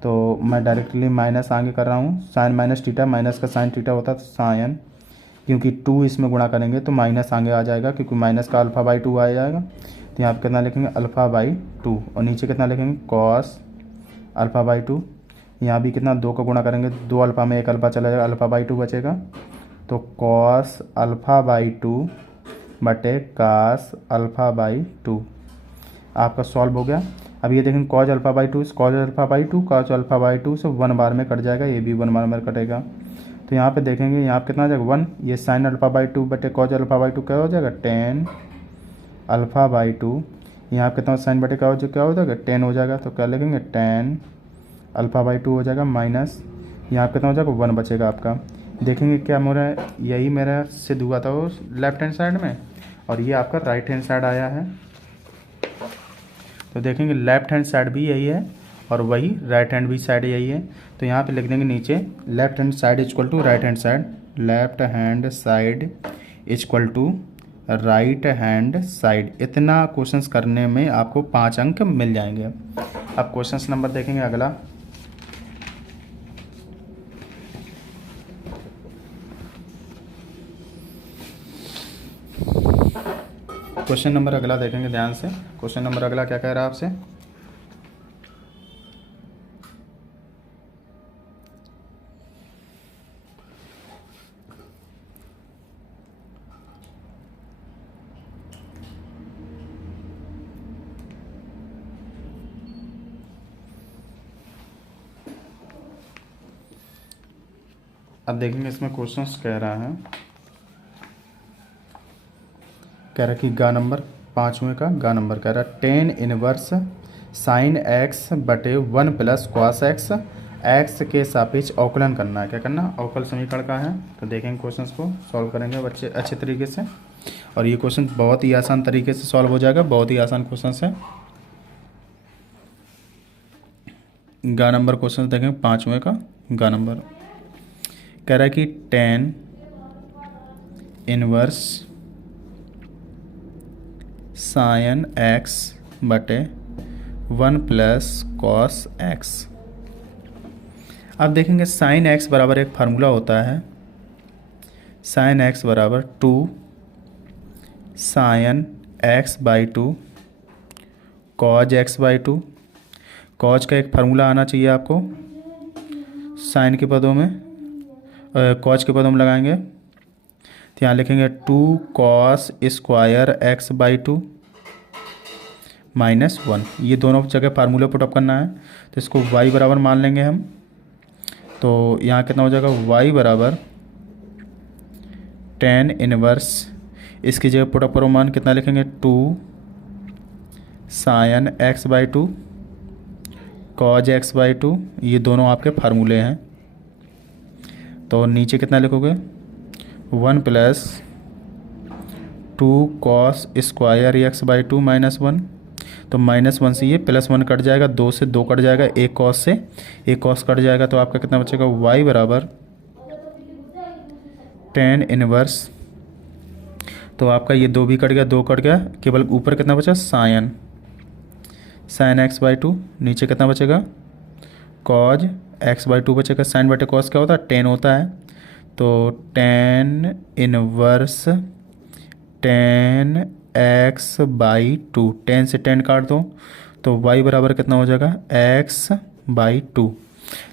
तो मैं डायरेक्टली माइनस आगे कर रहा हूँ। साइन माइनस थीटा, माइनस का साइन थीटा होता है तो साइन, क्योंकि 2 इसमें गुणा करेंगे तो माइनस आगे आ जाएगा, क्योंकि माइनस का अल्फ़ा बाई 2 आ जाएगा। तो यहाँ पर कितना लिखेंगे अल्फ़ा बाई 2, और नीचे कितना लिखेंगे कॉस अल्फ़ा बाई 2। यहाँ भी कितना 2 का गुणा करेंगे, 2 अल्फ़ा में 1 अल्फ़ा चला जाएगा, अल्फ़ा बाई 2 बचेगा। तो कॉस अल्फ़ा बाई 2 बटे कास अल्फ़ा बाई 2 आपका सॉल्व हो गया। अब ये देखेंगे cos alpha by 2, cos alpha by 2 cos alpha by 2 से 1 बार में कट जाएगा, ये भी 1 बार में कटेगा। तो यहाँ पे देखेंगे यहाँ पे कितना आ जाएगा 1, ये साइन अल्फ़ा बाई 2 बटे कॉज अल्फ़ा बाई 2 क्या हो जाएगा 10 अल्फ़ा बाई 2। यहाँ पे कितना साइन बटे कॉज क्या हो जाएगा 10 हो जाएगा, तो क्या लिखेंगे 10 अल्फ़ा बाई 2 हो जाएगा, माइनस यहाँ पे कितना हो जाएगा 1 बचेगा आपका। देखेंगे क्या मेरा यही मेरा सिद्ध हुआ था वो लेफ्ट हैंड साइड में, और ये आपका राइट हैंड साइड आया है। तो देखेंगे लेफ्ट हैंड साइड भी यही है और वही राइट हैंड भी साइड यही है। तो यहाँ पे लिख देंगे नीचे left hand side equal to right hand side, left hand side equal to right hand side. इतना क्वेश्चंस करने में आपको 5 अंक मिल जाएंगे। अब क्वेश्चंस नंबर देखेंगे अगला। क्वेश्चन नंबर अगला देखेंगे ध्यान से। क्वेश्चन नंबर अगला क्या कह रहा है आपसे, अब देखेंगे इसमें क्वेश्चंस कह रहा है, कह रहा है कि गा नंबर 5वें का गा नंबर कह रहा है 10 इनवर्स साइन एक्स बटे 1 प्लस कॉस एक्स, एक्स के सापेक्ष अवकलन करना है। क्या करना, अवकल समीकरण का है। तो देखेंगे क्वेश्चंस को सॉल्व करेंगे बच्चे अच्छे तरीके से, और ये क्वेश्चन बहुत ही आसान तरीके से सॉल्व हो जाएगा, बहुत ही आसान क्वेश्चन है। गा नंबर क्वेश्चन देखेंगे 5वें का गा नंबर कह रहा है कि 10 इनवर्स साइन एक्स बटे 1 प्लस कॉस एक्स। अब देखेंगे साइन एक्स बराबर एक फार्मूला होता है, साइन एक्स बराबर 2 sine x by 2 cos x by 2। Cause का एक फार्मूला आना चाहिए आपको, साइन के पदों में कॉज के पदों में लगाएंगे तो यहाँ लिखेंगे 2 cos square x by 2 minus 1। ये दोनों जगह फार्मूला पुटअप करना है, तो इसको y बराबर मान लेंगे हम। तो यहाँ कितना हो जाएगा y बराबर 10 इनवर्स, इसकी जगह पुटअप करो मान, कितना लिखेंगे 2 sine x by 2 cos x by 2। ये दोनों आपके फार्मूले हैं। तो नीचे कितना लिखोगे 1 plus 2 cos square x by 2 minus 1। तो -1 से ये +1 कट जाएगा, 2 से 2 कट जाएगा, एक कॉस से एक कॉस कट जाएगा, तो आपका कितना बचेगा y बराबर 10 इनवर्स। तो आपका ये 2 भी कट गया, 2 कट गया, केवल ऊपर कितना बचा साइन एक्स बाई 2, नीचे कितना बचेगा कॉज एक्स बाई 2 बचेगा। साइन बटे कॉस क्या होता है 10 होता है, तो 10 इनवर्स 10 एक्स बाई 2, 10 से 10 काट दो तो y बराबर कितना हो जाएगा x बाई 2।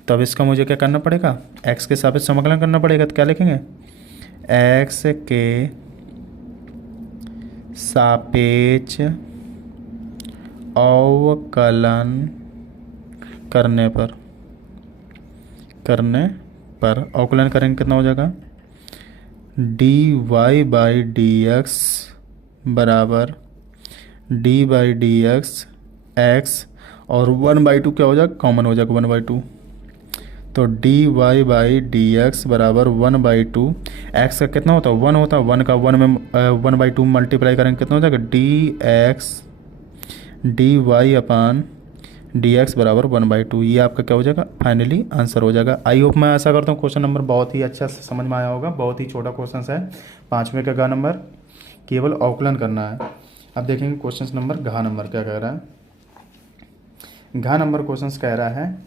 तो अब इसका मुझे क्या करना पड़ेगा, x के सापेक्ष समाकलन करना पड़ेगा। तो क्या लिखेंगे x के सापेक्ष अवकलन करने पर अवकलन करेंगे कितना हो जाएगा D Y by D x बराबर D by D X X, और 1/2 क्या हो जाएगा, कॉमन हो जाएगा 1/2। तो d Y by D x बराबर 1/2। एक्स का कितना होता है, 1 होता है, 1 का 1 में 1/2 मल्टीप्लाई करेंगे कितना हो जाएगा, डी एक्स डी वाई अपान डी एक्स बराबर 1/2। ये आपका क्या हो जाएगा, फाइनली आंसर हो जाएगा। आई होप, मैं ऐसा करता हूँ क्वेश्चन नंबर बहुत ही अच्छा से समझ में आया होगा। बहुत ही छोटा क्वेश्चन है, 5वें का घ नंबर, केवल अवकलन करना है। अब देखेंगे क्वेश्चन नंबर घ नंबर क्या कह रहा है। घ नंबर क्वेश्चन कह रहा है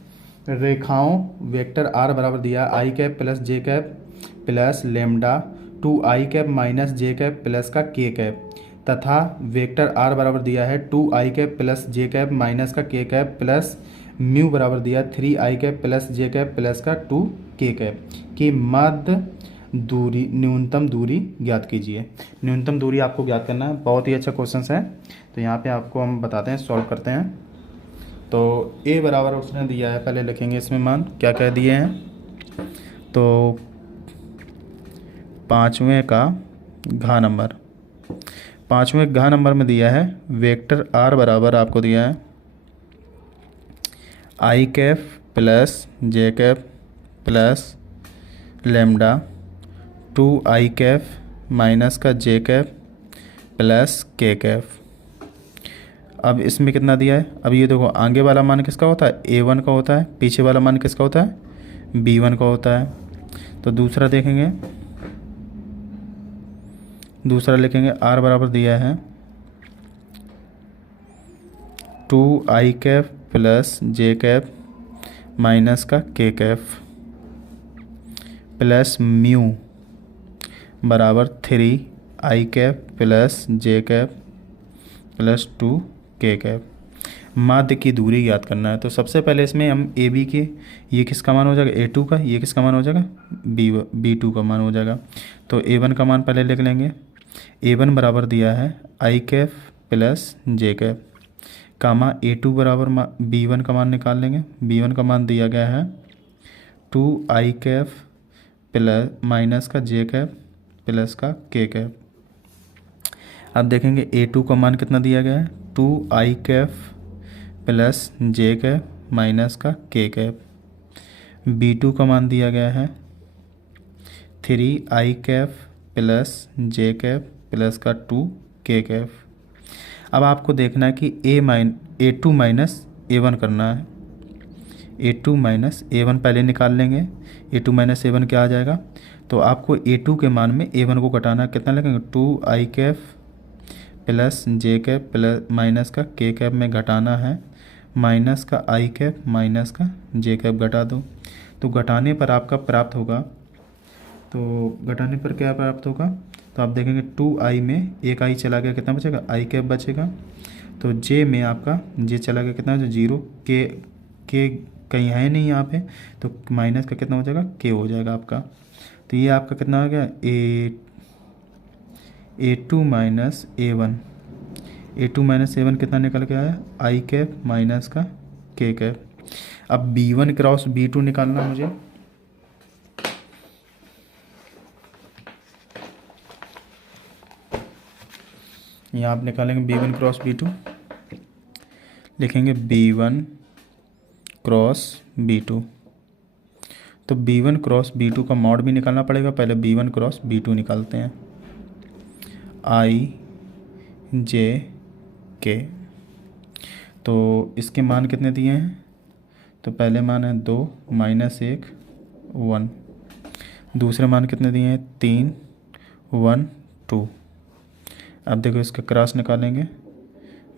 रेखाओं वेक्टर आर बराबर दिया I cap plus J cap plus lambda 2i cap minus J cap plus का के कैप, तथा वेक्टर आर बराबर दिया है 2i cap plus J cap minus का के कैप प्लस म्यू बराबर दिया 3i cap plus J cap plus का 2k कैप की मध्य दूरी, न्यूनतम दूरी ज्ञात कीजिए। न्यूनतम दूरी आपको ज्ञात करना है। बहुत ही अच्छा क्वेश्चन है। तो यहाँ पे आपको हम बताते हैं, सॉल्व करते हैं। तो a बराबर उसने दिया है, पहले लिखेंगे इसमें मान क्या कह दिए हैं। तो 5वें का घ नंबर, 5वें घ नंबर में दिया है वेक्टर r बराबर आपको दिया है I cap plus J cap plus lambda 2i cap minus का J cap plus K cap. अब इसमें कितना दिया है, अब ये देखो आगे वाला मान किसका होता है, a1 का होता है, पीछे वाला मान किसका होता है, b1 का होता है। तो दूसरा देखेंगे, दूसरा लिखेंगे r बराबर दिया है 2i cap plus J cap minus का के कैप प्लस म्यू बराबर 3i cap plus J cap plus 2k cap. माध्य की दूरी याद करना है। तो सबसे पहले इसमें हम ए बी के, ये किसका मान हो जाएगा, a2 का, ये किसका मान हो जाएगा, b2 का मान हो जाएगा। तो a1 का मान पहले लिख लेंगे। a1 बराबर दिया है I cap plus J cap comma a2 बराबर b1 का मान निकाल लेंगे। b1 का मान दिया गया है 2i कैप प्लस माइनस का जे कैप प्लस का के कैप। अब देखेंगे a2 का मान कितना दिया गया है, 2i cap plus J cap minus का के कैप। b2 का मान दिया गया है 3i cap plus J cap plus का 2k कैप। अब आपको देखना है कि a2 माइनस a1 करना है। a2 माइनस a1 पहले निकाल लेंगे। a2 माइनस a1 क्या आ जाएगा, तो आपको a2 के मान में a1 को घटाना, कितना लगेंगे, 2i cap plus J cap plus minus का के कैप में घटाना है, माइनस का आई कैप माइनस का जे कैप घटा दो। तो घटाने पर आपका प्राप्त होगा, तो घटाने पर क्या प्राप्त होगा, तो आप देखेंगे 2i में एक आई चला गया, कितना बचेगा, आई कैप बचेगा। तो जे में आपका जे चला गया, कितना, जो 0, के कहीं है नहीं यहाँ पे, तो माइनस का कितना हो जाएगा, के हो जाएगा आपका। तो ये आपका कितना हो गया, a2 minus a1, a2 minus a1 कितना निकल के आया, आई कैप माइनस का के कैप। अब b1 क्रॉस b2 निकालना मुझे। यहाँ आप निकालेंगे b1 क्रॉस b2, लिखेंगे b1 क्रॉस b2। तो b1 क्रॉस b2 का मॉड भी निकालना पड़ेगा, पहले b1 क्रॉस b2 निकालते हैं। आई जे के, तो इसके मान कितने दिए हैं, तो पहले मान है 2 माइनस 1 1, दूसरे मान कितने दिए हैं 3 1 2। अब देखो इसका क्रॉस निकालेंगे,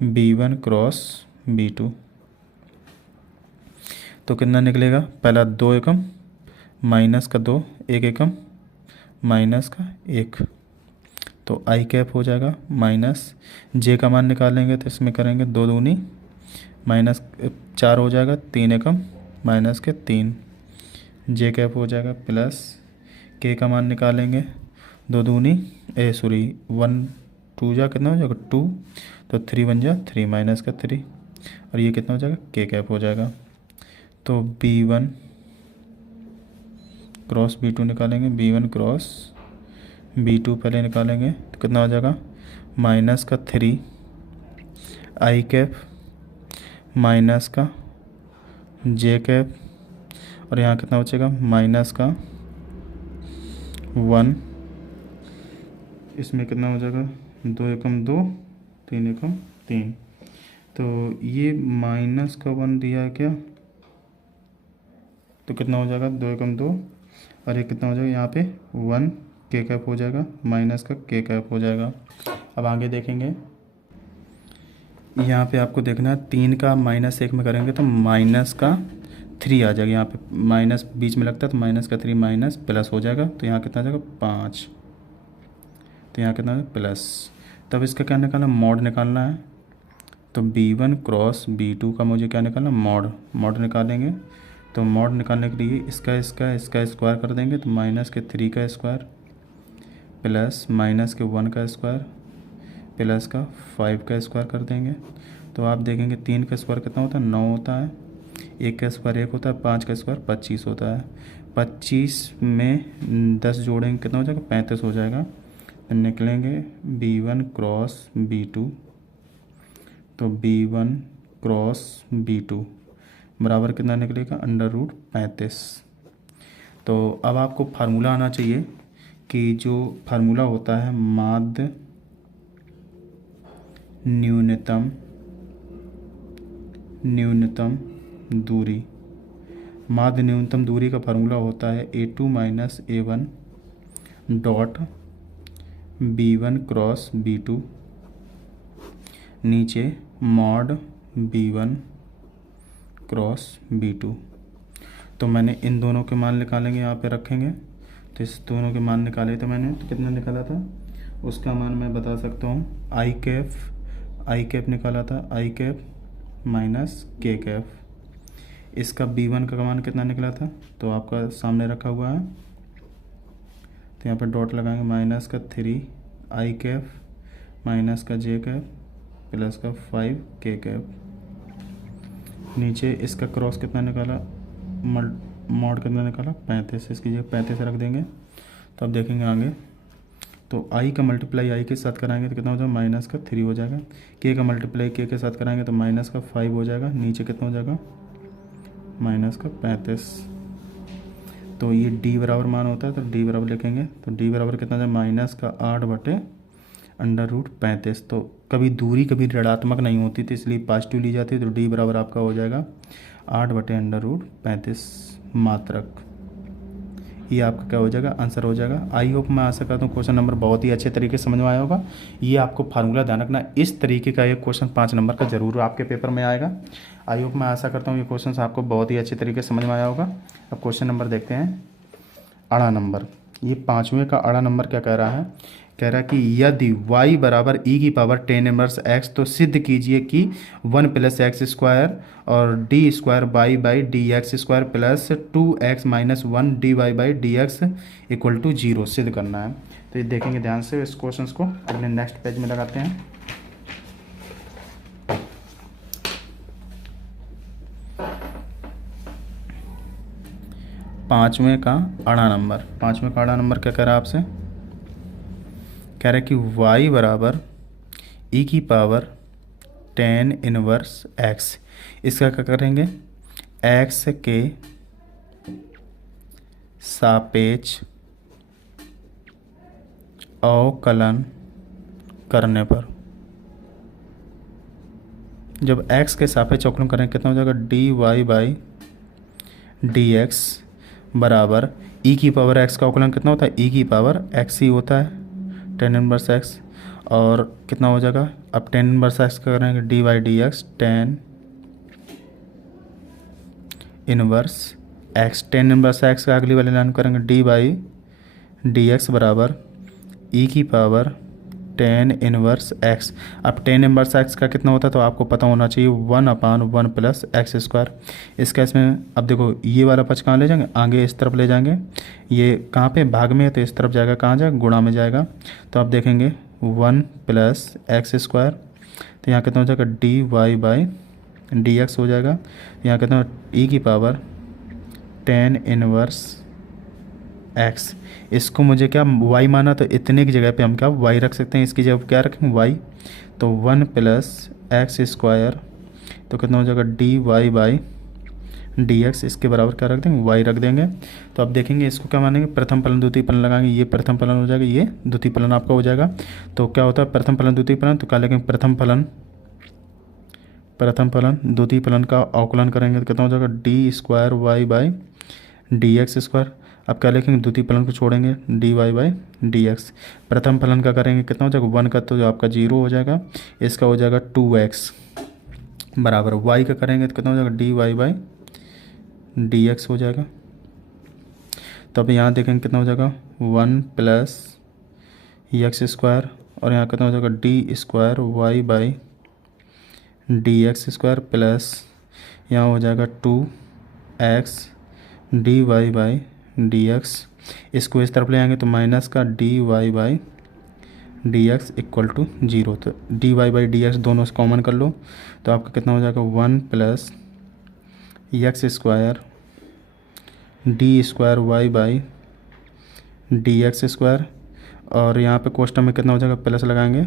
b1 क्रॉस b2, तो कितना निकलेगा, पहला 2 एकम माइनस का 2, 1 एकम माइनस का 1, तो आई कैप हो जाएगा। माइनस जे का मान निकालेंगे तो इसमें करेंगे 2 दूनी माइनस 4 हो जाएगा, 3 एकम माइनस के 3, जे कैप हो जाएगा। प्लस के का मान निकालेंगे, 2 दूनी 1 2 जा कितना हो जाएगा 2, तो 3 1 जा 3 माइनस का 3, और ये कितना हो जाएगा, के कैप हो जाएगा। तो b1 क्रॉस b2 निकालेंगे, b1 क्रॉस B2 पहले निकालेंगे तो कितना हो जाएगा, माइनस का 3 आई कैप माइनस का जे कैप, और यहाँ कितना बचेगा, माइनस का 1, इसमें कितना हो जाएगा, 2 एकम 2, 3 एकम 3, तो ये माइनस का 1 दिया है क्या, तो कितना हो जाएगा, 2 एकम 2, और ये कितना हो जाएगा, यहाँ पे 1 के कैप हो जाएगा, माइनस का के कैप हो जाएगा। अब आगे देखेंगे, यहाँ पे आपको देखना है 3 का -1 में करेंगे तो माइनस का 3 आ जाएगा, यहाँ पे माइनस बीच में लगता है तो माइनस का 3 माइनस प्लस हो जाएगा, तो यहाँ कितना आ जाएगा 5, तो यहाँ कितना है प्लस। तब इसका क्या निकालना, मॉड निकालना है, तो B1 क्रॉस B2 का मुझे क्या निकालना, मॉड निकालेंगे। तो मॉड निकालने के लिए इसका स्क्वायर कर देंगे, तो माइनस के 3 का स्क्वायर प्लस माइनस के 1 का स्क्वायर प्लस का 5 का स्क्वायर कर देंगे। तो आप देखेंगे 3 का स्क्वायर कितना होता है, 9 होता है, 1 का स्क्वायर 1 होता है, 5 का स्क्वायर 25 होता है, 25 में 10 जोड़ेंगे कितना हो जाएगा, 35 हो जाएगा। फिर निकलेंगे B1 क्रॉस B2, तो B1 क्रॉस B2 बराबर कितना निकलेगा, √35। तो अब आपको फार्मूला आना चाहिए कि जो फार्मूला होता है माध्य न्यूनतम दूरी, माध्य न्यूनतम दूरी का फार्मूला होता है A2 minus A1 dot B1 cross B2 नीचे मॉड B1 क्रॉस B2। तो मैंने इन दोनों के मान निकालेंगे, यहाँ पे रखेंगे, तो इस दोनों के मान निकाले थे मैंने, तो कितना निकाला था, उसका मान मैं बता सकता हूँ, आई कैप निकाला था, आई कैप माइनस के कैप। इसका B1 का मान कितना निकला था, तो आपका सामने रखा हुआ है, तो यहाँ पे डॉट लगाएंगे, माइनस का 3 आई कैप माइनस का जे कैप प्लस का 5 के कैप। नीचे इसका क्रॉस कितना निकाला, मॉड कितना निकाला, 35, इसकी जगह 35 रख देंगे। तो अब देखेंगे आगे, तो आई का मल्टीप्लाई आई के साथ कराएंगे तो कितना हो जाएगा, माइनस का 3 हो जाएगा, के का मल्टीप्लाई के साथ कराएंगे तो माइनस का 5 हो जाएगा, नीचे कितना हो जाएगा, माइनस का 35। तो ये डी बराबर मान होता है, तो डी बराबर लिखेंगे, तो डी बराबर कितना जाए, माइनस का 8/√35। तो कभी दूरी कभी ऋणात्मक नहीं होती, तो इसलिए पॉजिटिव ली जाती है, तो डी बराबर आपका हो जाएगा 8/√35 मात्रक। ये आपका क्या हो जाएगा, आंसर हो जाएगा। आई होप मैं आशा करता हूँ क्वेश्चन नंबर बहुत ही अच्छे तरीके से समझ में आया होगा। ये आपको फार्मूला ध्यान रखना, इस तरीके का एक क्वेश्चन 5 नंबर का जरूर आपके पेपर में आएगा। आई होप मैं आशा करता हूँ ये क्वेश्चन आपको बहुत ही अच्छे तरीके से समझ में आया होगा। अब क्वेश्चन नंबर देखते हैं, अड़ा नंबर। ये 5वें का अड़ा नंबर क्या कह रहा है, कह रहा है कि यदि y बराबर e की पावर 10 इनवर्स x, तो सिद्ध कीजिए कि 1 + x² और d² y/dx² plus 2x - 1 dy/dx = 0 सिद्ध करना है। तो ये देखेंगे ध्यान से इस क्वेश्चन को, अगले नेक्स्ट पेज में लगाते हैं। पाँचवें का अड़ा नंबर क्या कह रहा है आपसे, कह रहा है कि y बराबर e की पावर 10 इनवर्स x, इसका क्या करेंगे, x के सापेक्ष अवकलन करने पर, जब x के सापेक्ष अवकलन करेंगे कितना हो जाएगा, dy/dx बराबर e की पावर x का अवकलन कितना होता है, e की पावर x ही होता है 10 इनवर्स x, और कितना हो जाएगा, अब 10 इनवर्स x का करेंगे dy/dx 10 inverse x, 10 inverse x का अगली वाली लाइन करेंगे dy/dx बराबर e की पावर 10 इनवर्स x। अब 10 इनवर्स x का कितना होता है, तो आपको पता होना चाहिए 1/1 + x²। इस केस में अब देखो ये वाला पक्ष कहाँ ले जाएंगे, आगे इस तरफ ले जाएंगे, ये कहाँ पे भाग में है तो इस तरफ जाएगा, कहाँ जाएगा, गुणा में जाएगा। तो आप देखेंगे 1 + x², तो यहाँ कितना हो जाएगा, dy/dx हो जाएगा। यहाँ कितना e की पावर 10 इनवर्स एक्स, इसको मुझे क्या वाई माना, तो इतने की जगह पे हम क्या वाई रख सकते हैं, इसकी जगह क्या रखें वाई, तो 1 प्लस एक्स स्क्वायर, तो कितना हो जाएगा D Y by D x, इसके बराबर क्या रख देंगे वाई रख देंगे। तो अब देखेंगे इसको क्या मानेंगे, प्रथम फलन द्वितीय फलन लगाएंगे, ये प्रथम फलन हो जाएगा, ये द्वितीय फलन आपका हो जाएगा। तो क्या होता है प्रथम फलन द्वितीय फलन, तो क्या लिखेंगे प्रथम फलन द्वितीय फलन का अवकलन करेंगे तो कितना हो जाएगा d square Y by D x square. अब क्या लिखेंगे द्वितीय फलन को छोड़ेंगे d Y by D x. प्रथम फलन का करेंगे कितना हो जाएगा 1 का, तो जो आपका 0 हो जाएगा, इसका हो जाएगा 2x बराबर y का करेंगे तो कितना हो जाएगा D Y by D x हो जाएगा। तो अब यहाँ देखेंगे कितना हो जाएगा 1 प्लस एक्स स्क्वायर, और यहाँ कितना हो जाएगा d square Y by D x square plus यहाँ हो जाएगा 2x d Y by D x. इसको इस तरफ ले आएंगे तो माइनस का d Y by D x equal to 0। तो d Y by D x दोनों से कॉमन कर लो, तो आपका कितना हो जाएगा 1 plus x square d square Y by D x square, और यहाँ पे क्वेश्चन में कितना हो जाएगा प्लस लगाएंगे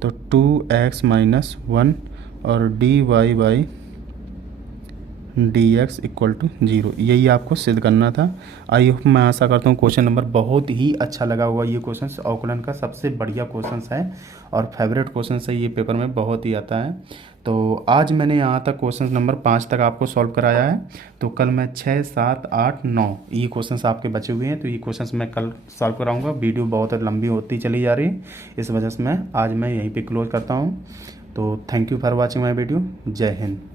तो 2x माइनस 1 और d Y by D x equal to 0। यही आपको सिद्ध करना था। आई होप, मैं आशा करता हूँ क्वेश्चन नंबर बहुत ही अच्छा लगा हुआ। ये क्वेश्चन अवकलन का सबसे बढ़िया क्वेश्चन है और फेवरेट क्वेश्चन है, ये पेपर में बहुत ही आता है। तो आज मैंने यहाँ तक क्वेश्चन नंबर 5 तक आपको सॉल्व कराया है। तो कल मैं 6, 7, 8, 9 ये क्वेश्चन आपके बचे हुए हैं, तो ये क्वेश्चन मैं कल सॉल्व कराऊंगा। वीडियो बहुत लंबी होती चली जा रही है, इस वजह से आज मैं यहीं पर क्लोज करता हूँ। तो thank you for watching my video. जय हिंद।